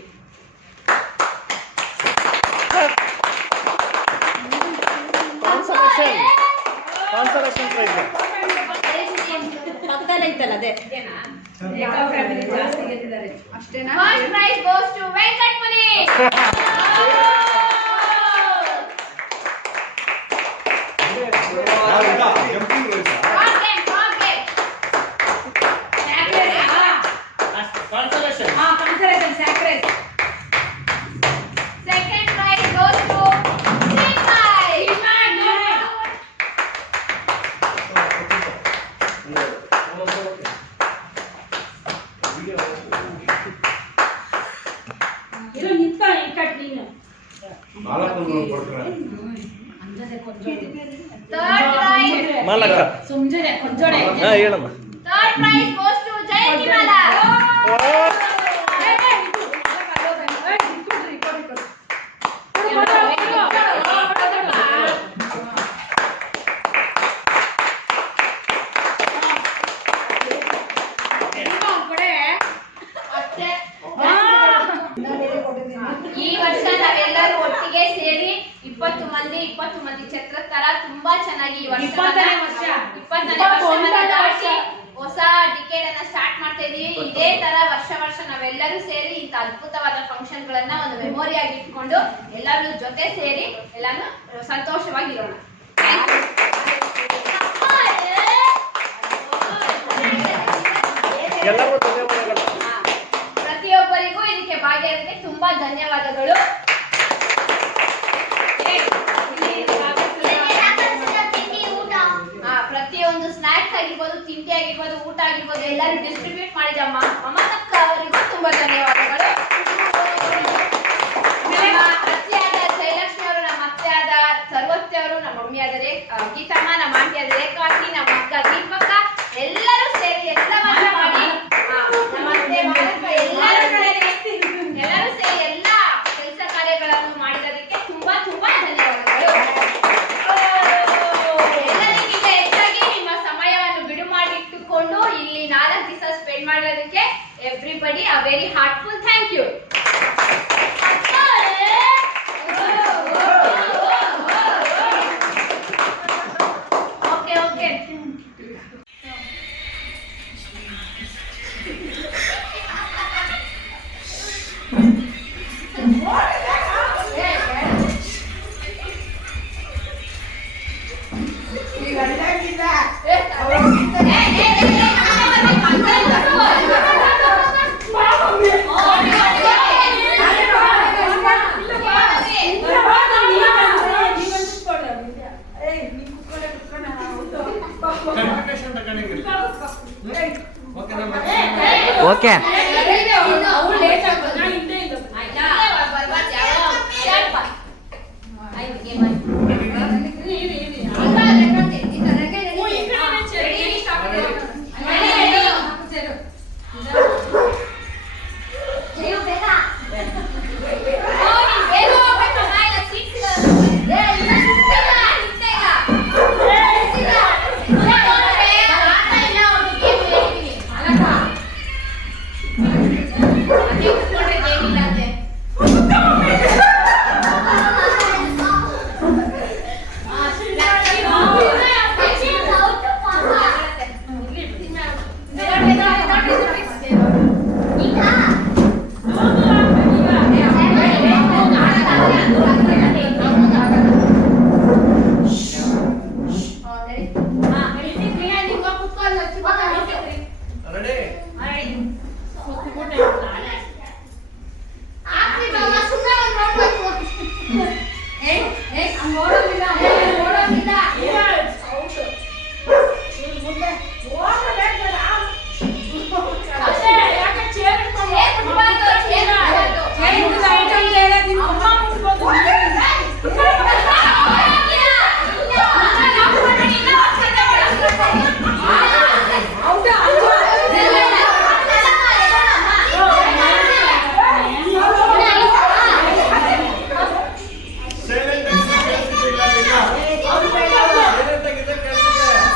ಕಾನ್ಸಲೇಷನ್ ಪ್ರೈಸ್ ಪಕ್ಕದಲ್ಲಿ ಐತಲ್ಲ ಅದೇ. First prize goes to Venkat Muni. ಯಾವ್ದು? jumping race ಆ? Frog game. Second prize goes to Srinivas. ಇರು ನಿಂತ್ಕೊ, ಹಿಂಗ್ ನೀನು. ನಾಲ್ಕು ಕೊಡ್ತಾರೆ. Third prize. ಮಾಲಕ ಸುಮ್ನೆ ಕೊಂಚೋಡೆ. ಹೇಳಮ್ಮ. Third prize goes to Jayantimala. ಈ ವರ್ಷ ನಾವೆಲ್ಲರೂ ಒಟ್ಟಿಗೆ ಸೇರಿ 20 20 ಮಂದಿ ಛತ್ರದ ತರ ತುಂಬಾ ಚೆನ್ನಾಗಿ ಈ ವರ್ಷ 20ನೇ ವರ್ಷ. 20ನೇ ವರ್ಷವನ್ನ ದಾಟಿ ಹೊಸ ಡಿಕೇಡ್ ಅನ್ನ ಸ್ಟಾರ್ಟ್ ಮಾಡ್ತಾ ಇದೀವಿ. ಇದೇ ತರ ವರ್ಷ ನಾವೆಲ್ಲರೂ ಸೇರಿ ಇಂತ ಅದ್ಭುತವಾದ ಫಂಕ್ಷನ್ ಗಳನ್ನ ಒಂದು ಮೆಮೊರಿ ಆಗಿ ಇಟ್ಕೊಂಡು ಎಲ್ಲರೂ ಜೊತೆ ಸೇರಿ ಎಲ್ಲಾನು ಸಂತೋಷವಾಗಿರೋಣ. ಪ್ರತಿಯೊಬ್ಬರಿಗೂ ಇದಕ್ಕೆ ಭಾಗಿಯಾಗಕ್ಕೆ ತುಂಬಾ ಧನ್ಯವಾದಗಳು. ಪ್ರತಿಯೊಂದು ಸ್ನಾಕ್ಸ್ ಆಗಿರ್ಬೋದು, ತಿಂಡಿ ಆಗಿರ್ಬೋದು, ಊಟ ಆಗಿರ್ಬೋದು ಎಲ್ಲರೂ ಡಿಸ್ಟ್ರಿಬ್ಯೂಟ್ ಮಾಡಿದ ಮಮತಕ್ಕ ಅವರಿಗೂ ತುಂಬಾ ಧನ್ಯವಾದಗಳು. ನಮ್ಮ ಅತ್ತೆಯಾದ ಜಯಲಕ್ಷ್ಮಿ ಅವರು, ನಮ್ಮ ಅತ್ತೆಯಾದ ಸರ್ವತ್ತಿ ಅವರು, ನಮ್ಮ ಮಮ್ಮಿ ಆದರೆ ಗೀತಮ್ಮ, ನಮ್ಮ ಆಂಟಿ ಆದ ರೇಖಾಂತಿ, ನಮ್ಮ ಅಕ್ಕ ದೀಪಕ್ಕ, ಎಲ್ಲರೂ ಸೇರಿ ಎಲ್ಲವನ್ನ ಮಾಡಿ ನಮ್ಮ ಅತ್ತೆ ಎಲ್ಲರೂ ಸೇರಿ ಎಲ್ಲಾ ಕೆಲಸ ಕಾರ್ಯಗಳನ್ನು ಮಾಡಿರೋದಕ್ಕೆ ತುಂಬಾ ಧನ್ಯವಾದಗಳು. ಎಲ್ಲರಿಗಿಂತ ಹೆಚ್ಚಾಗಿ ನಿಮ್ಮ ಸಮಯವನ್ನು ಬಿಡು ಮಾಡಿಟ್ಟುಕೊಂಡು ಇಲ್ಲಿ 4 ದಿವಸ ಸ್ಪೆಂಡ್ ಮಾಡೋದಕ್ಕೆ everybody a very heartful thank you. Okay okay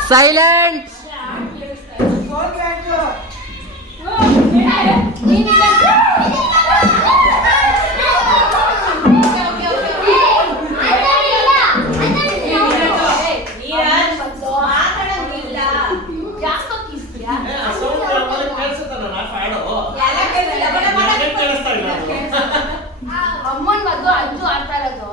silent. ಅಮ್ಮನ್ ಮದ್ದು ಅಂಜು ಆಡ್ತಾ ಇರೋದು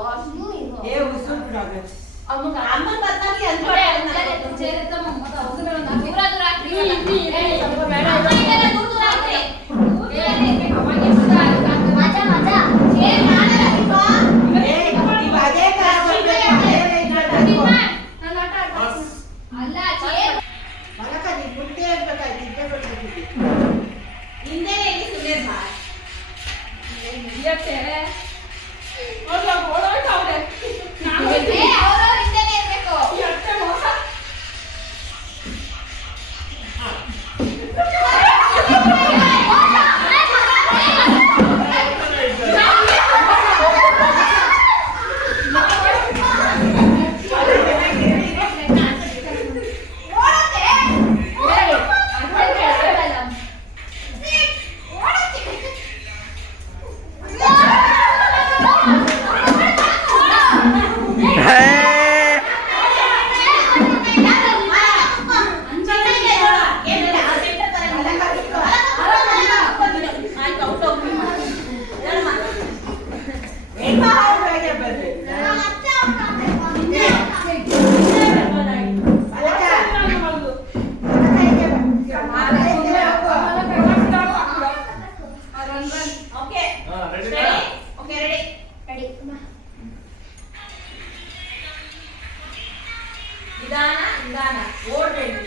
ನಿಧಾನ ಓಡ್ಬೇಡಿ.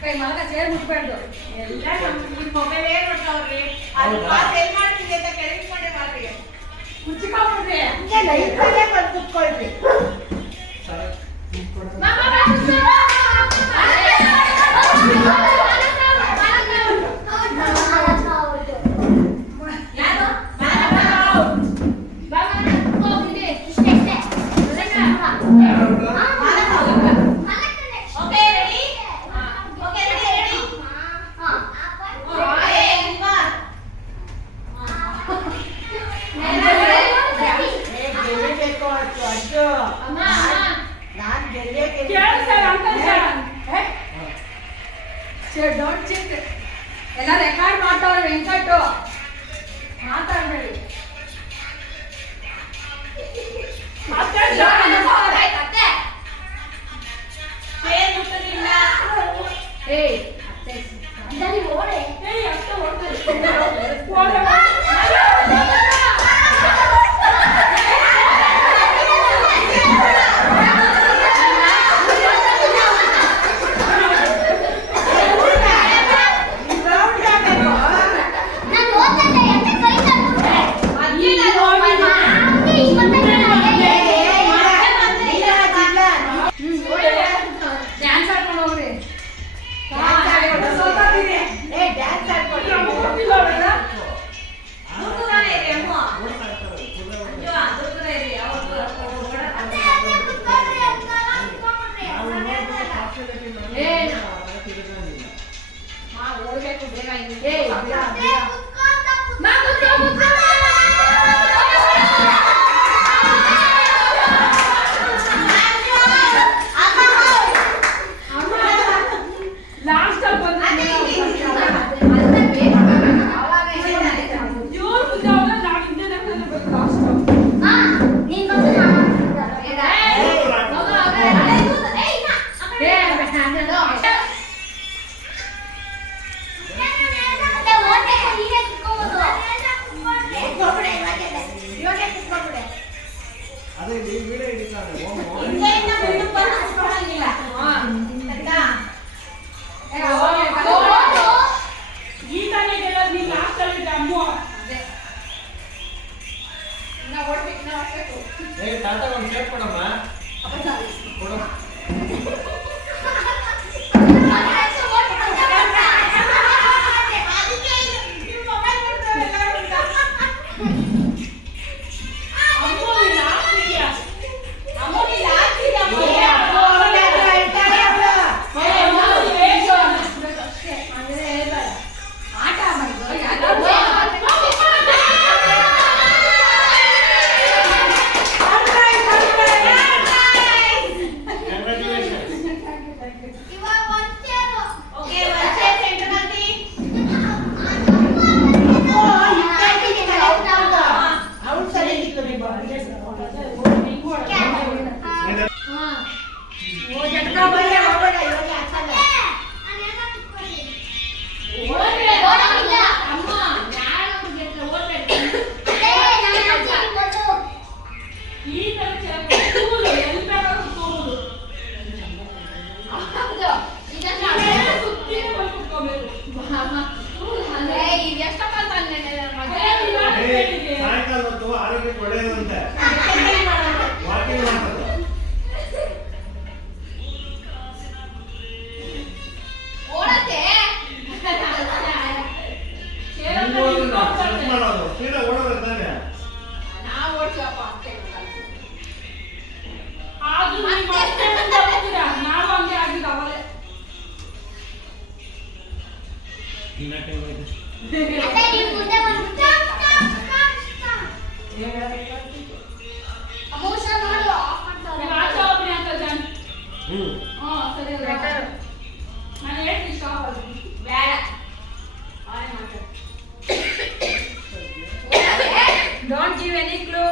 ಕೈ ಮಲಗ ಚೇರ್ ಮುಟ್ಬಾರ್ದು. ಎಲ್ಲ ನಿಮ್ಮ ಮೊಬೈಲ್ ಏನ್ ನೋಡ್ತಾವ್ರಿ ಅದು ಪಾಸ್ ಏನ್ ಮಾಡ್ತೀನಿ ಅಂತ ಕೆಳಗೆ ಮಾಡಿ ಮಾಡ್ರಿ ಮುಚ್ಚಿಕೊಂಡ್ಬಿಡ್ರಿ. ಹಿಂಗೆ ಲೈಫಲ್ಲೇ ಬಂದು ಕುತ್ಕೊಳ್ರಿ ಎಲ್ಲ ರೆಕಾರ್ಡ್ ಮಾಡ್ತಾವ್ರೆ ವೆಂಕಟ್ಟು. ಮಾತಾಡ್ಬೇಡಿ. ಡ್ಯಾನ್ಸ್ ಆಡ್ಕೊಂಡು ಹೋಗ್ರಿ. ಲಾಸ್ಟ್ ಅಲ್ಲಿ ಬಂದ್ರೆ ಇವ್ರು ಮುಂದೆ ಹೋದ್ರೆ ನಾವು ಹಿಂದೆ ಬೇಕು ಲಾಸ್ಟ್. ಅದೇ ನೀವು ವಿಡಿಯೋ ಹಿಡಿತಾರೆ ಈ ತಾನೇ ಗೆಲ್ಲೋದು ನೀನು ಲಾಸ್ಟ್ ಅಲ್ಲಿ ಅಮ್ಮು. ತಾತ ಒಂದು ಶರ್ಟ್ ಕೊಡಮ್ಮ ಕೊಡು. ಸಾಯಂಕಾಲ ಹೊತ್ತು ಆರೋಗ್ಯಕ್ಕೆ ಒಳ್ಳೆಯದಂತೆ ವಾಕಿಂಗ್ ಮಾಡೋದು. ಮಾಡೋದು ಸೀದಾ ಓಡೋದು ತಾನೆ. ನಾವು ಹಂಗೆ ಆಗಿದ್ದು ಅವಲೇ. ನಾನು ಹೇಳ್ತೀನಿ ಸ್ಟಾಪ್ ಬೇಡ. Don't give any clue.